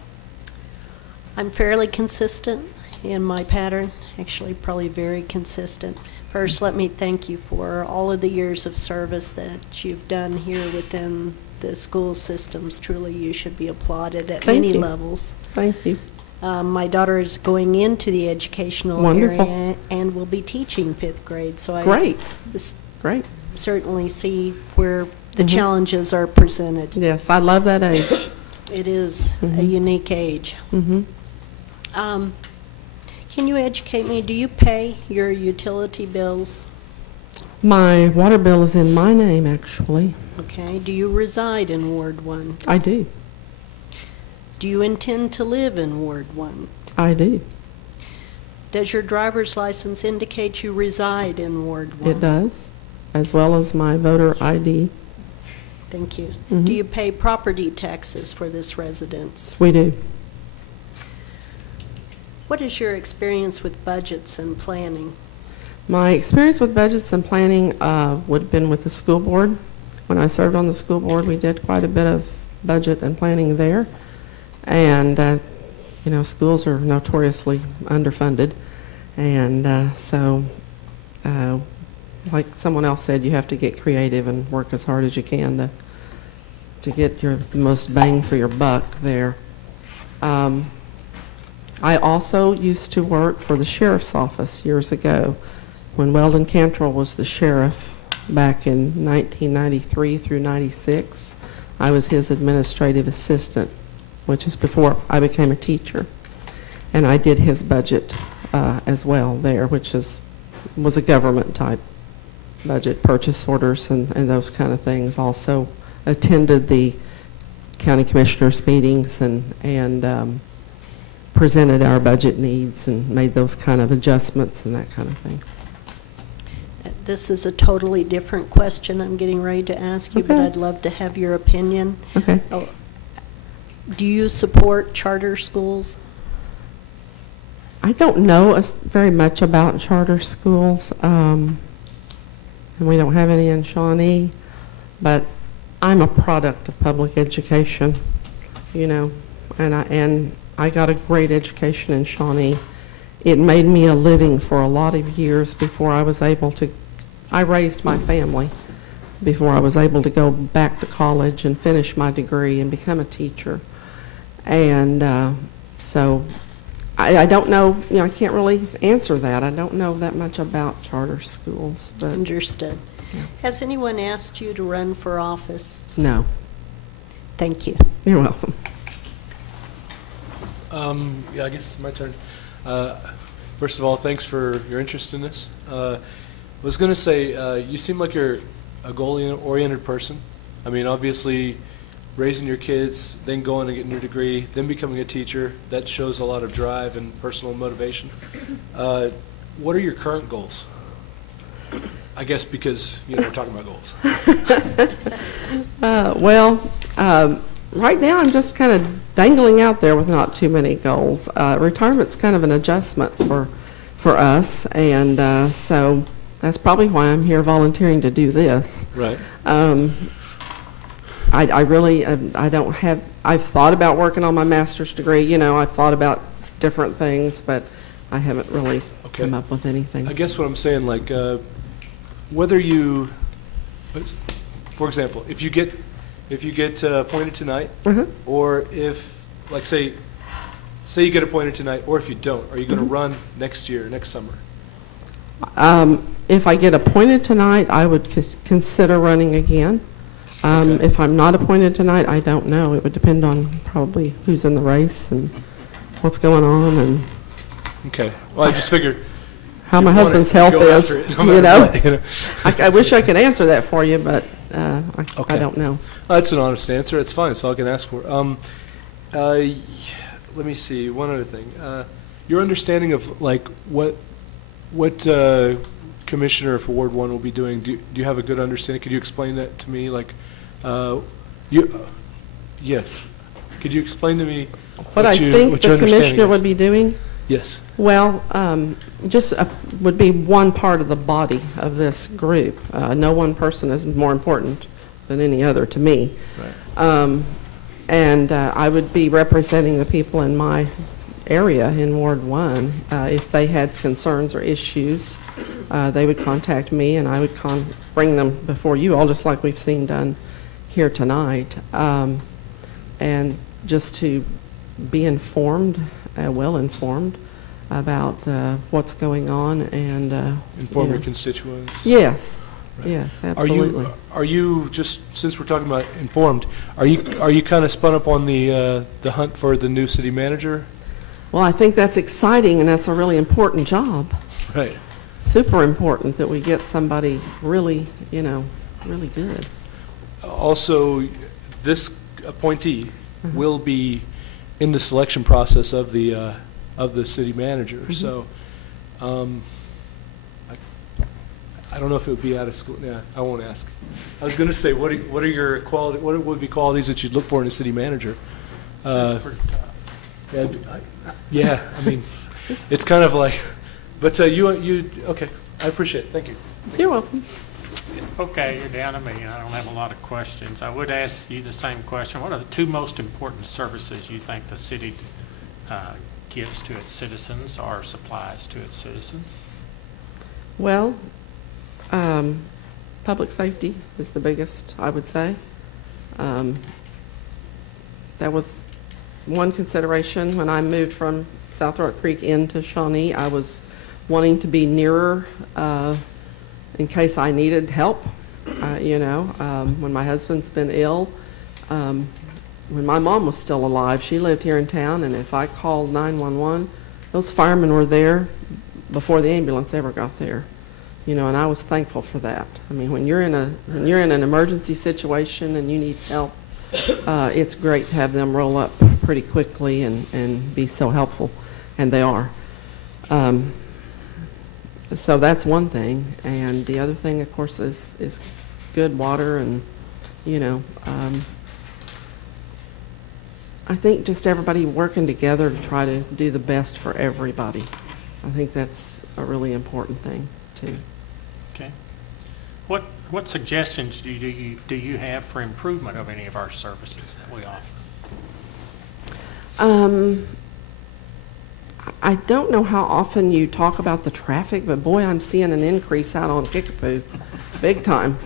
I'm fairly consistent in my pattern, actually probably very consistent. First, let me thank you for all of the years of service that you've done here within the school systems. Truly, you should be applauded at Thank many you. levels. Thank you. My daughter is going into the educational Wonderful. area and will be teaching 5th grade, so I Great. s- Great. certainly see where the Mhm. challenges are presented. Yes, I love that age. It is a Mhm. unique age. Mm-hmm. Can you educate me, do you pay your utility bills? My water bill is in my name, actually. Okay, do you reside in Ward 1? I do. Do you intend to live in Ward 1? I do. Does your driver's license indicate you reside in Ward 1? It does, as well as my voter ID. Thank you. Mhm. Do you pay property taxes for this residence? We do. What is your experience with budgets and planning? My experience with budgets and planning would have been with the school board. When I served on the school board, we did quite a bit of budget and planning there. And, you know, schools are notoriously underfunded. And so, like someone else said, you have to get creative and work as hard as you can to get the most bang for your buck there. I also used to work for the sheriff's office years ago when Weldon Cantrell was the sheriff back in 1993 through 96. I was his administrative assistant, which is before I became a teacher. And I did his budget as well there, which was a government type budget, purchase orders and those kind of things. Also attended the county commissioners meetings and presented our budget needs and made those kind of adjustments and that kind of thing. This is a totally different question I'm getting ready to ask you, but Okay. I'd love to have your opinion. Okay. Oh, do you support charter schools? I don't know very much about charter schools, and we don't have any in Shawnee, but I'm a product of public education, you know, and I got a great education in Shawnee. It made me a living for a lot of years before I was able to, I raised my family before I was able to go back to college and finish my degree and become a teacher. And so I don't know, you know, I can't really answer that. I don't know that much about charter schools, but Understood. Yeah. Has anyone asked you to run for office? no. Thank you. You're welcome. Yeah, I guess it's my turn. First of all, thanks for your interest in this. I was going to say, you seem like you're a goal-oriented person. I mean, obviously, raising your kids, then going and getting your degree, then becoming a teacher, that shows a lot of drive and personal motivation. What are your current goals? I guess because, you know, we're talking about goals. Right now I'm just kind of dangling out there with not too many goals. Retirement's kind of an adjustment for us, and so that's probably why I'm here volunteering to do this. Right. I really, I don't have, I've thought about working on my master's degree, you know, I've thought about different things, but I haven't really come up with anything. I guess what I'm saying, like, whether you, for example, if you get appointed tonight, or if, like, say you get appointed tonight, or if you don't, are you going to run next year, next summer? If I get appointed tonight, I would consider running again. If I'm not appointed tonight, I don't know. It would depend on probably who's in the race and what's going on and. Okay. Well, I just figured. How my husband's health is, you know. I wish I could answer that for you, but I don't know. That's an honest answer. It's fine. It's all I can ask for. Let me see. One other thing. Your understanding of, like, what commissioner for Ward 1 will be doing, do you have a good understanding? Could you explain that to me? Like, yes. Could you explain to me What I think the commissioner would be doing? Yes. Well, just would be one part of the body of this group. No one person is more important than any other to me. Right. And I would be representing the people in my area in Ward 1. If they had concerns or issues, they would contact me and I would bring them before you all, just like we've seen done here tonight. And just to be informed well-informed about what's going on and, Inform you your know. constituents? Yes, Right. yes, absolutely. Are you, just since we're talking about informed, are you kind of spun up on the hunt for the new city manager? Well, I think that's exciting, and that's a really important job. Right. Super important that we get somebody really, really good. Also, this appointee will be in the selection process of the city manager. So, I don't know if it would be out of school. Yeah, I won't ask. I was going to say, what are your quality? What would be qualities that you'd look for in a city manager? That's pretty tough. Yeah, I mean, it's kind of like, but you okay? I appreciate it. Thank you. You're welcome. Okay, you're down to me. I don't have a lot of questions. I would ask you the same question. What are the two most important services you think the city gives to its citizens or supplies to its citizens? Well, public safety is the biggest, I would say. That was one consideration when I moved from South Rock Creek into Shawnee. I was wanting to be nearer in case I needed help. When my husband's been ill, when my mom was still alive, she lived here in town, and if I called 911, those firemen were there before the ambulance ever got there. And I was thankful for that. I mean, when you're in an emergency situation and you need help, it's great to have them roll up pretty quickly and be so helpful, and they are. So that's one thing, and the other thing, of course, is good water, and I think just everybody working together to try to do the best for everybody. I think that's a really important thing too. Okay. What suggestions do you have for improvement of any of our services that we offer? I don't know how often you talk about the traffic, but boy, I'm seeing an increase out on Kickapoo, big time,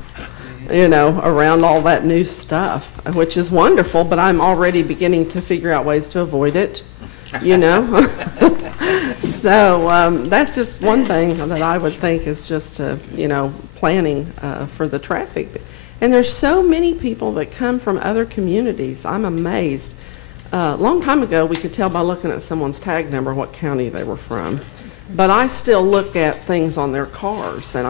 around all that new stuff, which is wonderful, but I'm already beginning to figure out ways to avoid it, So that's just one thing that I would think is just, planning for the traffic. And there's so many people that come from other communities. I'm amazed. A long time ago, we could tell by looking at someone's tag number what county they were from. But I still look at things on their cars, and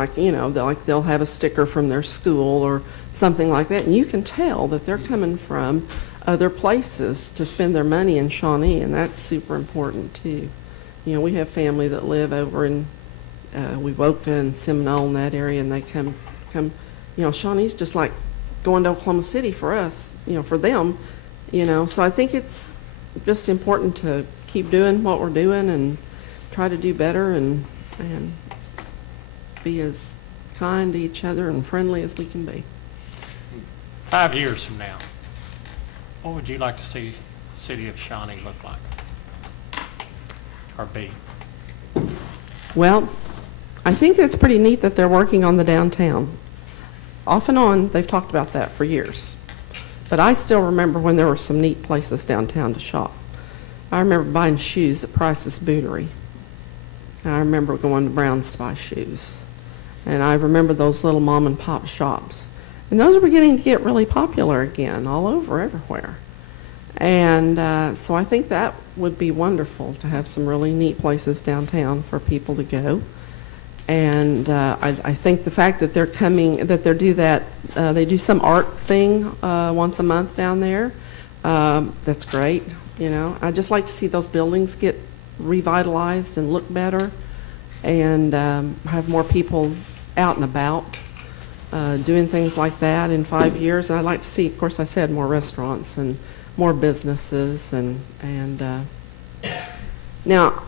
they'll have a sticker from their school or something like that, and you can tell that they're coming from other places to spend their money in Shawnee, and that's super important too. We have family that live over in Wewoka and Seminole in that area, and they come. Shawnee's just like going to Oklahoma City for us, for them. So I think it's just important to keep doing what we're doing and try to do better and be as kind to each other and friendly as we can be. 5 years from now, what would you like to see the city of Shawnee look like or be? Well, I think it's pretty neat that they're working on the downtown. Off and on, they've talked about that for years. But I still remember when there were some neat places downtown to shop. I remember buying shoes at Price's Bootery. I remember going to Brown's to buy shoes. And I remember those little mom and pop shops. And those are beginning to get really popular again, all over, everywhere. And so I think that would be wonderful to have some really neat places downtown for people to go. And I think the fact that they're coming, that they do some art thing once a month down there, that's great. I'd just like to see those buildings get revitalized and look better, and have more people out and about doing things like that in 5 years. And I'd like to see, of course, I said more restaurants and more businesses, and now.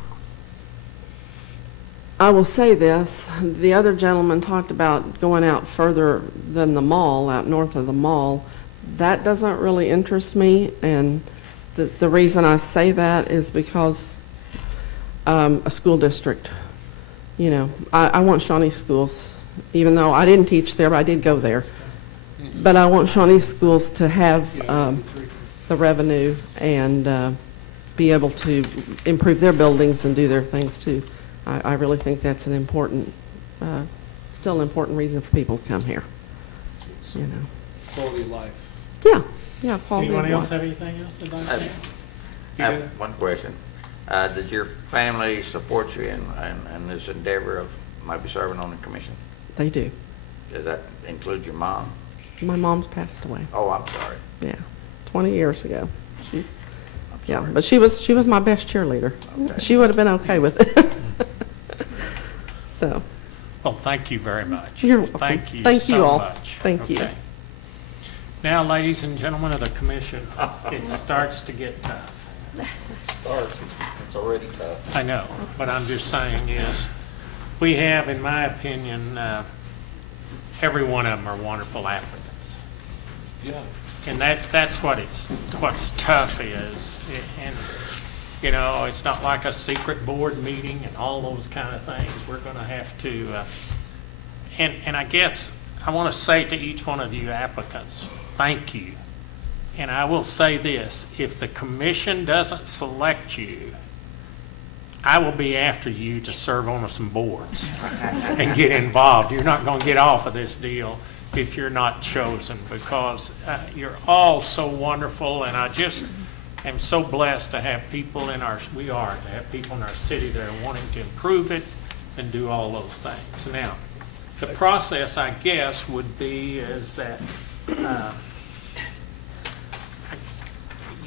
I will say this, the other gentleman talked about going out further than the mall, out north of the mall. That doesn't really interest me, and the reason I say that is because a school district, I want Shawnee schools, even though I didn't teach there, but I did go there. But I want Shawnee schools to have the revenue and be able to improve their buildings and do their things too. I really think that's an important, still an important reason for people to come here, you know. Quality of life. Yeah, yeah, quality of Anyone else life. have anything else about I that? have one question. Did your family support you in this endeavor of maybe serving on the commission? They do. Does that include your mom? My mom's passed away. Oh, I'm sorry. Yeah, 20 years ago. She's, I'm yeah, sorry. but she was my best cheerleader. Okay. She would have been okay with it. So, Well, thank you very much. You're welcome. Thank you Thank you so all. much. Thank you. Okay. Now, ladies and gentlemen of the commission, it starts to get tough. It's already tough. I know, but I'm just saying is, we have, in my opinion, every one of them are wonderful applicants. Yeah. And that's what's tough is, and, you know, it's not like a secret board meeting and all those kind of things. We're gonna have to, and I guess I wanna say to each one of you applicants, thank you. And I will say this, if the commission doesn't select you, I will be after you to serve on some boards and get involved. You're not going to get off of this deal if you're not chosen, because you're all so wonderful, and I just am so blessed to have people in our, to have people in our city that are wanting to improve it and do all those things. Now, the process, I guess, would be is that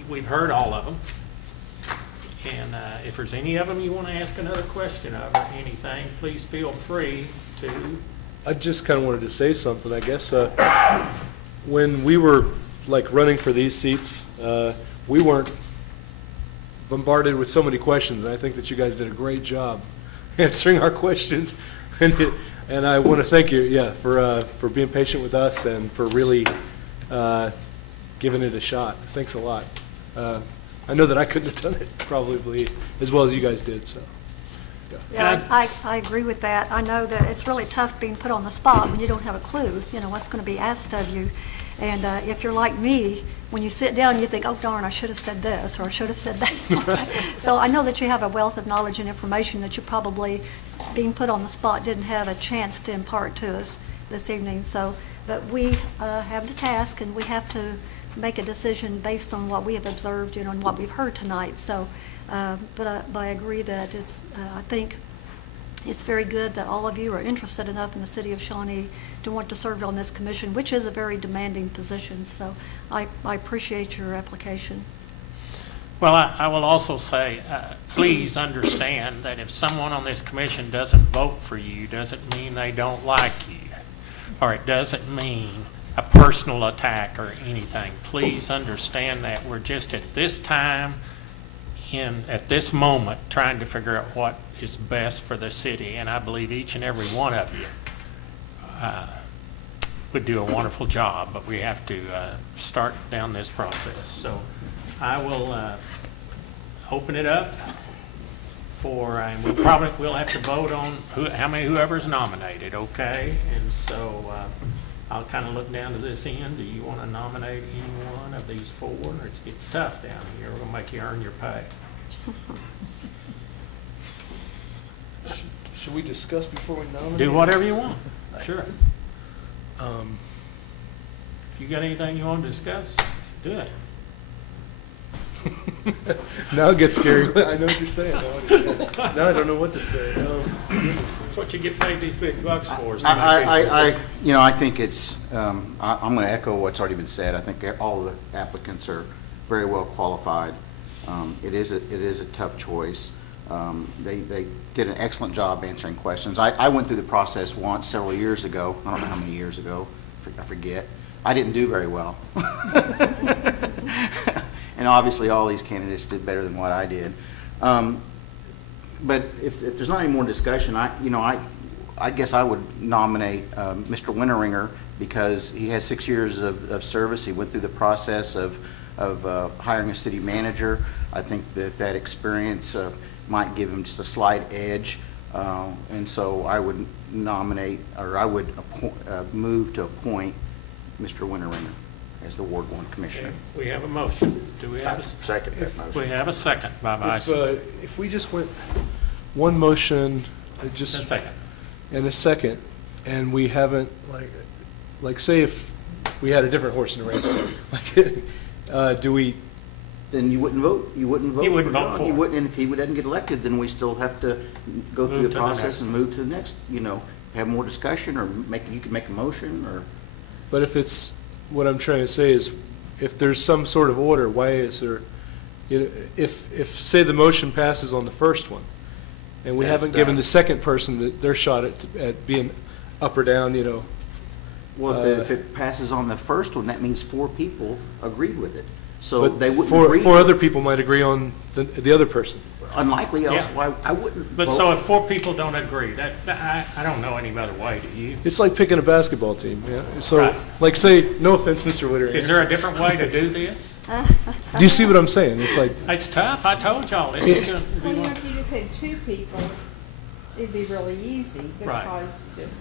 we've heard all of them. And if there's any of them you want to ask another question of or anything, please feel free to. I just kind of wanted to say something, I guess. When we were like running for these seats, we weren't bombarded with so many questions, and I think that you guys did a great job answering our questions. And I want to thank you, yeah, for being patient with us and for really giving it a shot. Thanks a lot. I know that I couldn't have done it probably as well as you guys did, so. Yeah, I agree with that. I know that it's really tough being put on the spot when you don't have a clue, you know, what's going to be asked of you. And if you're like me, when you sit down, you think, oh darn, I should have said this, or I should have said that. So I know that you have a wealth of knowledge and information that you probably, being put on the spot, didn't have a chance to impart to us this evening. So, but we have the task, and we have to make a decision based on what we have observed, you know, and what we've heard tonight. So, but I agree that it's, I think it's very good that all of you are interested enough in the city of Shawnee to want to serve on this commission, which is a very demanding position. So I appreciate your application. Well, I will also say, please understand that if someone on this commission doesn't vote for you, doesn't mean they don't like you, or it doesn't mean a personal attack or anything. Please understand that we're just at this time, at this moment, trying to figure out what is best for the city, and I believe each and every one of you would do a wonderful job, but we have to start down this process. So I will open it up for, and we'll have to vote on whoever's nominated, okay? And so I'll kind of look down to this end. Do you want to nominate any one of these four? It's tough down here. We're going to make you earn your pay. Should we discuss before we nominate? Do whatever you want. Sure. You got anything you want to discuss? Do it. Now it gets scary. I know what you're saying. Now I don't know what to say. That's what you get paid these big bucks for. Is to make I think it's, I'm going to echo what's already been said. I think all the applicants are very well qualified. It is a tough choice. They did an excellent job answering questions. I went through the process once several years ago. I don't know how many years ago. I forget. I didn't do very well. And obviously all these candidates did better than what I did. But if there's not any more discussion, I guess I would nominate Mr. Winteringer, because he has 6 years of service. He went through the process of hiring a city manager. I think that experience might give him just a slight edge. And so I would nominate, or I would move to appoint Mr. Winteringer as the Ward 1 Commissioner. We have a motion. Do we have a? Second that motion. We have a second by Vice. If we just went one motion, just. A second. And a second, and we haven't, like, say if we had a different horse in the race, like, do we? Then you wouldn't vote. You wouldn't vote. You wouldn't for vote John. for You it. wouldn't, and if he doesn't get elected, then we still have to go through Move the to the process next. and move to the next, have more discussion, or you can make a motion, or. But if it's, what I'm trying to say is, if there's some sort of order, why is there, if say the motion passes on the first one, and we Then it's haven't given done. the second person their shot at being up or down, Well, if it passes on the first one, that means 4 people agreed with it. So but they wouldn't four agree. other people might agree on the other person. Unlikely, else Yeah. why I wouldn't But vote. so if 4 people don't agree, I don't know any other way, do you? It's like picking a basketball team, yeah? So, Right. like, say, no offense, Mr. Witter. Is there a different way to do this? Do you see what I'm saying? It's like, It's tough. I told y'all. It's gonna be Well, one- if you just had 2 people, it'd be really easy, Right. because just,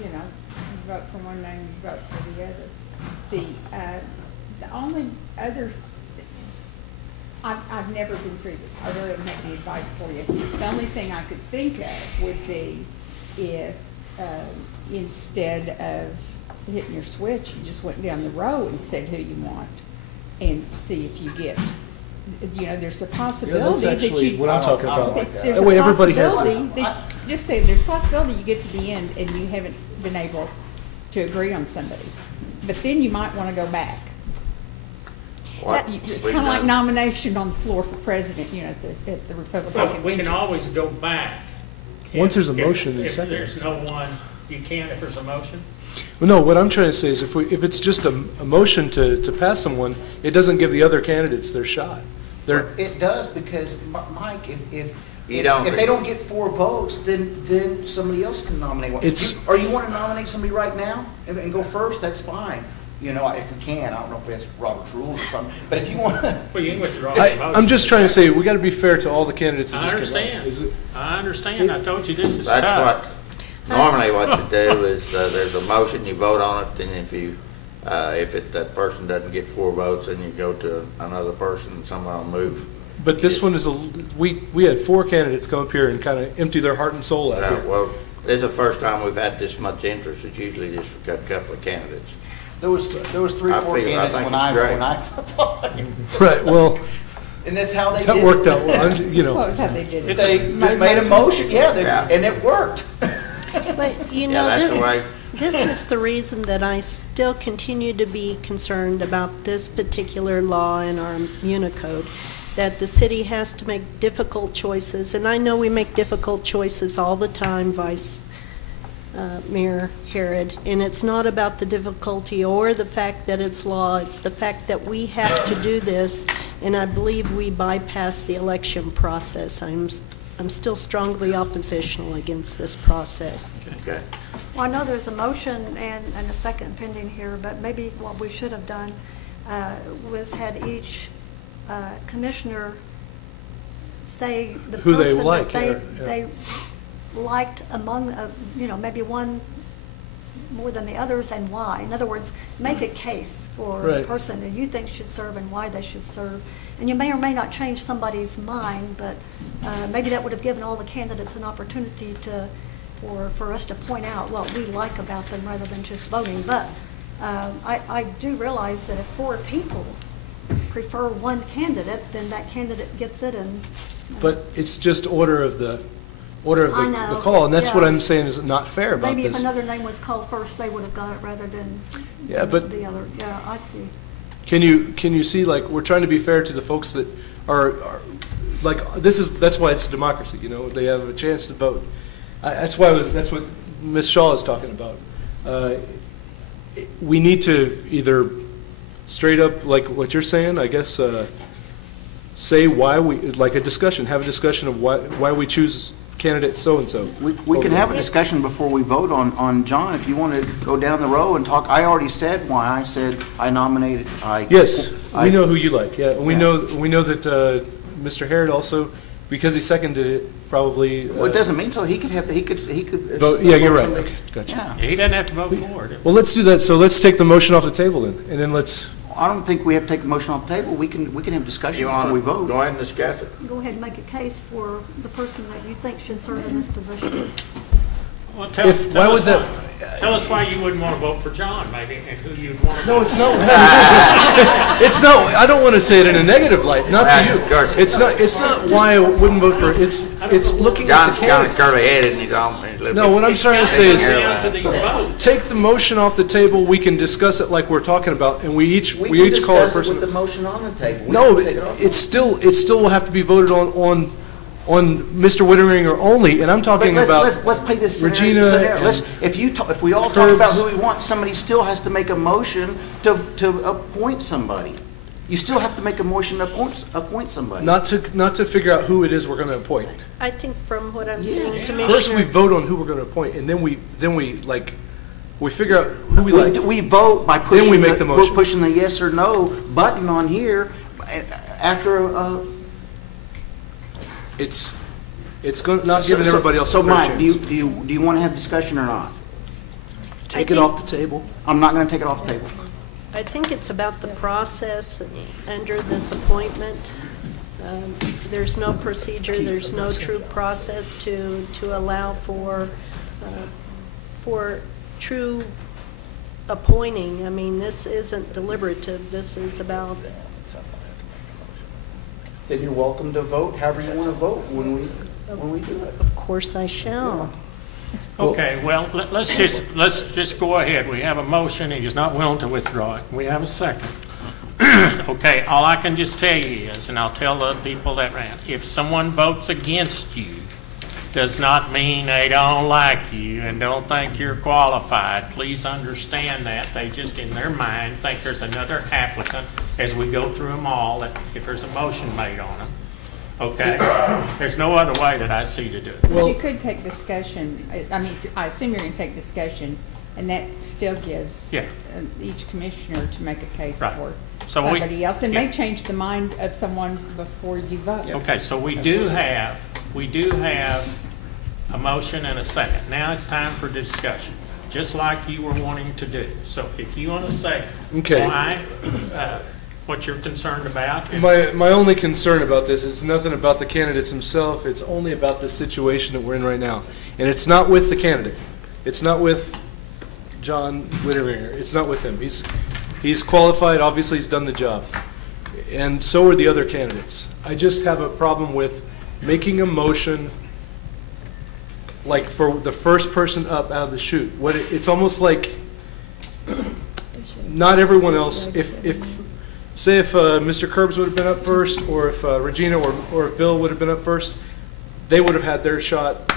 you vote for one name, you vote for the other. The only other, I've never been through this, I really don't have any advice for you. The only thing I could think of would be if, instead of hitting your switch, you just went down the row and said who you want, and see if you get, there's a possibility that actually you. what I'm talking about. There's That a way everybody has possibility that, just say, there's a possibility you get to the end and you haven't been able to agree on somebody. But then you might want to go back. What It's we've kind of like done- nomination on the floor for president, at the Republican Well, we can convention. always go back. Once there's a If- motion and If second. there's no one, you can't if there's a motion? Well, no, what I'm trying to say is if it's just a motion to pass someone, it doesn't give the other candidates their shot. It does, because, Mike, if You don't they don't get 4 votes, then somebody else can nominate one. Or you want to nominate somebody right now and go first, that's fine. If we can, I don't know if that's Robert's rules or something, but if you want to. Well, you can withdraw the motion. I'm just trying to say, we got to be fair to all the candidates that I just came up. understand. I understand. I told you this is That's tough. what, normally what you do is, there's a motion, you vote on it, and if that person doesn't get 4 votes, then you go to another person, and someone will move. But this one is we had 4 candidates come up here and kind of empty their heart and soul out here. Well, this is the first time we've had this much interest. It's usually just a couple of candidates. There was 3 I or 4 feel- I candidates think when it's great. I applied. Right, well, And that's how they did that it. worked out well, That's how they did it. They just made a motion, Yeah. and it worked. But, Yeah, that's the way. this is the reason that I still continue to be concerned about this particular law in our Unicode, that the city has to make difficult choices, and I know we make difficult choices all the time, Mayor Herod, and it's not about the difficulty or the fact that it's law, it's the fact that we have to do this, and I believe we bypass the election process. I'm still strongly oppositional against this process. Okay. Well, I know there's a motion and a second pending here, but maybe what we should have done was had each commissioner say the Who they person like, that yeah. they liked among, maybe one more than the others, and why. In other words, make a case for the Right. person that you think should serve and why they should serve. And you may or may not change somebody's mind, but maybe that would have given all the candidates an opportunity for us to point out what we like about them rather than just voting. But I do realize that if 4 people prefer one candidate, then that candidate gets it, and But it's just order of the I know, the call, and that's what yeah. I'm saying is not fair about maybe if this. another name was called first, they would have got it rather than Yeah, but the other. Yeah, I see. can you see, like, we're trying to be fair to the folks that are like, that's why it's democracy, they have a chance to vote. That's what Ms. Shaw is talking about. We need to either straight up, like what you're saying, I guess, say why have a discussion of why we choose candidate so-and-so. We can have a discussion before we vote on John, if you want to go down the row and talk. I already said why I said I nominated. Yes, we know who you like, yeah. And we Yeah. know that Mr. Herod also because he seconded it, probably. Well, it doesn't mean so. He could have, he could. Vote, yeah, you're right. somebody- Okay, gotcha. Yeah. He doesn't have to vote for it. Well, let's do that. So let's take the motion off the table then, and then let's, I don't think we have to take a motion off the table. We can have discussion You before want we to vote. go ahead and discuss it? Go ahead and make a case for the person that you think should serve in this position. Well, tell If- why would that- Tell us why you wouldn't want to vote for John, maybe, and who you'd want to. no, it's not. It's not, I don't want to say it in a negative light, not to Of course. you. It's not why I wouldn't vote for it. It's looking at John's the kind of candidates. curly-headed and he's on. he's a little No, bit- what I'm trying to say is, Down to these votes. take the motion off the table, we can discuss it like we're talking about, and we each call a We can discuss it person. with the motion on the table. We No, can take it off. it still will have to be voted on Mr. Whitteringer only, and I'm talking Let's about play this Regina scenario. and Let's, if we all talk about Curbs. who we want, somebody still has to make a motion to appoint somebody. You still have to make a motion to appoint somebody. not to figure out who it is we're going to appoint. I think from what I'm seeing, First, we Commissioner, vote on who we're going to appoint, and then we figure out who we like. We vote by Then we pushing make the motion. pushing the yes or no button on here after. It's not giving everybody else a So, fair Mike, chance. do you want to have discussion or not? Take it off the table. I'm not going to take it off the table. I think it's about the process under this appointment. There's no procedure, there's no true process to allow for true appointing. I mean, this isn't deliberative, this is about, Then you're welcome to vote however you want to vote when we do it. of course I shall. Okay, well, let's just go ahead. We have a motion, and he's not willing to withdraw it. We have a second. Okay, all I can just tell you is, and I'll tell the people that ran, if someone votes against you, does not mean they don't like you and don't think you're qualified. Please understand that. They just, in their mind, think there's another applicant as we go through them all, that if there's a motion made on them. Okay? There's no other way that I see to do it. But you could take discussion, I mean, I assume you're gonna take discussion, and that still gives Yeah. each commissioner to make a case Right. for So we- somebody else, and yeah. may change the mind of someone before you vote. Okay, so we do have a motion and a second. Now it's time for discussion, just like you were wanting to do. So if you want to say Okay. why, what you're concerned about. and- My only concern about this is nothing about the candidates themselves. It's only about the situation that we're in right now. And it's not with the candidate. It's not with John Whitteringer. It's not with him. He's qualified. Obviously, he's done the job. And so are the other candidates. I just have a problem with making a motion like for the first person up out of the chute. It's almost like not everyone else, say if Mr. Curbs would have been up first, or if Regina or if Bill would have been up first, they would have had their shot,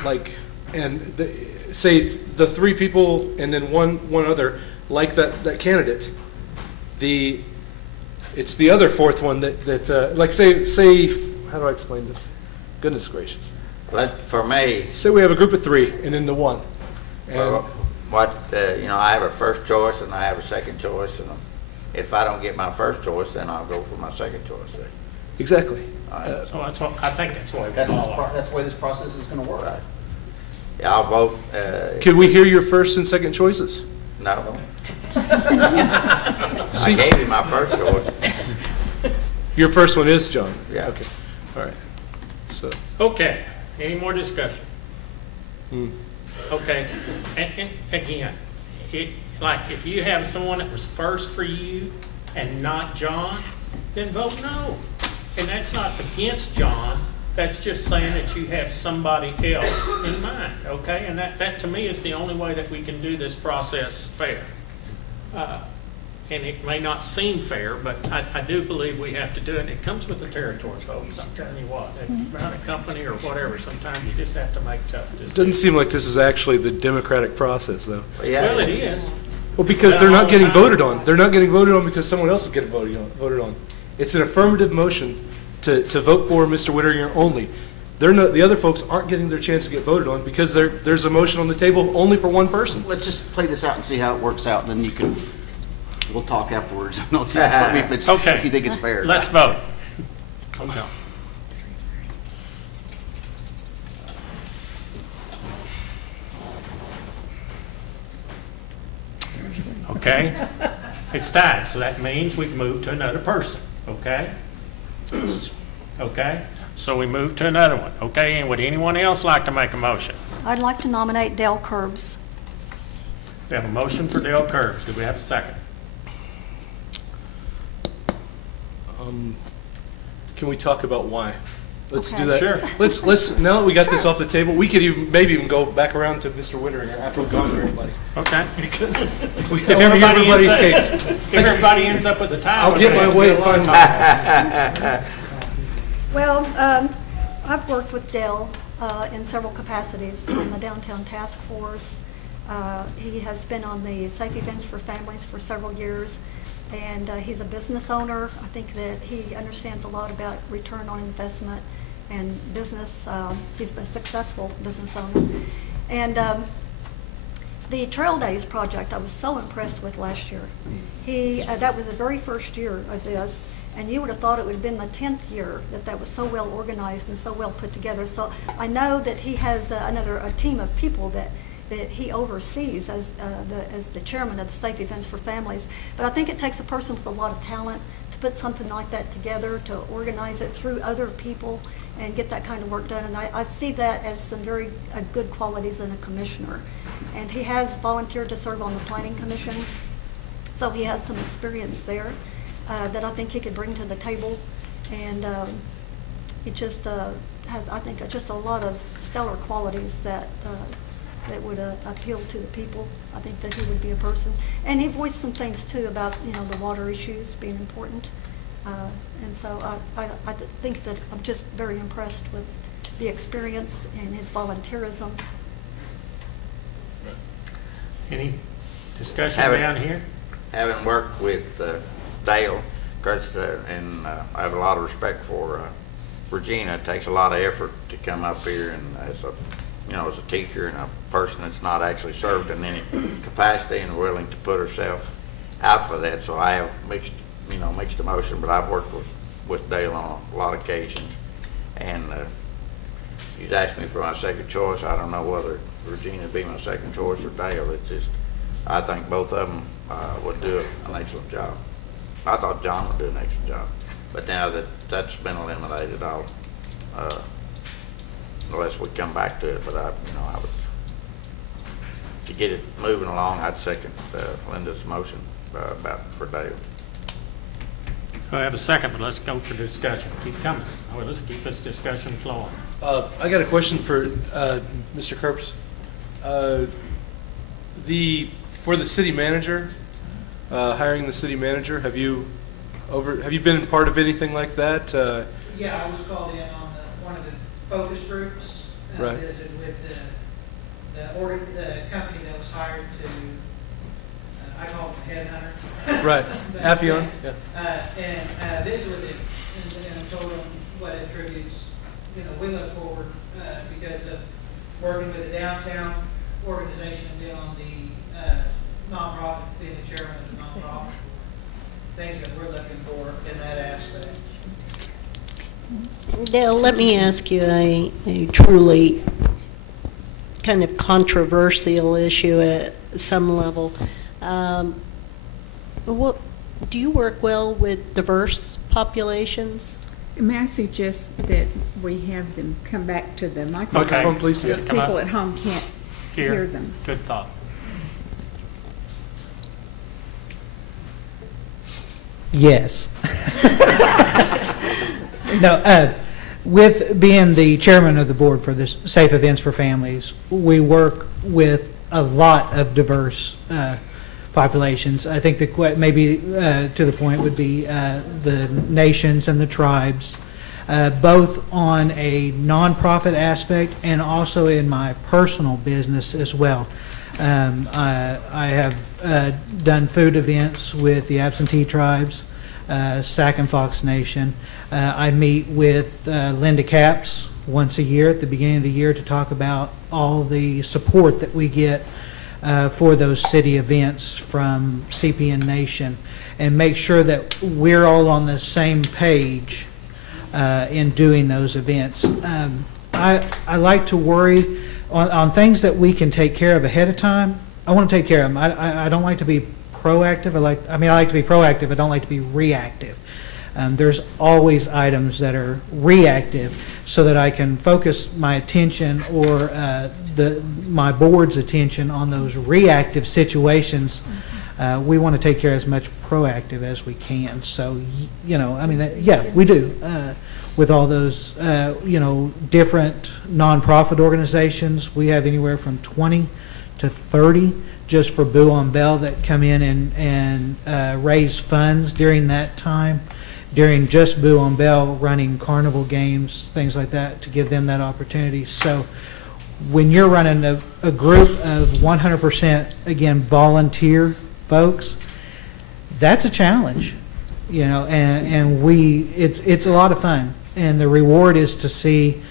say the three people and then one other like that candidate. It's the other fourth one that like say, how do I explain this? Goodness gracious. For me, Say we have a group of three and then the one. And I have a first choice and I have a second choice, and if I don't get my first choice, then I'll go for my second choice. exactly. So I think that's what we That's follow. the way this process is going to work. Right. Yeah, I'll vote, Could we hear your first and second choices? no. See- I gave you my first choice. Your first one is John? Yeah. Okay, all right. So, Okay, any more discussion? Okay, and again, like if you have someone that was first for you and not John, then vote no. And that's not against John, that's just saying that you have somebody else in mind, okay? And that to me is the only way that we can do this process fair. And it may not seem fair, but I do believe we have to do it. It comes with the territories, folks. I'm telling you what, if you run a company or whatever, sometimes you just have to make tough it decisions. doesn't seem like this is actually the democratic process, though. Well, it is. Well, because they're not getting voted on. They're not getting voted on because someone else is getting voted on. It's an affirmative motion to vote for Mr. Whitteringer only. The other folks aren't getting their chance to get voted on because there's a motion on the table only for one person. Let's just play this out and see how it works out, then we'll talk afterwards. No, if Okay. you think it's fair. Let's vote. Okay. Okay? It's tied, so that means we move to another person, okay? Okay? So we move to another one, okay? And would anyone else like to make a motion? I'd like to nominate Dale Curbs. We have a motion for Dale Curbs. Do we have a second? Can we talk about why? Let's Okay. do that. Sure. Let's, now that we got this off the table, we could even, maybe even go back around to Mr. Winteringer after we've gone through everybody. Okay. Because we If have everybody everybody's ends case. up, if everybody ends up with a tie. I'll get my way and find Well, I've worked with Dale in several capacities on the Downtown Task Force. He has been on the Safe Events for Families for several years, and he's a business owner. I think that he understands a lot about return on investment and business. He's a successful business owner. And the Trail Days project, I was so impressed with last year. That was the very first year of this, and you would have thought it would have been the 10th year that was so well organized and so well put together. So I know that he has a team of people that he oversees as the chairman of the Safe Events for Families. But I think it takes a person with a lot of talent to put something like that together, to organize it through other people and get that kind of work done. And I see that as some very good qualities in a commissioner. And he has volunteered to serve on the Planning Commission, so he has some experience there that I think he could bring to the table. And he just has, I think, just a lot of stellar qualities that would appeal to the people. I think that he would be a person. And he voiced some things too about, the water issues being important. And so I think that I'm just very impressed with the experience and his volunteerism. Any discussion down here? Having worked with Dale, of course, and I have a lot of respect for Regina. It takes a lot of effort to come up here, and as a teacher and a person that's not actually served in any capacity and willing to put herself out for that. So I have mixed emotion, but I've worked with Dale on a lot of occasions. And you'd ask me for my second choice. I don't know whether Regina would be my second choice or Dale. It's just, I think both of them would do an excellent job. I thought John would do an excellent job, but now that's been eliminated, unless we come back to it. But I would, to get it moving along, I'd second Linda's motion for Dale. I have a second, but let's go for discussion. Keep coming. Let's keep this discussion flowing. I got a question for Mr. Curbs. For the city manager, hiring the city manager, have you been part of anything like that? Yeah, I was called in on one of the focus groups. Right. Visited with the company that was hired to, I call it the headhunter. Right, Affion, yeah. And visited with him and told him what attributes, we look forward because of working with the downtown organization, being on the nonprofit, being the chairman of the nonprofit, things that we're looking for in that aspect. Dale, let me ask you a truly kind of controversial issue at some level. Do you work well with diverse populations? May I suggest that we have them come back to the microphone? Microphone, please. Because Come up. people at home can't hear them. Good thought. Yes. No, with being the chairman of the board for the Safe Events for Families, we work with a lot of diverse populations. I think maybe to the point would be the nations and the tribes, both on a nonprofit aspect and also in my personal business as well. I have done food events with the absentee tribes, Sac and Fox Nation. I meet with Linda Capps once a year at the beginning of the year to talk about all the support that we get for those city events from CPN Nation, and make sure that we're all on the same page in doing those events. I like to worry on things that we can take care of ahead of time. I want to take care of them. I don't like to be proactive. I like to be proactive. I don't like to be reactive. There's always items that are reactive so that I can focus my attention or my board's attention on those reactive situations. We want to take care of as much proactive as we can. So, we do. With all those, different nonprofit organizations, we have anywhere from 20 to 30 just for Boo on Bell that come in and raise funds during that time, during just Boo on Bell running carnival games, things like that, to give them that opportunity. So when you're running a group of 100%, again, volunteer folks, that's a challenge, and it's a lot of fun. And the reward is to see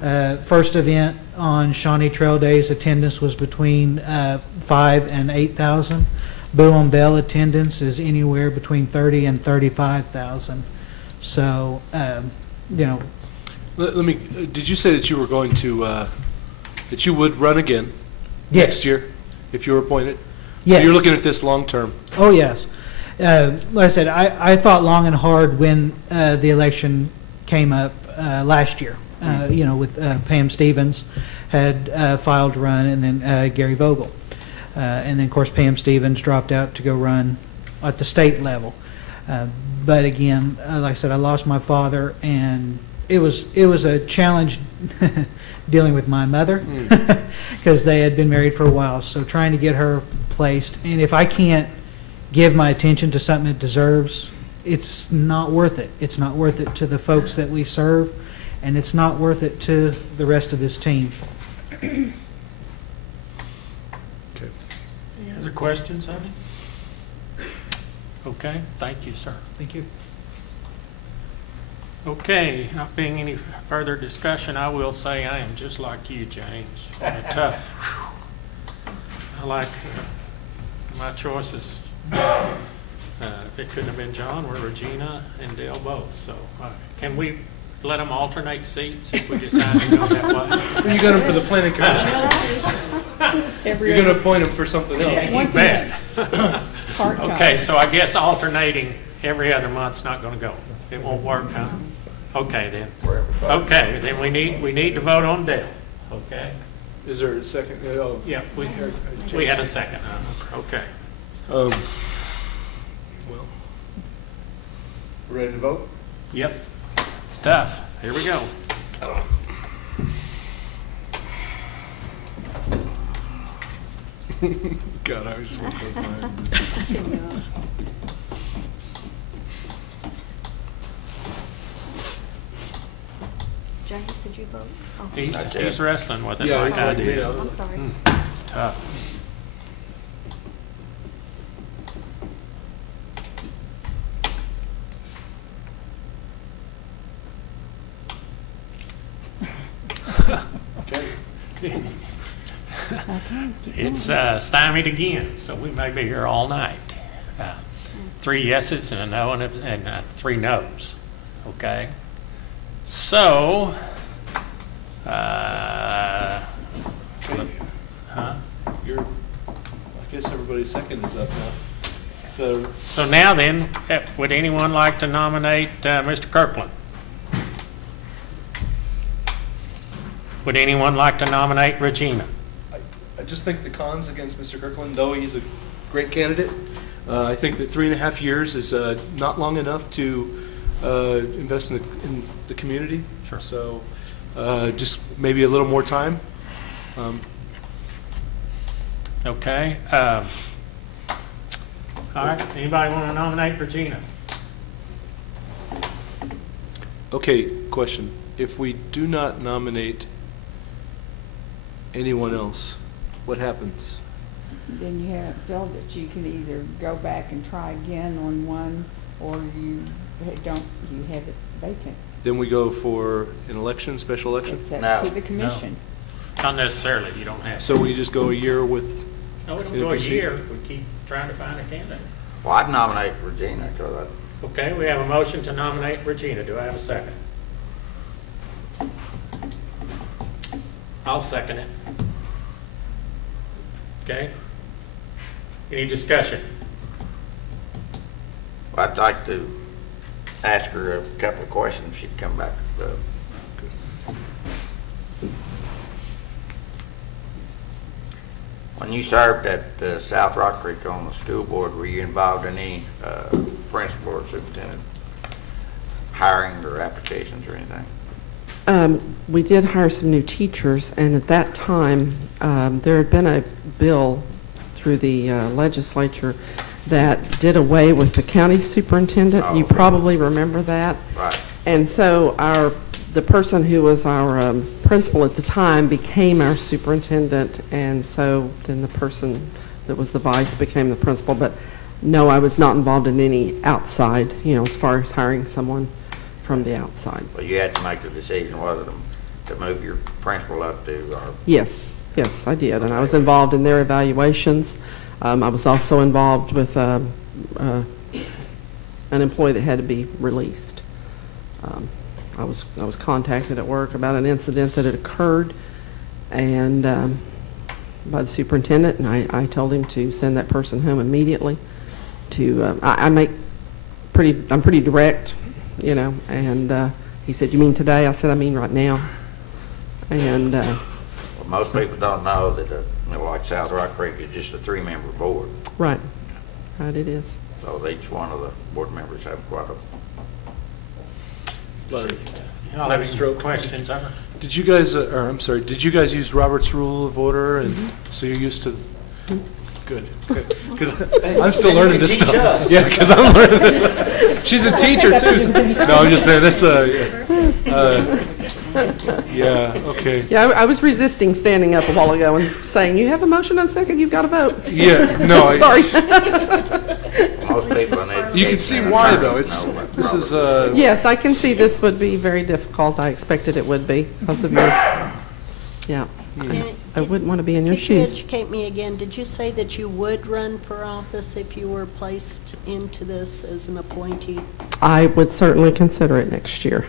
first event on Shawnee Trail Days attendance was between 5,000 and 8,000. Boo on Bell attendance is anywhere between 30 and 35,000. So, Let me, did you say that you were going to, that you would run again Yes. next year if you were appointed? Yes. So you're looking at this long-term? Oh, yes. Like I said, I thought long and hard when the election came up last year, with Pam Stevens had filed to run, and then Gary Vogel. And then, of course, Pam Stevens dropped out to go run at the state level. But again, like I said, I lost my father, and it was a challenge dealing with my mother because they had been married for a while. So trying to get her placed, and if I can't give my attention to something it deserves, it's not worth it. It's not worth it to the folks that we serve, and it's not worth it to the rest of this team. Okay. Any other questions of him? Okay, thank you, sir. Thank you. Okay, not being any further discussion, I will say I am just like you, James. A tough. I like my choices. If it couldn't have been John, we're Regina and Dale both. So can we let them alternate seats if we decide to go that way? You got them for the planning commission. You're going to appoint them for something else. You bet. Okay, so I guess alternating every other month's not going to go. It won't work, huh? Okay, then. Okay, then we need to vote on Dale. Okay. Is there a second? Oh, Yeah, we had a second. Okay. well, ready to vote? Yep. It's tough. Here we go. God, I just want to close my eyes. James, did you vote? Oh. He's wrestling with it Yeah, like he's I like me. did. I'm sorry. It's tough. It's stymied again, so we may be here all night. 3 yeses and a no and 3 noes. Okay. So, Huh? I guess everybody's second is up now. So now then, would anyone like to nominate Mr. Kirkland? Would anyone like to nominate Regina? I just think the cons against Mr. Kirkland, though he's a great candidate, I think that 3.5 years is not long enough to invest in the community. Sure. So just maybe a little more time. Okay. All right. Anybody want to nominate Regina? Okay, question. If we do not nominate anyone else, what happens? Then you have felt that you can either go back and try again on one, or you have it vacant. Then we go for an election, special election? It's up No. to the commission. Not necessarily. You don't have to. So we just go a year with, No, we don't go a NPC? year. We keep trying to find a candidate. Well, I'd nominate Regina, because Okay, we have a motion to nominate Regina. Do I have a second? I'll second it. Okay? Any discussion? I'd like to ask her a couple of questions if she'd come back. When you served at South Rock Creek on the school board, were you involved in any principal or superintendent hiring or applications or anything? We did hire some new teachers, and at that time, there had been a bill through the legislature that did away with the county superintendent. Oh, You okay. probably remember that. Right. And so the person who was our principal at the time became our superintendent, and so then the person that was the vice became the principal. But no, I was not involved in any outside, as far as hiring someone from the outside. Well, you had to make the decision whether to move your principal up to, or Yes, I did, and I was involved in their evaluations. I was also involved with an employee that had to be released. I was contacted at work about an incident that had occurred, and by the superintendent, and I told him to send that person home immediately. I'm pretty direct, and he said, "You mean today?" I said, "I mean right now." And well, most people don't know that, like South Rock Creek is just a 3-member board. right, it is. So each one of the board members have quite a. Y'all have any questions ever? Did you guys, did you guys use Robert's Rule of Order, and so you're used to? Good, because I'm still learning this stuff. Yeah, because I'm learning this. She's a teacher too. No, I'm just saying that's yeah, okay. Yeah, I was resisting standing up a while ago and saying, "You have a motion and second, you've got to vote." Yeah, no. Sorry. Most people in education. You can see why though. This is. Yes, I can see this would be very difficult. I expected it would be because of your, yeah. I wouldn't want to be in your Could you shoes. educate me again? Did you say that you would run for office if you were placed into this as an appointee? I would certainly consider it next year,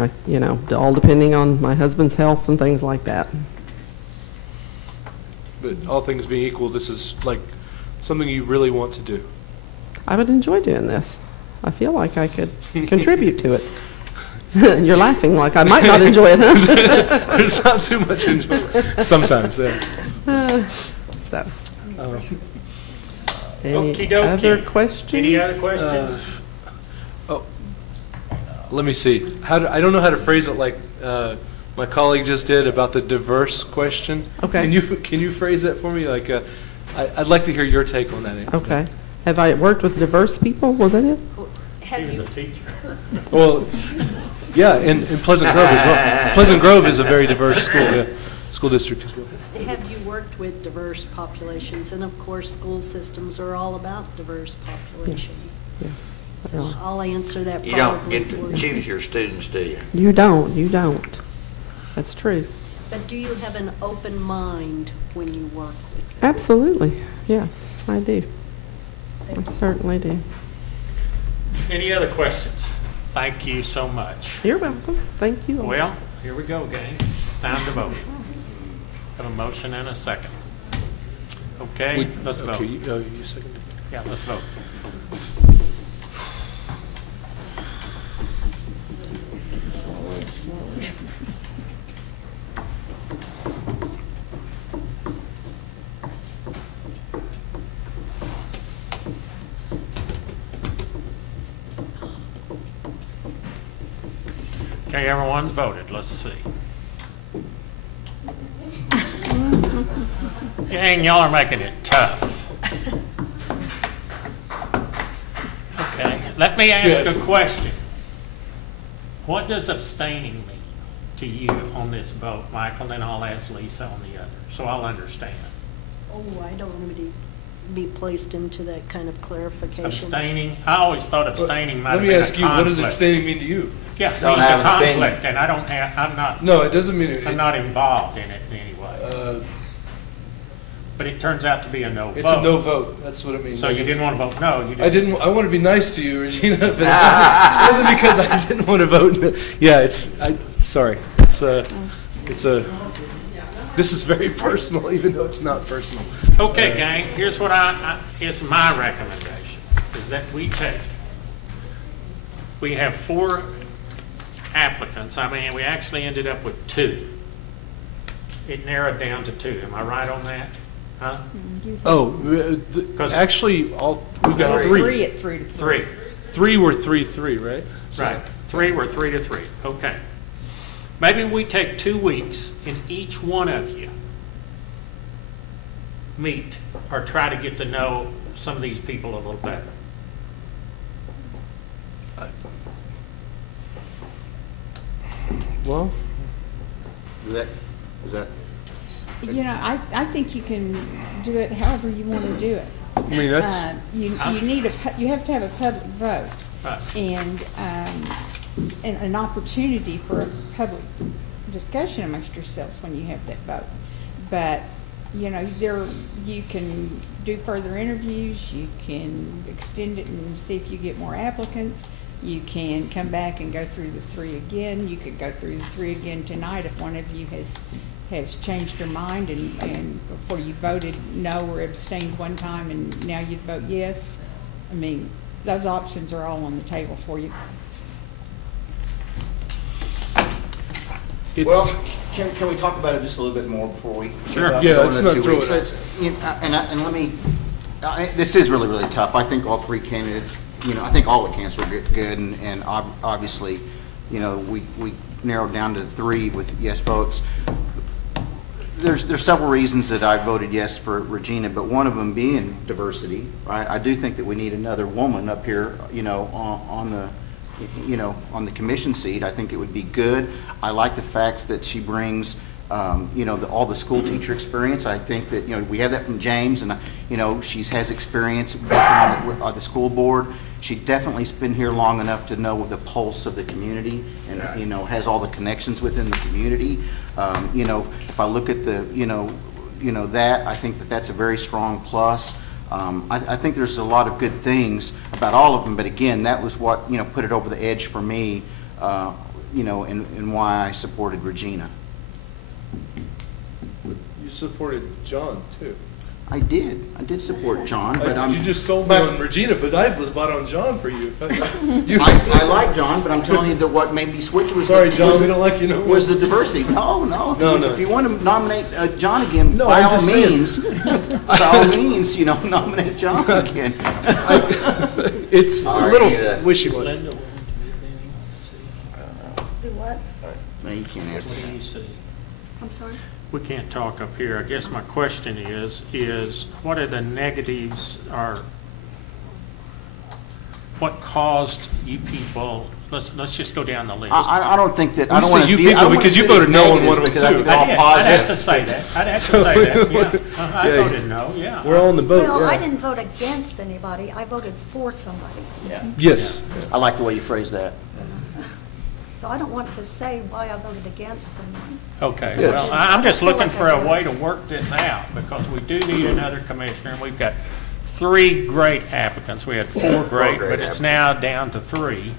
all depending on my husband's health and things like that. But all things being equal, this is like something you really want to do. I would enjoy doing this. I feel like I could contribute to it. You're laughing like I might not enjoy it, huh? There's not too much enjoyment. Sometimes, yeah. So. Okey Any dokey. other questions? Any other questions? Let me see. I don't know how to phrase it like my colleague just did about the diverse question. Okay. Can you phrase that for me? Like, I'd like to hear your take on that. Okay. Have I worked with diverse people? Was that it? She was a teacher. Well, yeah, in Pleasant Grove as well. Pleasant Grove is a very diverse school district as well. Have you worked with diverse populations? And of course, school systems are all about diverse populations. Yes. So I'll answer that You don't probably get for to you. choose your students, do you? You don't. That's true. But do you have an open mind when you work with them? Absolutely. Yes, I do. I certainly do. Any other questions? Thank you so much. You're welcome. Thank you. Well, here we go, gang. It's time to vote. Have a motion and a second. Okay, let's vote. Okay, you seconded. Yeah, let's vote. Okay, everyone's voted. Let's see. Gang, y'all are making it tough. Okay, let me ask a question. What does abstaining mean to you on this vote, Michael? Then I'll ask Lisa on the other, so I'll understand. Oh, I don't want to be placed into that kind of clarification. Abstaining, I always thought abstaining might have Let been a me ask you, what does conflict. abstaining mean to you? Yeah, it Don't means a have an opinion. conflict, and I don't have, I'm not, No, it doesn't mean it. I'm not involved in it in any way. But it turns out to be a no vote. It's a no vote. That's what it means. So you didn't want to vote no, you I didn't. didn't. I want to be nice to you, Regina, but it wasn't because I didn't want to vote. Yeah, sorry. It's a. This is very personal, even though it's not personal. Okay, gang, here's what here's my recommendation, is that we take We have 4 applicants. I mean, we actually ended up with 2. It narrowed down to 2. Am I right on that? Huh? Oh, actually, we've got Three 3. at 3 to 3. 3 were 3-3, right? So- Right. 3 were 3 to 3. Okay. Maybe we take 2 weeks and each one of you meet or try to get to know some of these people a little better. Well, Is that, You know, I think you can do it however you want to do it. I mean, that's, You need you have to have a public vote Right. and an opportunity for a public discussion amongst yourselves when you have that vote. But, you know, you can do further interviews, you can extend it and see if you get more applicants. You can come back and go through the 3 again. You could go through the 3 again tonight if one of you has changed your mind and before you voted no or abstained one time and now you'd vote yes. I mean, those options are all on the table for you. well, can we talk about it just a little bit more before we? Sure. go Yeah, into let's not 2 throw weeks? it out. Let's- you know, and let me, this is really, really tough. I think all 3 candidates, you know, I think all the candidates were good, and obviously, you know, we narrowed down to 3 with yes votes. There's several reasons that I voted yes for Regina, but one of them being diversity, right? I do think that we need another woman up here, you know, on the commission seat. I think it would be good. I like the fact that she brings, you know, all the school teacher experience. I think that, you know, we have that from James, and, you know, she has experience working on the school board. She definitely's been here long enough to know the pulse of the community and, you know, has all the connections within the community. You know, if I look at the, that, I think that that's a very strong plus. I think there's a lot of good things about all of them, but again, that was what, you know, put it over the edge for me, you know, and why I supported Regina. you supported John, too. I did support John, but I'm. You just sold me on Regina, but I was bought on John for you. I like John, but I'm telling you that what made me switch was. Sorry, John, we don't like you no more. Was the diversity. No. If you want to nominate John again, No, by I'm all just saying. means, by all means, you know, nominate John again. It's a Sorry, little wishy-washy. Linda willing to meet Do what? No, you can't ask What that. do you see? I'm sorry? We can't talk up here. I guess my question is what are the negatives or what caused you people, let's just go down the list. I don't think that. When I don't you say want to you be. I people, don't wanna because you do this voted no on negatives one of them, because I think too. they're all I'd positive. have to say that. I'd have to say that, yeah. I Yeah. voted no, yeah. We're all in the boat, Well, I yeah. didn't vote against anybody, I voted for somebody. Yeah. Yes. I like the way you phrase that. So I don't want to say why I voted against someone. Okay, Yes. well, I'm just I feel looking like for I a did. way to work this out, because we do need another commissioner, and we've got 3 great applicants. We had 4 great, great but it's now down to 3.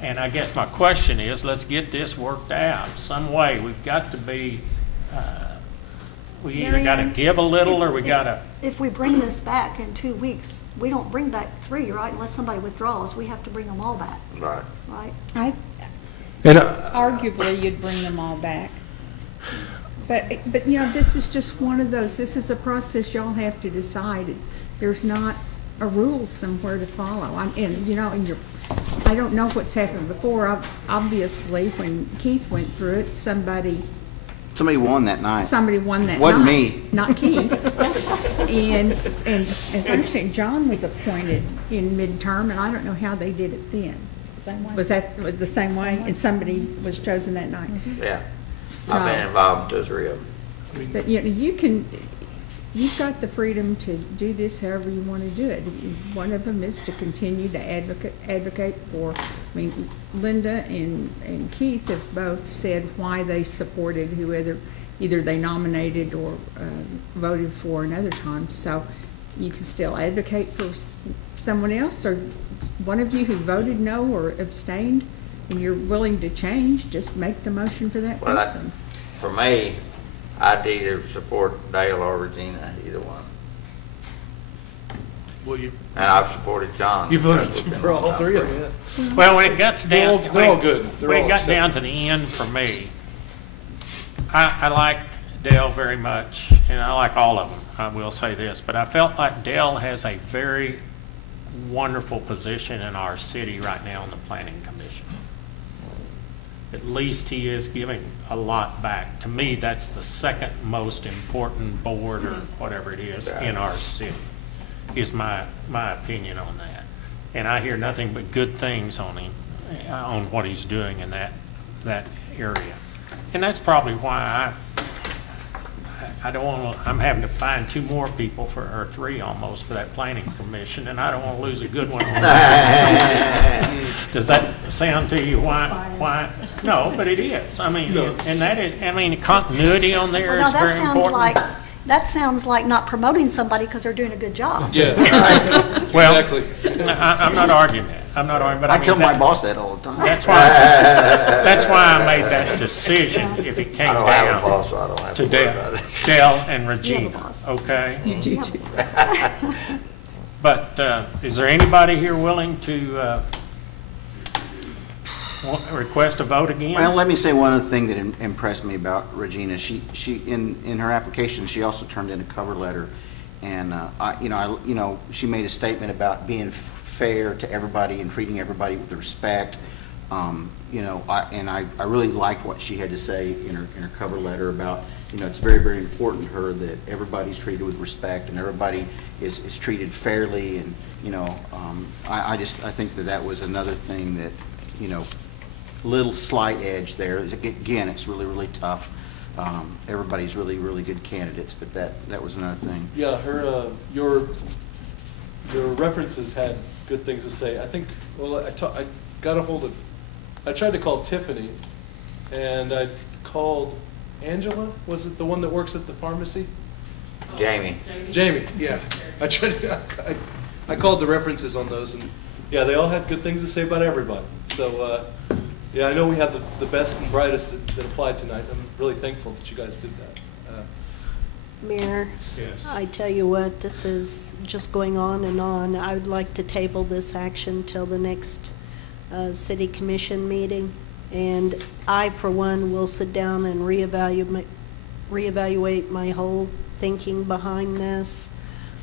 And I guess my question is, let's get this worked out some way. We've got to be, we either got to Marianne, give a little, or we if- got to, If we bring this back in 2 weeks, we don't bring back 3, right? Unless somebody withdraws, we have to bring them all back, Right. right? And Arguably, you'd bring them all back. But, you know, this is just one of those, this is a process y'all have to decide. There's not a rule somewhere to follow. And, you know, I don't know what's happened before. Obviously, when Keith went through it, somebody Somebody won that night. won that Wasn't night. me. Not Keith. And as I understand, John was appointed in midterm, and I don't know how they did it then. Was that the same way? And somebody was chosen that night? Yeah. So- I've been involved in 2 or 3 of them. But, you know, you've got the freedom to do this however you want to do it. One of them is to continue to advocate for, I mean, Linda and Keith have both said why they supported whoever, either they nominated or voted for another time. So you can still advocate for someone else, or one of you who voted no or abstained, and you're willing to change, just make the motion for that Well, person. For me, I'd either support Dale or Regina, either one. Well, And I've supported John. you voted for all three of them, yeah. Well, when it gets down. They're all good. They're When all it got down acceptable. to the end for me, I like Dale very much, and I like all of them, I will say this, but I felt like Dale has a very wonderful position in our city right now in the planning commission. At least he is giving a lot back. To me, that's the second most important board or whatever it is in our city, is my opinion on that. And I hear nothing but good things on him, on what he's doing in that area. And that's probably why I don't want to, I'm having to find two more people or three almost for that planning commission, and I don't want to lose a good one on that. Does that sound to you why? No, but it is. I mean, and that is, I mean, continuity on there Well, is now, very important. that sounds like not promoting somebody because they're doing a good job. Yeah. Well, Exactly. I'm not arguing that. I'm not arguing, but I I mean, tell my that- boss that all the time. That's why I made that decision, if it came I don't have a down boss, so I don't have to to worry about it. Dale and You have a Regina, boss. okay? You do too. But is there anybody here willing to request a vote again? Well, let me say one other thing that impressed me about Regina. She in her application, she also turned in a cover letter, and she made a statement about being fair to everybody and treating everybody with respect. I really liked what she had to say in her cover letter about, it's very, very important to her that everybody's treated with respect and everybody is treated fairly, and I think that was another thing that, little slight edge there. Again, it's really, really tough. Everybody's really, really good candidates, but that was another thing. Yeah, your references had good things to say. I think, well, I got a hold of, I tried to call Tiffany, and I called Angela. Was it the one that works at the pharmacy? Jamie. Jamie, yeah. I called the references on those, and yeah, they all had good things to say about everybody. So, yeah, I know we have the best and brightest that applied tonight. I'm really thankful that you guys did that. Mayor, Yes. I tell you what, this is just going on and on. I would like to table this action till the next city commission meeting. And I, for one, will sit down and reevaluate my whole thinking behind this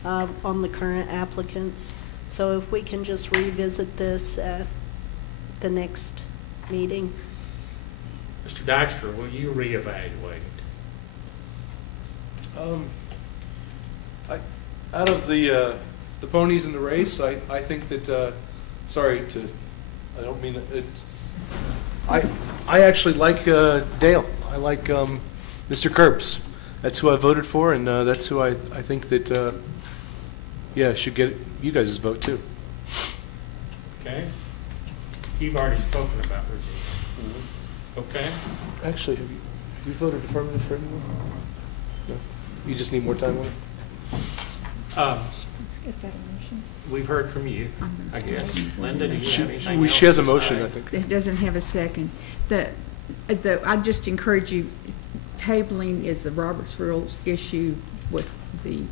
on the current applicants. So if we can just revisit this at the next meeting. Mr. Dykstra, will you reevaluate? Out of the ponies in the race, I think that, I don't mean it's, I actually like Dale. I like Mr. Curbs. That's who I voted for, and that's who I think that, should get you guys' vote too. Okay? You've already spoken about Regina. Okay? Actually, have you voted affirmative for anyone? No? You just need more time on it? Is that a motion? We've heard from you, I guess. Linda, do you have anything else She has a to motion, say? I think. It doesn't have a second. I just encourage you, tabling is the Roberts Rules issue with the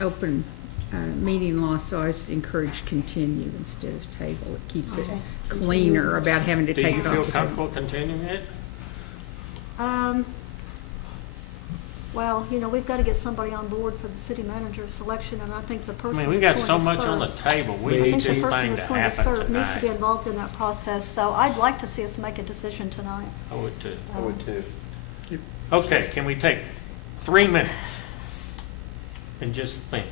open meeting law, so I just encourage continue instead of table. It keeps it cleaner about having to Do take you it off feel the table. comfortable continuing it? Well, we've got to get somebody on board for the city manager selection, and I think the I person mean, we got that's so going to much on the serve- table. We I need think the this person thing to that's going to happen serve needs to be tonight. involved in that process, so I'd like to see us make a decision tonight. I would too. I would too. Okay, can we take 3 minutes and just think?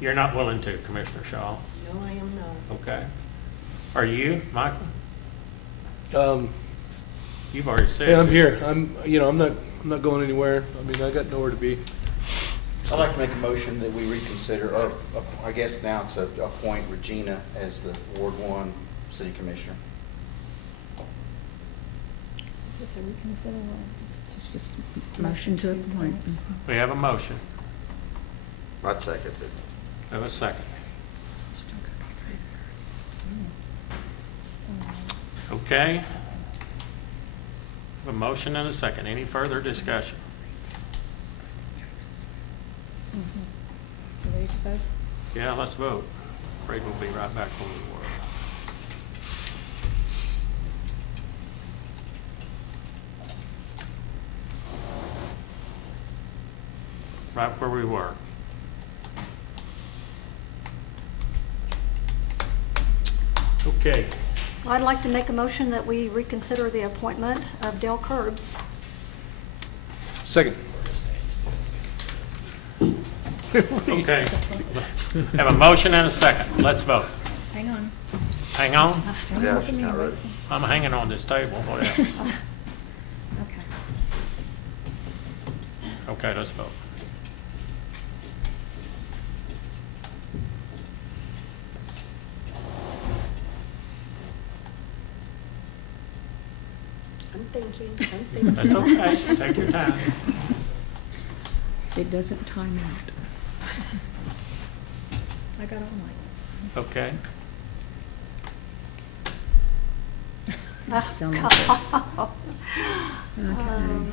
You're not willing to, Commissioner Shaw? No, I am not. Okay. Are you, Michael? Um, You've already said. Yeah, I'm here. I'm not going anywhere. I mean, I got nowhere to be. I'd like to make a motion that we reconsider, or I guess now it's appoint Regina as the Ward 1 City Commissioner. Is this a reconsider or just motion to appoint? We have a motion. I'd second it. We have a second. Okay. A motion and a second. Any further discussion? Ready to vote? Yeah, let's vote. Afraid we'll be right back where we were. Right where we were. Okay, Well, I'd like to make a motion that we reconsider the appointment of Dale Curbs. Second. okay. Have a motion and a second. Let's vote. Hang on. Hang on. Yeah, she's not ready. I'm hanging on this table. What else? Okay. Okay, let's vote. I'm thinking. That's okay. Take your time. It doesn't time out. I got all night. Okay. Don't look Oh, Okay. man.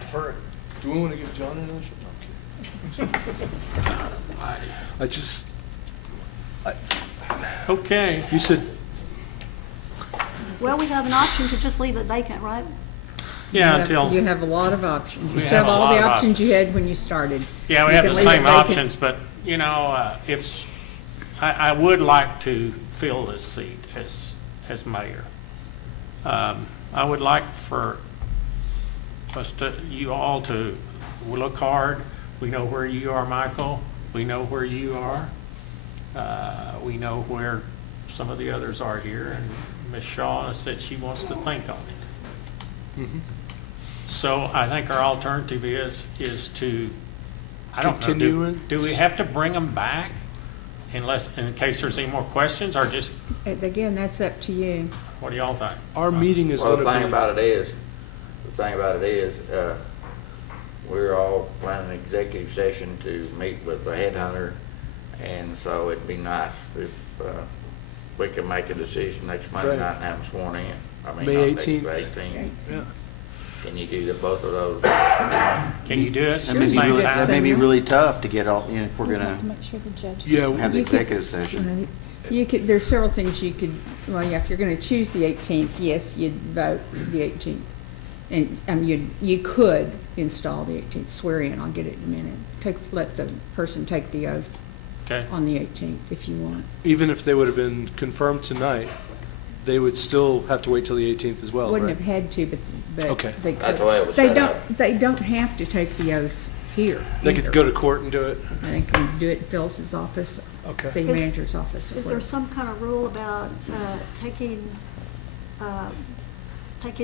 Defer it. Do we want to give John another shot? No, I'm kidding. I just, Okay. you said, Well, we have an option to just leave it vacant, right? Yeah, You until, have a lot of options. You We still have have a all the lot of options you had when you started. yeah, we You have can the leave it same vacant. options, but, you know, if, I would like to fill this seat as mayor. I would like for us to, you all to look hard. We know where you are, Michael. We know where you are. We know where some of the others are here, and Ms. Shaw said she wants to think on it. So I think our alternative is to, I don't know, Continuing? do we have to bring them back unless, in case there's any more questions, or just, Again, that's up to you. what do y'all think? our meeting is Well, going the to thing be. about it is, we're all planning an executive session to meet with the headhunter, and so it'd be nice if, we could make a decision next Monday Right. night and have them sworn in. I mean, May not next, 18th. 18th. Yeah. Can you do both of those? Can you do it That at may the be same really, that may time? be really tough to get all, you know, if we're gonna Yeah, have the You could- executive session. You could, there's several things you could, well, yeah, if you're gonna choose the 18th, yes, you'd vote the 18th. And, you could install the 18th, swear in, I'll get it in a minute. Let the person take the oath Okay, on the 18th if you want. even if they would have been confirmed tonight, they would still have to wait till the 18th as well, Wouldn't right? have had to, but Okay. they could. That's the way it was They set don't, up. they don't have to take the oath here. They could either. go to court and do it? They can do it in Phyllis's office, Okay. city Is- manager's office. or Is there whatever. some kind of rule about taking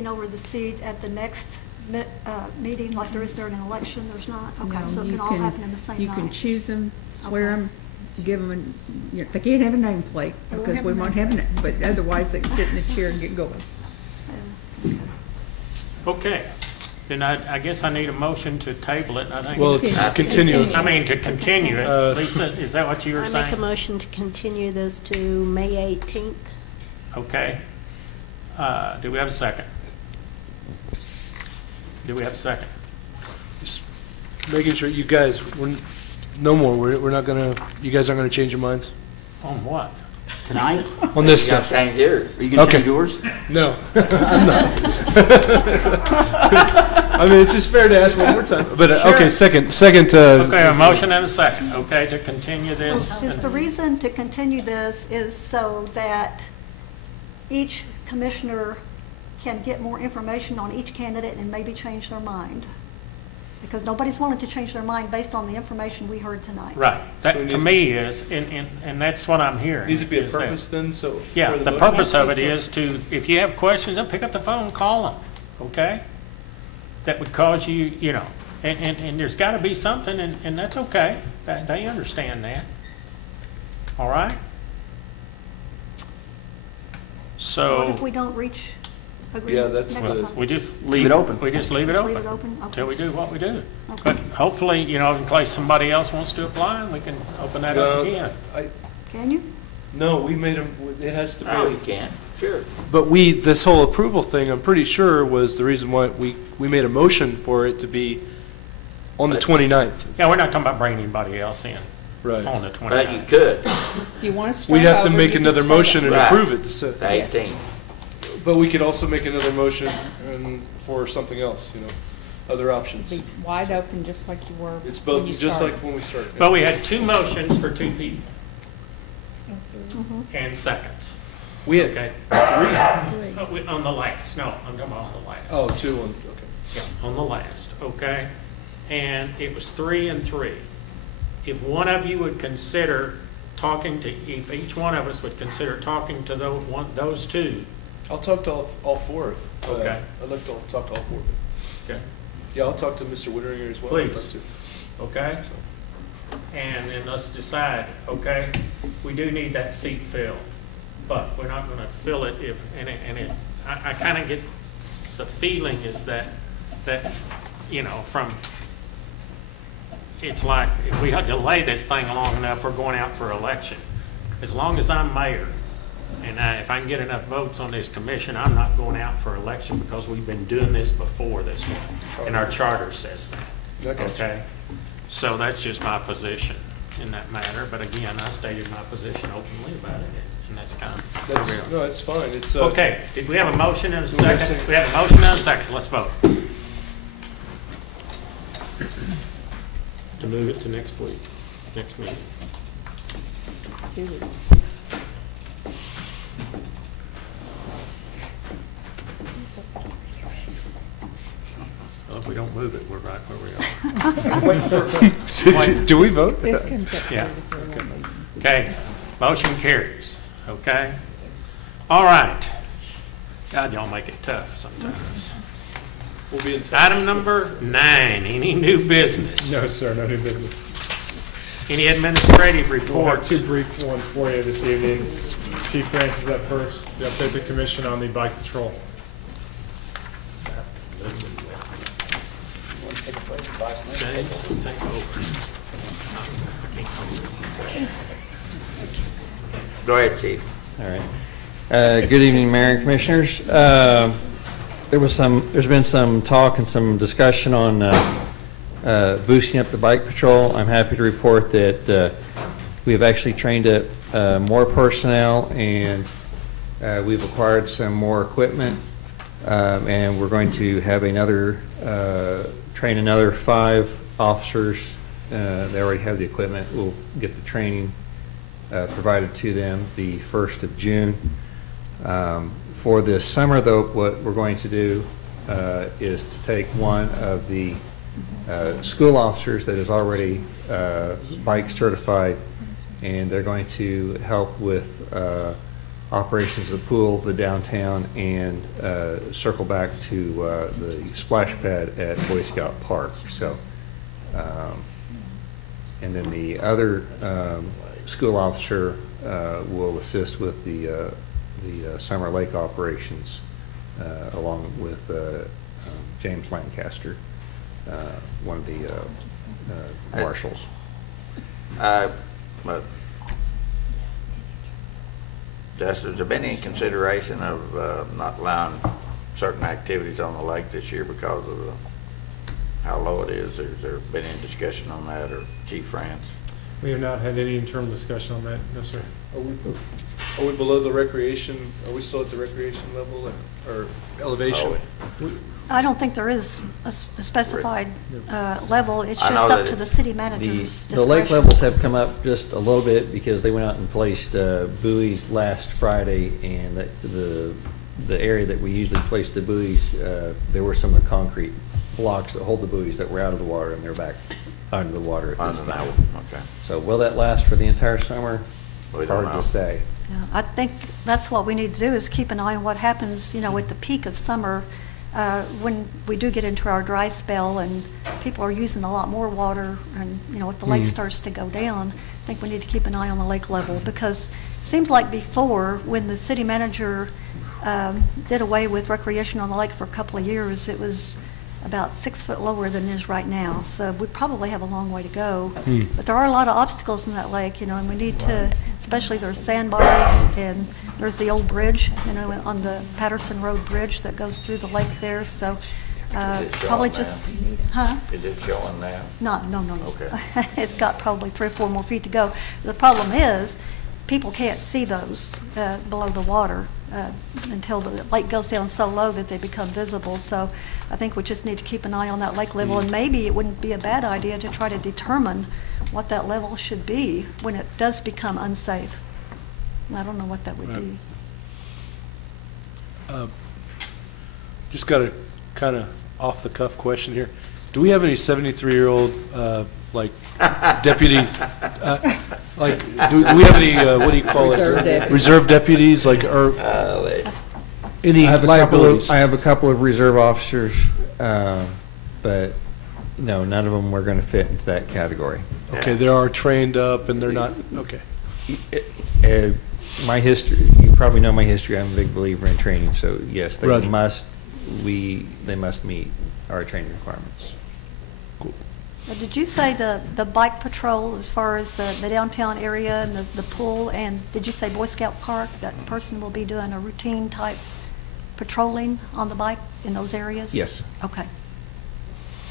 over the seat at the next meeting, like there is during an election? There's not? Okay, No, so it you can all happen in the same You can night? choose them, swear Okay. them, give them, they can't have a nameplate, because we won't have it, but otherwise they can sit in the chair and get going. okay. Then I guess I need a motion to table it, and I think. Well, it's continuing. I mean, to continue it. Lisa, is that what you were I make a saying? motion to continue this to May 18th. Okay. Do we have a second? Do we have a second? Just making sure you guys, no more, we're not gonna, you guys aren't gonna change your minds On what? Tonight? on this You gotta stuff? change yours. Are you gonna Okay. change yours? No. I'm not. I mean, it's just fair to ask one more time, but, okay, second, Okay, a motion and a second, okay, to continue this. Is the reason to continue this is so that each commissioner can get more information on each candidate and maybe change their mind? Because nobody's willing to change their mind based on the information we heard tonight. Right, So that to me is, and that's what I'm hearing. Needs to be a is that- purpose then, so. Yeah, for the motion? purpose of it is to, if you have questions, then pick up the phone and call them, okay? That would cause you, you know, and there's gotta be something, and that's okay, they understand that. All right? What So, if we don't reach agreement that's next the- time? we just. Leave it open. We just leave it Just open. leave it open? Okay. Until we do what we do. Okay. But hopefully, you know, in case somebody else wants to apply, we can open that up Well, again. Can you? No, we made them, it has to Oh, be. you can, sure. But this whole approval thing, I'm pretty sure was the reason why we made a motion for it to be on the 29th. Yeah, we're not talking about bringing anybody else in. Right. on the 29th. But you could, If you want to start We'd have to over, make you can another start motion and Right. approve it to set. the 18th. But we could also make another motion for something else, other options. Be wide open, just like you were. It's when both, you just started. like when we started. But we had 2 motions for 2 people Mm-hmm. and seconds. We had Okay. 3. On the last, no, I'm talking about on the last. Oh, 2 on, okay. Yeah, on the last, okay? And it was 3 and 3. If one of you would consider talking to, if each one of us would consider talking to those 2, I'll talk to all 4. Okay. I'd like to talk to all 4. okay? Yeah, I'll talk to Mr. Whittinger as well. I'd Please. like to. Okay? And then let's decide, okay, we do need that seat filled, but we're not gonna fill it if, I kinda get, the feeling is that, from, it's like, if we delay this thing long enough, we're going out for election. As long as I'm mayor, and if I can get enough votes on this commission, I'm not going out for election because we've been doing this before this way, and our charter says that. I got you. Okay? So that's just my position in that matter, but again, I stated my position openly about it, and that's kind of where we are. No, it's fine. It's, Okay, did we have a motion and a we have a second? second. We have a motion and a second, let's vote. To move it to next week, next meeting. 2 weeks. Well, if we don't move it, we're right where we are. do we vote? This comes up Yeah. later, so we won't leave. Okay, motion carries, okay? All right. God, y'all make it tough sometimes. We'll be in touch. Item number 9, any new business? No, sir, no new business. Any administrative We'll have reports? 2 brief ones for you this evening. Chief Francis up first, to update the commission on the bike patrol. James, take over. Go ahead, Chief. All right. Good evening, Mayor and Commissioners. There's been some talk and some discussion on boosting up the bike patrol. I'm happy to report that we have actually trained up more personnel, and we've acquired some more equipment, and we're going to have train another 5 officers. They already have the equipment. We'll get the training provided to them the 1st of June. For this summer, though, what we're going to do is to take one of the school officers that is already bike certified, and they're going to help with operations of the pool, the downtown, and circle back to the splash pad at Boy Scout Park. So, and then the other school officer will assist with the summer lake operations, along with James Lancaster, one of the marshals. But Justin, has there been any consideration of not allowing certain activities on the lake this year because of how low it is? Has there been any discussion on that, or Chief France? We have not had any internal discussion on that, no, sir. Are we below the recreation? Are we still at the recreation level or elevation? I don't think there is a specified level. It's I just know up that to the city manager's The lake discretion. levels have come up just a little bit because they went out and placed buoys last Friday, and the area that we usually place the buoys, there were some of the concrete blocks that hold the buoys that were out of the water, and they're back under the water at this time. Okay. So will that last for the entire summer? We don't Hard know. to say. Yeah, I think that's what we need to do, is keep an eye on what happens, with the peak of summer, when we do get into our dry spell and people are using a lot more water, and, if the lake starts to go down, I think we need to keep an eye on the lake level, because it seems like before, when the city manager did away with recreation on the lake for a couple of years, it was about 6 foot lower than it is right now. So we probably have a long way to go. But there are a lot of obstacles in that lake, and we need to, especially there's sandbars, and there's the old bridge, on the Patterson Road Bridge that goes through the lake there. So Is it showing Probably now? just, huh? Is it showing now? No. Okay. It's got probably 3 or 4 more feet to go. The problem is, people can't see those below the water until the lake goes down so low that they become visible. So I think we just need to keep an eye on that lake level, and maybe it wouldn't be a bad idea to try to determine what that level should be when it does become unsafe. I don't know what that would be. Just got a kind of off-the-cuff question here. Do we have any 73-year-old, like, deputy, like, do we have any, what do you call it? Reserve deputies, like, or any liabilities? I have a couple of reserve officers, but no, none of them were going to fit into that category. Okay, they are trained up and they're not, okay. My history, you probably know my history, I'm a big believer in training, so yes, they Roger. must meet our training requirements. Did you say the bike patrol as far as the downtown area and the pool, and did you say Boy Scout Park, that person will be doing a routine type patrolling on the bike in those areas? Yes. Okay.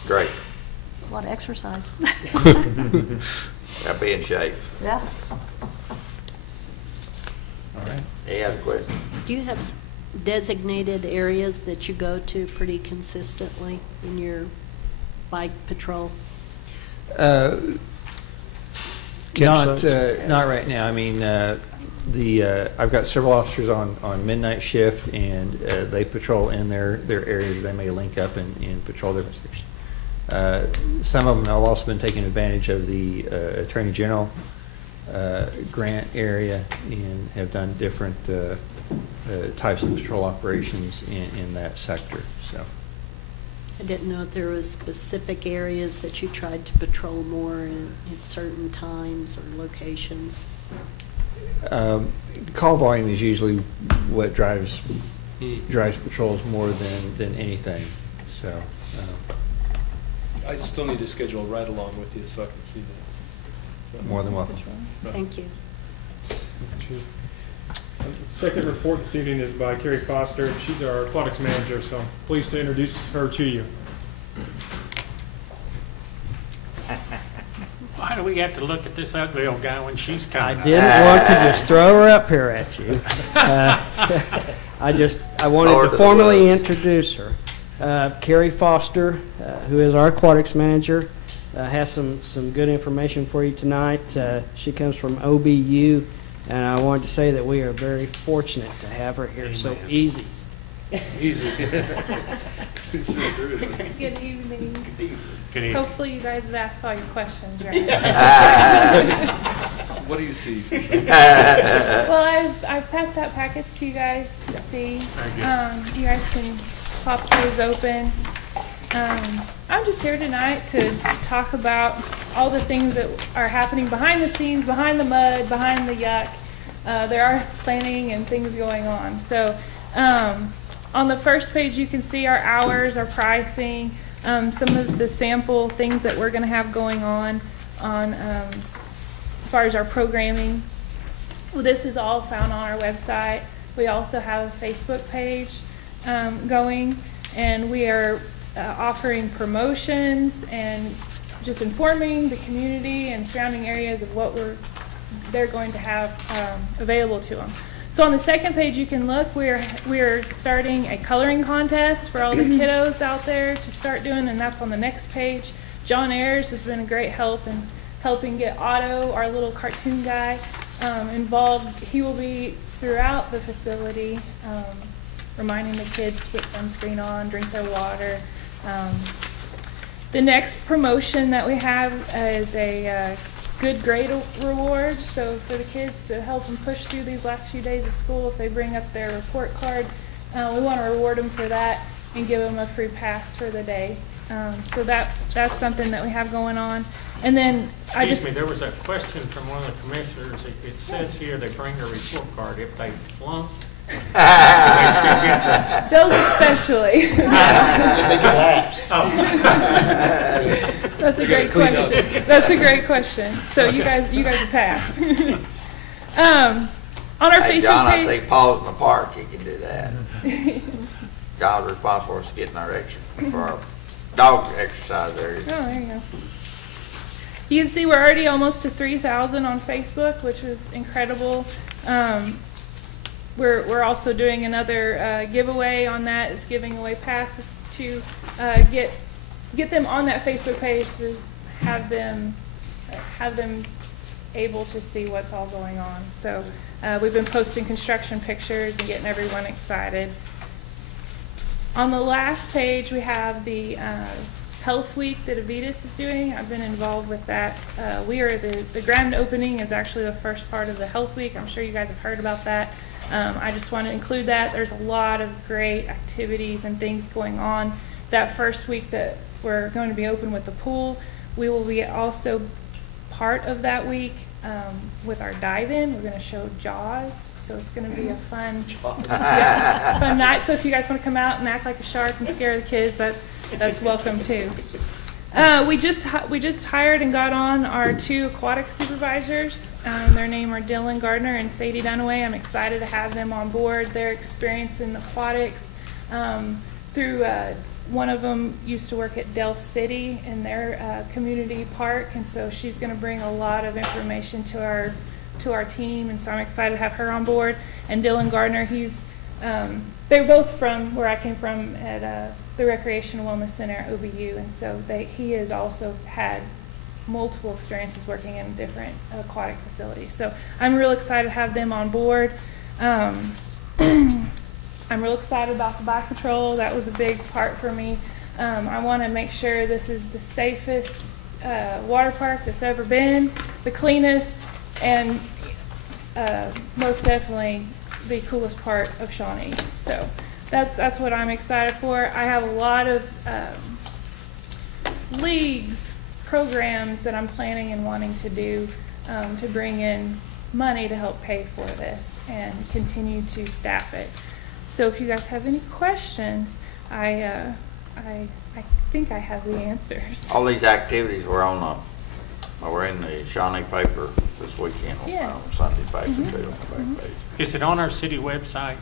Great. A lot of exercise. Gotta be in shape. Yeah. All right. Any other question? Do you have designated areas that you go to pretty consistently in your bike patrol? Not right now. I mean, I've got several officers on midnight shift, and they patrol in their areas. They may link up and patrol different stations. Some of them have also been taking advantage of the Attorney General grant area and have done different types of patrol operations in that sector. So. I didn't know if there was specific areas that you tried to patrol more at certain times or locations. Call volume is usually what drives patrols more than anything. So. I still need to schedule a ride along with you so I can see that. So. More than welcome. Thank you. The second report this evening is by Carrie Foster. She's our aquatics manager, so pleased to introduce her to you. Why do we have to look at this ugly old guy when she's I coming? didn't want to just throw her up here at you. I wanted Lord to of the formally Loves. introduce her. Carrie Foster, who is our aquatics manager, has some good information for you tonight. She comes from OBU, and I wanted to say that we are very fortunate to have her here so easy. Easy. Good evening. Good evening. Hopefully you guys have asked all your questions, right? What do you see? Well, I've passed out packets to you guys to see. You guys can pop those open. I'm just here tonight to talk about all the things that are happening behind the scenes, behind the mud, behind the yuck. There are planning and things going on. So on the first page, you can see our hours, our pricing, some of the sample things that we're going to have going on as far as our programming. Well, this is all found on our website. We also have a Facebook page going, and we are offering promotions and just informing the community and surrounding areas of what they're going to have available to them. So on the second page, you can look, we're starting a coloring contest for all the kiddos out there to start doing, and that's on the next page. John Ayers has been a great help in helping get Otto, our little cartoon guy, involved. He will be throughout the facility, reminding the kids to put sunscreen on, drink their water. The next promotion that we have is a good grade reward. So for the kids to help them push through these last few days of school, if they bring up their report card, we want to reward them for that and give them a free pass for the day. So that's something that we have going on. And then Excuse me, there was a question from one of the commissioners. It says here they bring their report card if they flunk. They still get those especially. they get laps. That's a great question. That's a great question. So you guys will pass. On our Hey, Facebook John, I page. say pause in the park, you can do that. God's responsible for us getting our extra, for our dog exercise areas. Oh, there you go. You can see we're already almost to 3,000 on Facebook, which is incredible. We're also doing another giveaway on that. It's giving away passes to get them on that Facebook page to have them able to see what's all going on. So we've been posting construction pictures and getting everyone excited. On the last page, we have the Health Week that Avitas is doing. I've been involved with that. The grand opening is actually the first part of the Health Week. I'm sure you guys have heard about that. I just want to include that. There's a lot of great activities and things going on. That first week that we're going to be open with the pool, we will be also part of that week with our dive-in. We're going to show Jaws, so it's going to be a fun night. So if you guys want to come out and act like a shark and scare the kids, that's welcome too. We just hired and got on our 2 aquatic supervisors. Their name are Dylan Gardner and Sadie Dunaway. I'm excited to have them on board. Their experience in aquatics through one of them used to work at Del City in their community park, and so she's going to bring a lot of information to our team, and so I'm excited to have her on board. And Dylan Gardner, they're both from where I came from at the Recreation and Wellness Center at OBU, and so he has also had multiple experiences working in different aquatic facilities. So I'm real excited to have them on board. I'm real excited about the bike patrol. That was a big part for me. I want to make sure this is the safest water park that's ever been, the cleanest, and most definitely the coolest part of Shawnee. So that's what I'm excited for. I have a lot of leagues, programs that I'm planning and wanting to do to bring in money to help pay for this and continue to staff it. So if you guys have any questions, I think I have the answers. All these activities were in the Shawnee paper this weekend. Yes. On Sunday paper too, on the back page. Is it on our city website?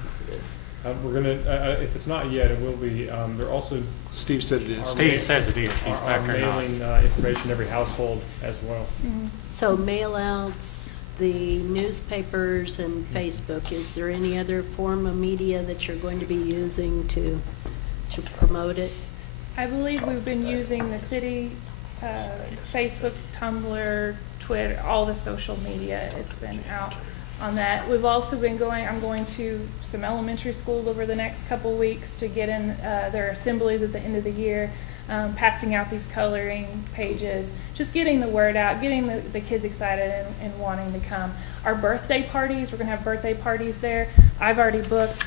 We're gonna, if it's not yet, it will be. They're also. Steve said it is. Steve says it is. He's back there now. Mailing information to every household as well. Mm-hmm. So mail-outs, the newspapers and Facebook, is there any other form of media that you're going to be using to promote it? I believe we've been using the city, Facebook, Tumblr, Twitter, all the social media. It's been out on that. We've also been I'm going to some elementary schools over the next couple weeks to get in their assemblies at the end of the year, passing out these coloring pages, just getting the word out, getting the kids excited and wanting to come. Our birthday parties, we're going to have birthday parties there. I've already booked,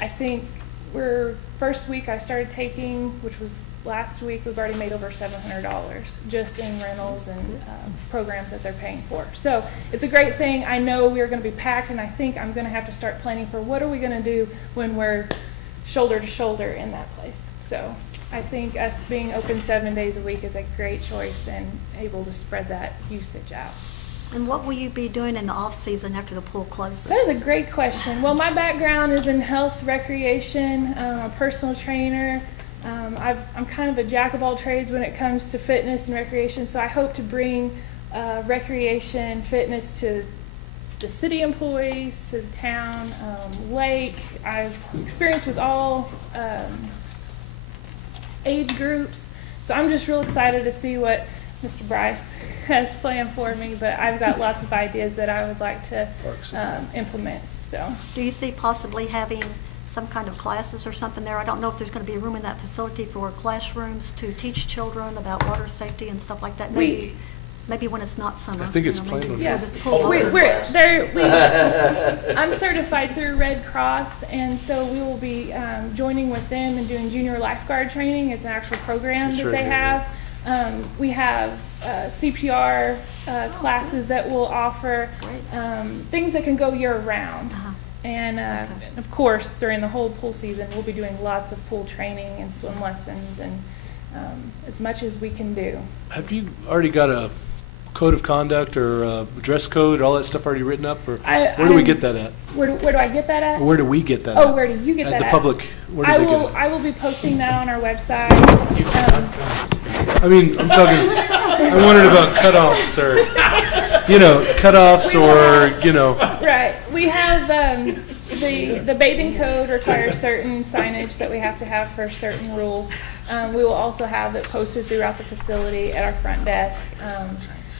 I think first week I started taking, which was last week, we've already made over $700 just in rentals and programs that they're paying for. So it's a great thing. I know we're going to be packed, and I think I'm going to have to start planning for what are we going to do when we're shoulder to shoulder in that place. So I think us being open 7 days a week is a great choice and able to spread that usage out. And what will you be doing in the off-season after the pool closes? That is a great question. Well, my background is in health, recreation, a personal trainer. I'm kind of a jack of all trades when it comes to fitness and recreation, so I hope to bring recreation, fitness to the city employees, to the town, lake. I've experienced with all age groups, so I'm just real excited to see what Mr. Bryce has planned for me, but I've got lots of ideas that I would like to implement. So, do you see possibly having some kind of classes or something there? I don't know if there's going to be a room in that facility for classrooms to teach children about water safety and stuff like that. Maybe when it's not summer. I think it's planned on I'm certified through Red Cross, and so we will be joining with them and doing junior lifeguard training. It's an actual program that they have. We have CPR classes that will offer things that can go year-round. And of course, during the whole pool season, we'll be doing lots of pool training and swim lessons and as much as we can do. Have you already got a code of conduct or dress code, all that stuff already written up? Or where do we I'm- get that at? Where do I get that at? Or where do we get that at? Oh, where do you get At that the at? public, where do I they get will, it? I will be posting that on our website. I mean, I'm talking, I wondered about cutoffs or, cutoffs or, Right. We have, the bathing code requires certain signage that we have to have for certain rules. We will also have it posted throughout the facility at our front desk.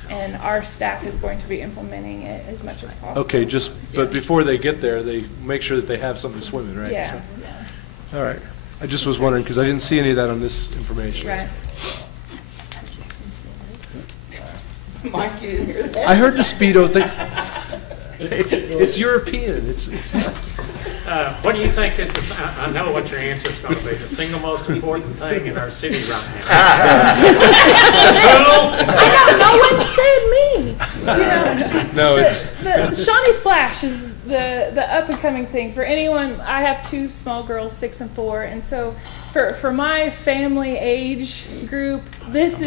And our staff is going to be implementing it as much as possible. okay, but before they get there, they make sure that they have something to swim in, right? Yeah, So- All right. I just was wondering, because I didn't see any of that on this information. right. Mike, you didn't hear that? I heard the Speedo thing. It's European, it's not. What do you think is, I know what your answer is going to be, the single most important thing in our city right I know, no one said me. No, it's, The Shawnee Splash is the up and coming thing for anyone. I have two small girls, 6 and 4, and so for my family age group, this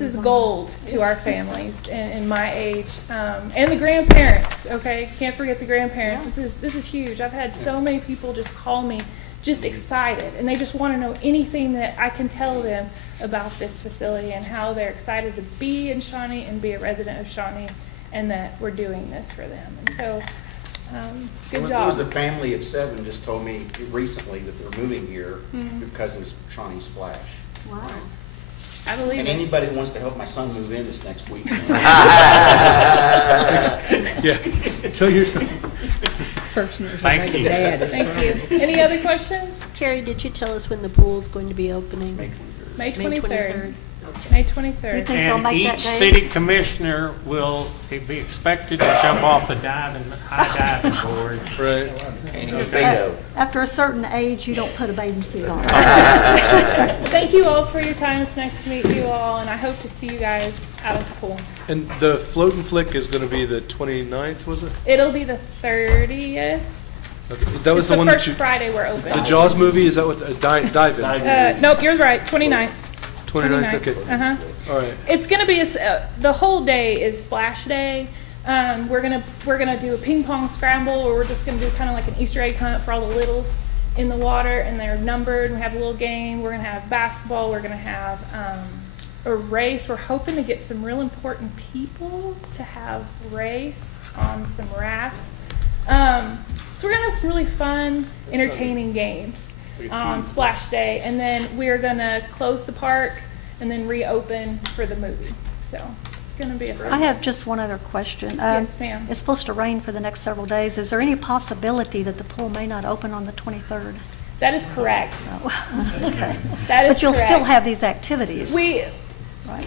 is gold to our families in my age, and the grandparents. Okay, can't forget the grandparents. This is huge. I've had so many people just call me, just excited, and they just want to know anything that I can tell them about this facility and how they're excited to be in Shawnee and be a resident of Shawnee, and that we're doing this for them. And so, good There was a job. family of 7 just told me recently that they're moving here Mhm. because of Shawnee Splash. Wow. I believe And it. anybody that wants to help my son move in this next week. yeah, tell your son. Personal. Thank you. Thank you. Any other questions? Carrie, did you tell us when the pool's going to be opening? May 23rd. May 23rd. Okay. May You 23rd. think they'll And make that each day? city commissioner will be expected to jump off the high diving board. Right. Bingo. After a certain age, you don't put a bathing suit on. Thank you all for your time. It's nice to meet you all, and I hope to see you guys out at the pool. And the float and flick is going to be the 29th, was it? It'll be the 30th. Okay. That was It's the one that first you, Friday we're open. the Jaws movie, is that what, dive in? Nope, you're right, 29th. 29th, okay. Uh-huh. All right. It's gonna be the whole day is splash day. We're gonna do a ping pong scramble, or we're just gonna do kind of like an Easter egg hunt for all the littles in the water, and they're numbered. We have a little game. We're gonna have basketball. We're gonna have a race. We're hoping to get some real important people to have race on some rafts. So we're gonna have some really fun, entertaining games on Splash Day, and then we're gonna close the park and then reopen for the movie. So it's gonna be a fun. I have just one other question. Yes, ma'am. It's supposed to rain for the next several days. Is there any possibility that the pool may not open on the 23rd? That is correct. Okay. That is But you'll still correct. have these activities.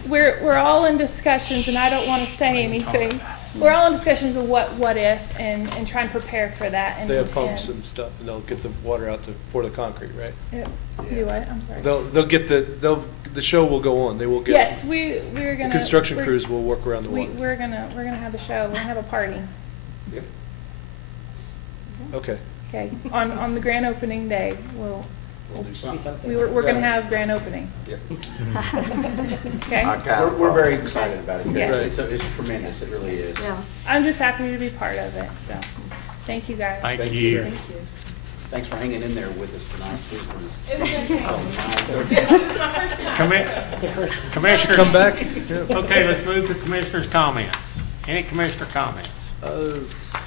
We're all in discussions, and I don't want to say anything. We're all in discussions of what if, and try and prepare for that. And They have pumps and stuff, and they'll get the water out to pour the concrete, right? Do what? I'm sorry. They'll get the show will go on. They will get. Yes, we're The gonna. construction we're- crews will work around the water. We're gonna have the show. We're gonna have a party. Okay. Okay, on the grand opening day, We'll do something. we're gonna have grand opening. Yep. Okay? We're very excited about it. Yeah. It's tremendous. It really is. Yeah. I'm just happy to be part of it, so, thank you guys. Thank you. Thank you. Thanks for hanging in there with us tonight. Commissioners. Come back. Okay, let's move to commissioners' comments. Any commissioner comments?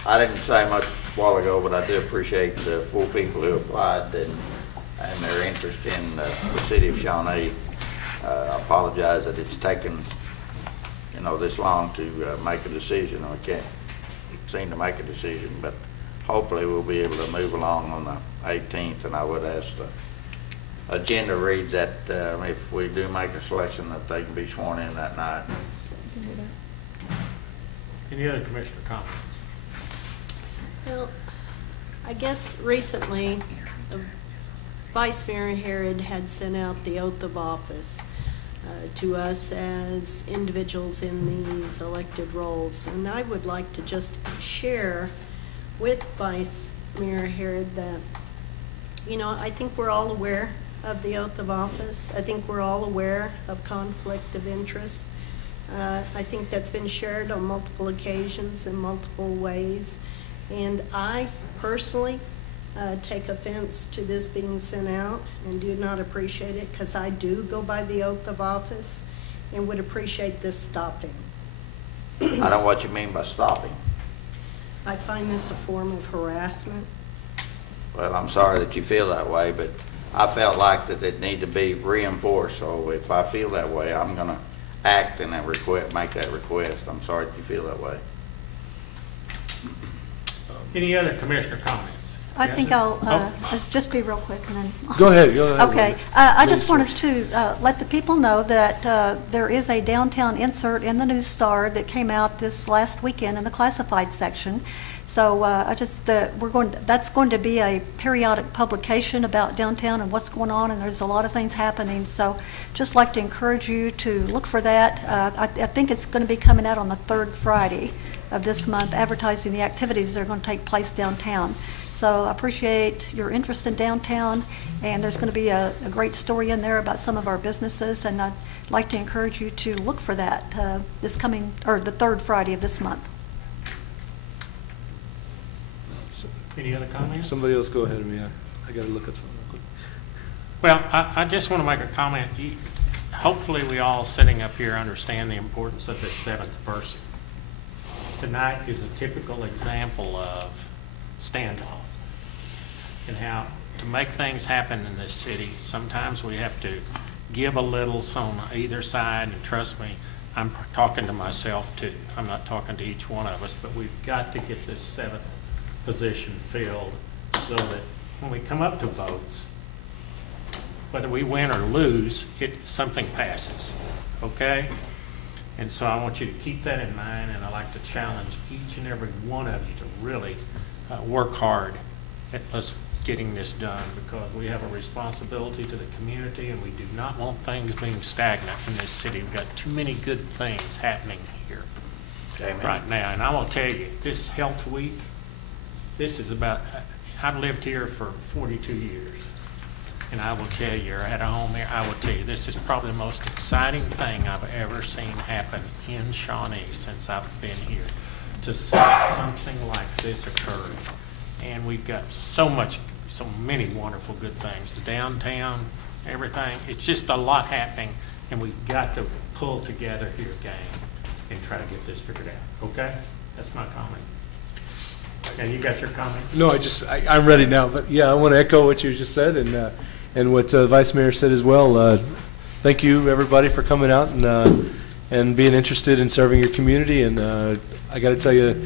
I didn't say much a while ago, but I do appreciate the 4 people who applied and their interest in the city of Shawnee. I apologize that it's taken, this long to make a decision. We can't seem to make a decision, but hopefully we'll be able to move along on the 18th, and I would ask the agenda read that if we do make a selection, that they can be sworn in that night. Any other commissioner comments? Well, I guess recently, Vice Mayor Herod had sent out the oath of office to us as individuals in these elected roles. And I would like to just share with Vice Mayor Herod that, I think we're all aware of the oath of office. I think we're all aware of conflict of interest. I think that's been shared on multiple occasions in multiple ways. And I personally take offense to this being sent out and do not appreciate it, because I do go by the oath of office and would appreciate this stopping. I don't know what you mean by stopping. I find this a form of harassment. Well, I'm sorry that you feel that way, but I felt like that it need to be reinforced. So if I feel that way, I'm going to act and then make that request. I'm sorry that you feel that way. Any other commissioner comments? I Yes, think sir? I'll just be real quick and then. Go ahead. Okay. I just wanted to let the people know that there is a downtown insert in the News Star that came out this last weekend in the classified section. So that's going to be a periodic publication about downtown and what's going on, and there's a lot of things happening. So just like to encourage you to look for that. I think it's going to be coming out on the third Friday of this month, advertising the activities that are going to take place downtown. So I appreciate your interest in downtown, and there's going to be a great story in there about some of our businesses, and I'd like to encourage you to look for that the third Friday of this month. Any other comments? Somebody else go ahead of me. I got to look up something real quick. Well, I just want to make a comment. Hopefully we all sitting up here understand the importance of this seventh person. Tonight is a typical example of standoff and how to make things happen in this city. Sometimes we have to give a little on either side, and trust me, I'm talking to myself too. I'm not talking to each one of us, but we've got to get this seventh position filled so that when we come up to votes, whether we win or lose, something passes, okay? And so I want you to keep that in mind, and I'd like to challenge each and every one of you to really work hard at us getting this done, because we have a responsibility to the community, and we do not want things being stagnant in this city. We've got too many good things happening here right now. And I will tell you, this Health Week, this is about, I've lived here for 42 years. And I will tell you, or at home here, I will tell you, this is probably the most exciting thing I've ever seen happen in Shawnee since I've been here, to see something like this occur. And we've got so many wonderful good things. The downtown, everything, it's just a lot happening, and we've got to pull together here, gang, and try to get this figured out, okay? That's my comment. And you got your comment? No, I'm ready now, but yeah, I want to echo what you just said and what Vice Mayor said as well. Thank you, everybody, for coming out and being interested in serving your community. And I got to tell you,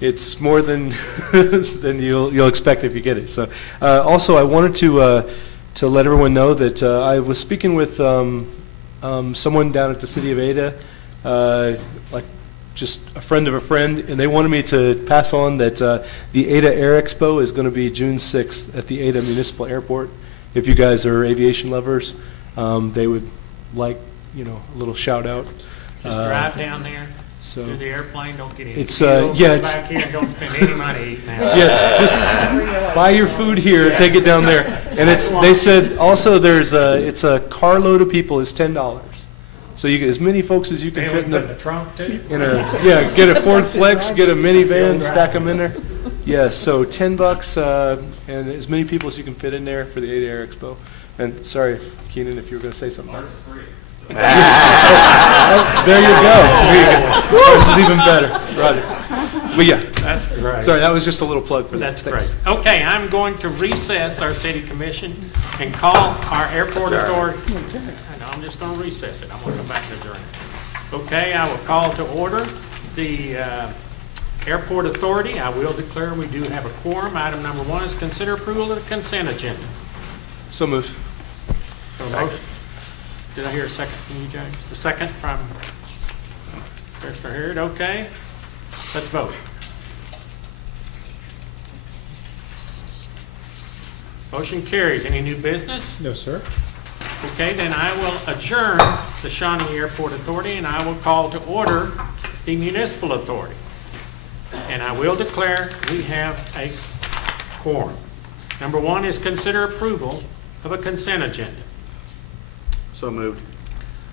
it's more than than you'll expect if you get it. So, also, I wanted to let everyone know that I was speaking with someone down at the city of Ada, just a friend of a friend, and they wanted me to pass on that the Ada Air Expo is going to be June 6th at the Ada Municipal Airport. If you guys are aviation lovers, they would like, a little shout out. Just drive down there, so do the airplane, don't get any it's fuel, yeah, come it's back here, don't spend any money eating out. Yes, just buy your food here, take it down there, and they said also it's a carload of people is $10. So you get as many folks as you can fit in the trunk too. Get a Ford Flex, get a minivan, stack them in there. Yeah, so $10 and as many people as you can fit in there for the Ada Air Expo. And sorry, Keenan, if you were going to say something. There you go. This is even better, Roger. But yeah, that's great. Sorry, that was just a little plug for that. That's great. Okay, I'm going to recess our city commission and call our airport authority. I'm just going to recess it. I'm going to come back to adjourn it. Okay, I will call to order the airport authority. I will declare we do have a quorum. Item number 1 is consider approval of the consent agenda. So moved. Did I hear a second from you, James? The second from Commissioner Harrod. Okay, let's vote. Motion carries. Any new business? No, sir. Okay, then I will adjourn the Shawnee Airport Authority, and I will call to order the Municipal Authority. And I will declare we have a quorum. Number 1 is consider approval of a consent agenda. So moved.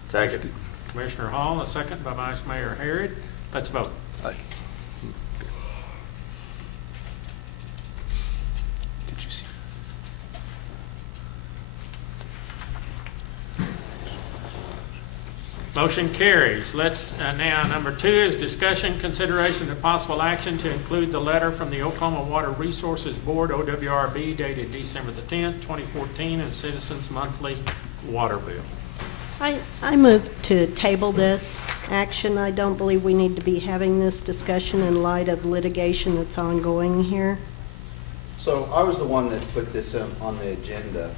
Second. Commissioner Hall, a second by Vice Mayor Harrod. Let's vote. Aye. Did you see? Motion carries. Let's, now, number 2 is discussion, consideration, and possible action to include the letter from the Oklahoma Water Resources Board, OWRB, dated December the 10th, 2014, and Citizens Monthly Water Bill. I move to table this action. I don't believe we need to be having this discussion in light of litigation that's ongoing here. So I was the one that put this on the agenda,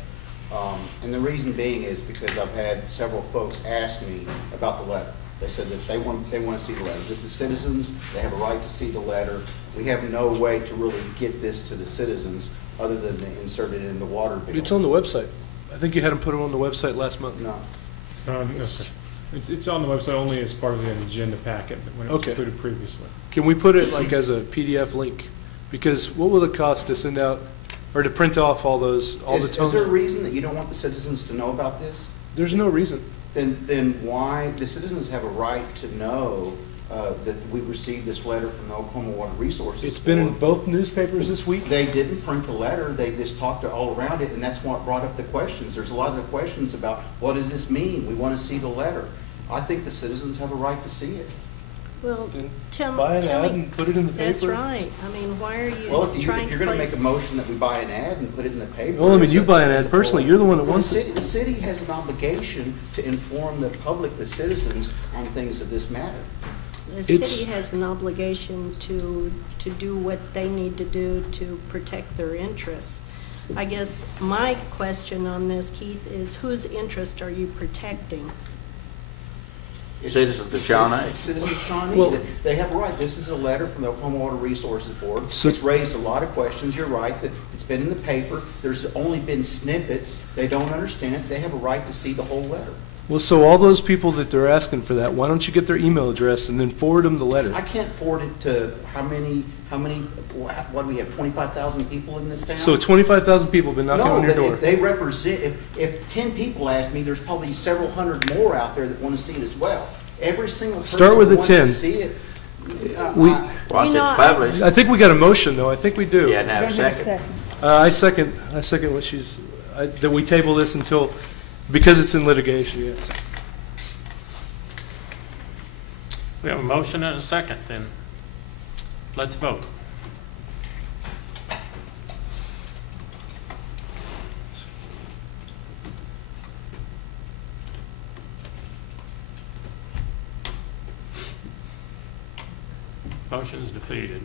and the reason being is because I've had several folks ask me about the letter. They said that they want to see the letter. This is citizens, they have a right to see the letter. We have no way to really get this to the citizens other than to insert it in the water bill. It's on the website. I think you had them put them on the website last month. No. No, sir. It's on the website only as part of the agenda packet when it was Okay. included previously. Can we put it like as a PDF link? Because what will it cost to send out, or to print off all those, the Is there a tones? reason that you don't want the citizens to know about this? There's no reason. Then why, the citizens have a right to know that we received this letter from the Oklahoma Water Resources. It's been in Board. both newspapers this week. They didn't print the letter, they just talked all around it, and that's what brought up the questions. There's a lot of the questions about, what does this mean? We want to see the letter. I think the citizens have a right to see it. Well, Then tell buy an tell ad me, and put it in the paper. that's right. I mean, why are Well, you trying if to you're gonna place? make a motion that we buy an ad and put it in the paper. Well, I mean, as you a- buy an as ad a personally. poll. You're the one that Well, wants it. The city has an obligation to inform the public, the citizens, on things of this matter. The It's- city has an obligation to do what they need to do to protect their interests. I guess my question on this, Keith, is whose interest are you protecting? It's Citizens of Shawnee. Citizens of Shawnee, Well- they have a right. This is a letter from the Oklahoma Water Resources Board. So- It's raised a lot of questions, you're right, that it's been in the paper, there's only been snippets, they don't understand it, they have a right to see the whole letter. Well, so all those people that they're asking for that, why don't you get their email address and then forward them the letter? I can't forward it to how many, what do we have, 25,000 people in this town? So 25,000 people have been knocking on your No, door. but they represent, if 10 people ask me, there's probably several hundred more out there that want to see it as well. Every single person Start with that the wants to 10. see it. We- Once You know, it's published, I think we got a motion, though. I think we do. you had to have a second. I second what she's, that we table this until, because it's in litigation, yes. We have a motion and a second, then let's vote. Motion's defeated.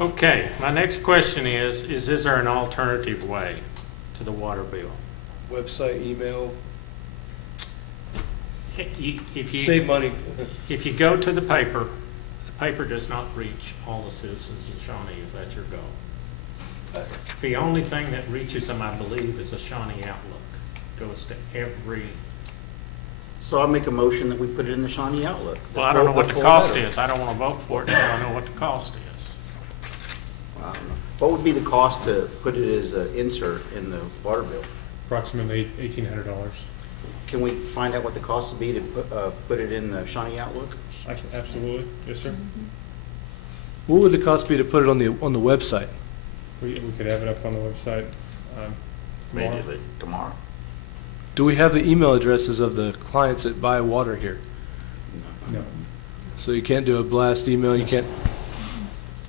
Okay, my next question is there an alternative way to the water bill? Website, email, If you save money. If you go to the paper does not reach all the citizens of Shawnee, if that's your goal. The only thing that reaches them, I believe, is a Shawnee Outlook. Goes to every, So I make a motion that we put it in the Shawnee Outlook. well, I don't know what the full cost letter. is. I don't want to vote for it until I know what the cost is. I don't know. What would be the cost to put it as an insert in the water bill? Approximately $1,800. Can we find out what the cost would be to put it in the Shawnee Outlook? Absolutely, yes, sir. What would the cost be to put it on the website? We could have it up on the website tomorrow. Immediately, tomorrow. Do we have the email addresses of the clients that buy water here? No. So you can't do a blast email, you can't,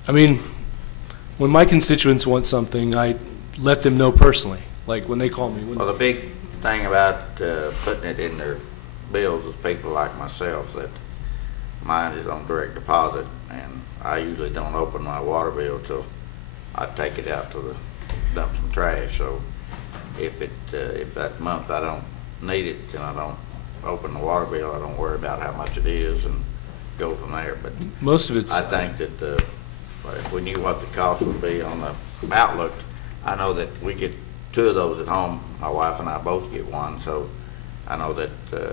I mean, when my constituents want something, I let them know personally, like when they call me. Well, the big thing about putting it in their bills is people like myself that mine is on direct deposit, and I usually don't open my water bill till I take it out to the dump some trash. So if that month I don't need it and I don't open the water bill, I don't worry about how much it is and go from there. But Most of it's, I think that if we knew what the cost would be on the Outlook, I know that we get 2 of those at home. My wife and I both get one, so I know that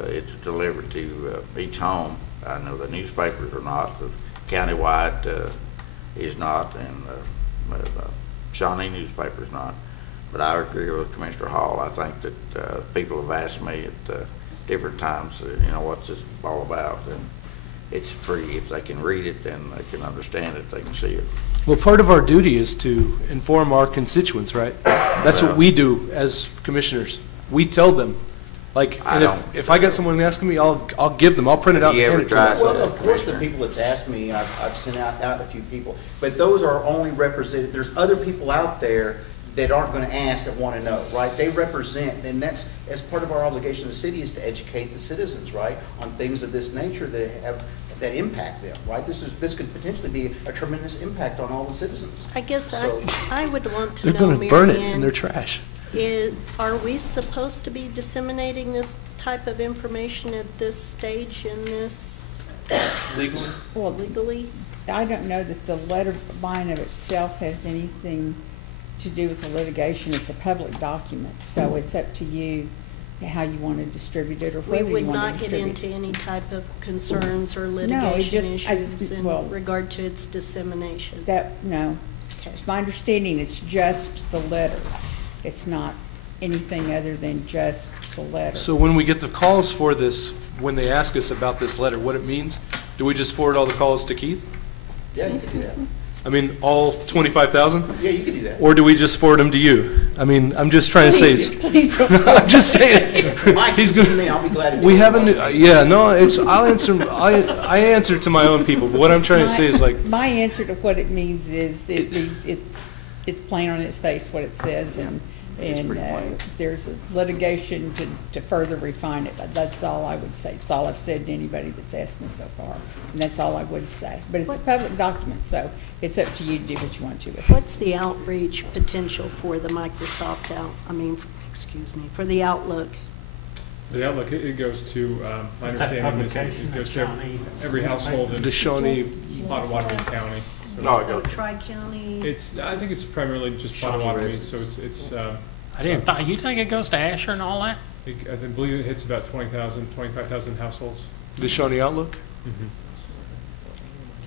it's delivered to each home. I know the newspapers are not, the countywide is not, and the Shawnee newspaper is not. But I agree with Commissioner Hall. I think that people have asked me at different times, what's this all about. And it's pretty, if they can read it, then they can understand it, they can see it. Well, part of our duty is to inform our constituents, right? That's what we do as commissioners. We tell them. Like, and if I got someone asking me, I'll give them. I'll print it out and hand it to them. Well, of course, the people that's asked me, I've sent out a few people, but those are only represented. There's other people out there that aren't going to ask, that want to know, right? They represent, and that's, as part of our obligation of the city, is to educate the citizens, right, on things of this nature that impact them, right? This could potentially be a tremendous impact on all the citizens. I guess So- I would want to They're know, going to burn it Mary in Ann, their trash. Are we supposed to be disseminating this type of information at this stage in this Legally? Well, legally? I don't know that the letter by and of itself has anything to do with the litigation. It's a public document, so it's up to you how you want to distribute it or We whether you would want to not get distribute it. into any type of concerns or No, it litigation just- issues in well- regard to its dissemination. No. Okay. It's my understanding it's just the letter. It's not anything other than just the letter. So when we get the calls for this, when they ask us about this letter, what it means, do we just forward all the calls to Keith? Yeah, you can do that. I mean, all 25,000? Yeah, you can do that. Or do we just forward them to you? I mean, I'm just trying to say, I'm just saying. Mike, He's give good. me, I'll be glad to do We it. have a new, I'll answer, I answer to my own people, but what I'm trying to say is like, My answer to what it means is, it's plain on its face what it says, and there's a litigation to further refine it. That's all I would say. It's all I've said to anybody that's asked me so far, and that's all I would say. But it's a public document, so it's up to you to do what you want to with it. What's the outreach potential for the Microsoft for the Outlook? The Outlook, it goes to, my Is that understanding is publication it goes that to Shawnee- every household in the Shawnee, Potawatomi County. So No, So Tri-County? I think it's primarily just Shawnee Potawatomi, residents. so it's, I didn't think, you think it goes to Asher and all that? I believe it hits about 25,000 households. the Shawnee Outlook?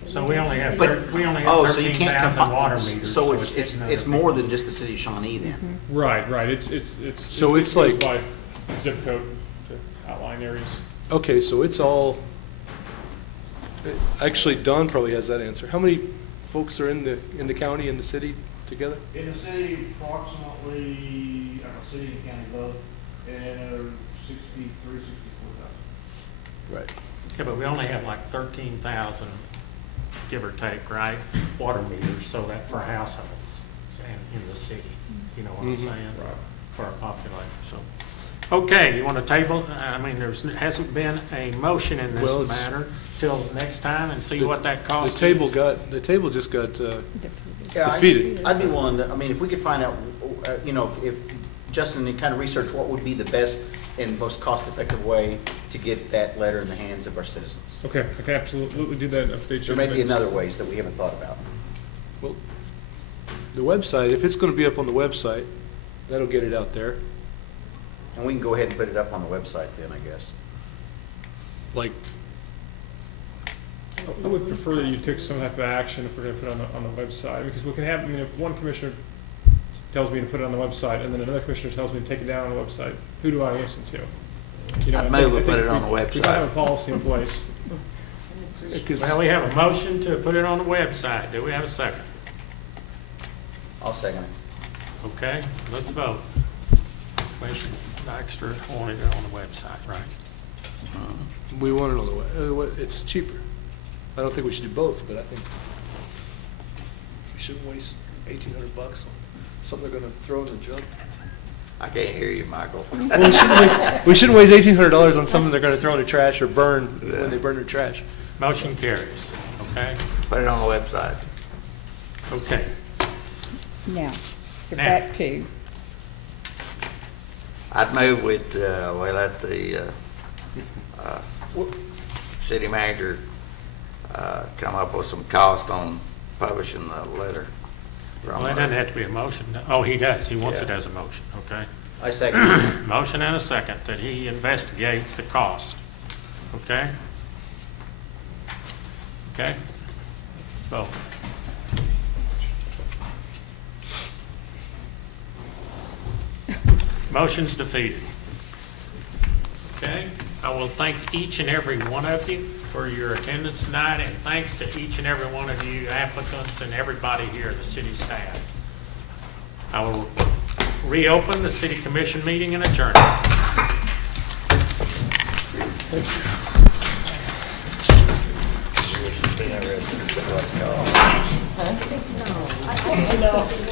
So we only have, But, we only oh, have so you can't 13,000 water combine, meters. so hitting it's other more people. than just the city of Shawnee then? Right, it's. So it's it goes like- by zip code to outline areas. Okay, so it's all, actually, Don probably has that answer. How many folks are in the county and the city together? In the city, approximately, city and county both, 63, 64,000. Right. Yeah, but we only have like 13,000, give or take, right, water meters, so that for households in the city, you know what I'm saying? For our population, so. Okay, you want to table, I mean, hasn't been a motion in this Well, it's- matter till next time and see what that The costs. table just got Yeah, defeated. I'd be willing to, if we could find out, if Justin, you kind of research what would be the best and most cost-effective way to get that letter in the hands of our citizens. Okay, I can absolutely do that and update you. There may be another ways that we haven't thought about. Well, the website, if it's going to be up on the website, that'll get it out there. And we can go ahead and put it up on the website then, I guess. Like, I would prefer that you took some type of action if we're gonna put it on the website, because what can happen, if one commissioner tells me to put it on the website, and then another commissioner tells me to take it down on the website, who do I listen to? You know, I'd I move think- we I put think it on the We website. don't have a policy in place. Well, we have a motion to put it on the website. Do we have a second? I'll second it. Okay, let's vote. Commissioner Baxter wanted it on the website, right? we want it on the web, it's cheaper. I don't think we should do both, but I think we shouldn't waste $1,800 on something they're going to throw in the jug. I can't hear you, Michael. Well, we shouldn't waste $1,800 on something they're going to throw in the trash or burn when they burn their trash. Motion carries, okay? Put it on the website. Okay. Now, get Now. back to, I'd move with, we let the city manager come up with some cost on publishing the letter. Well, that doesn't have to be a motion. Oh, he does. He wants it Yeah. as a motion, okay? I second it. Motion and a second that he investigates the cost, okay? Okay? Let's vote. Motion's defeated. Okay? I will thank each and every one of you for your attendance tonight, and thanks to each and every one of you applicants and everybody here, the city staff. I will reopen the city commission meeting and adjourn. Huh? No.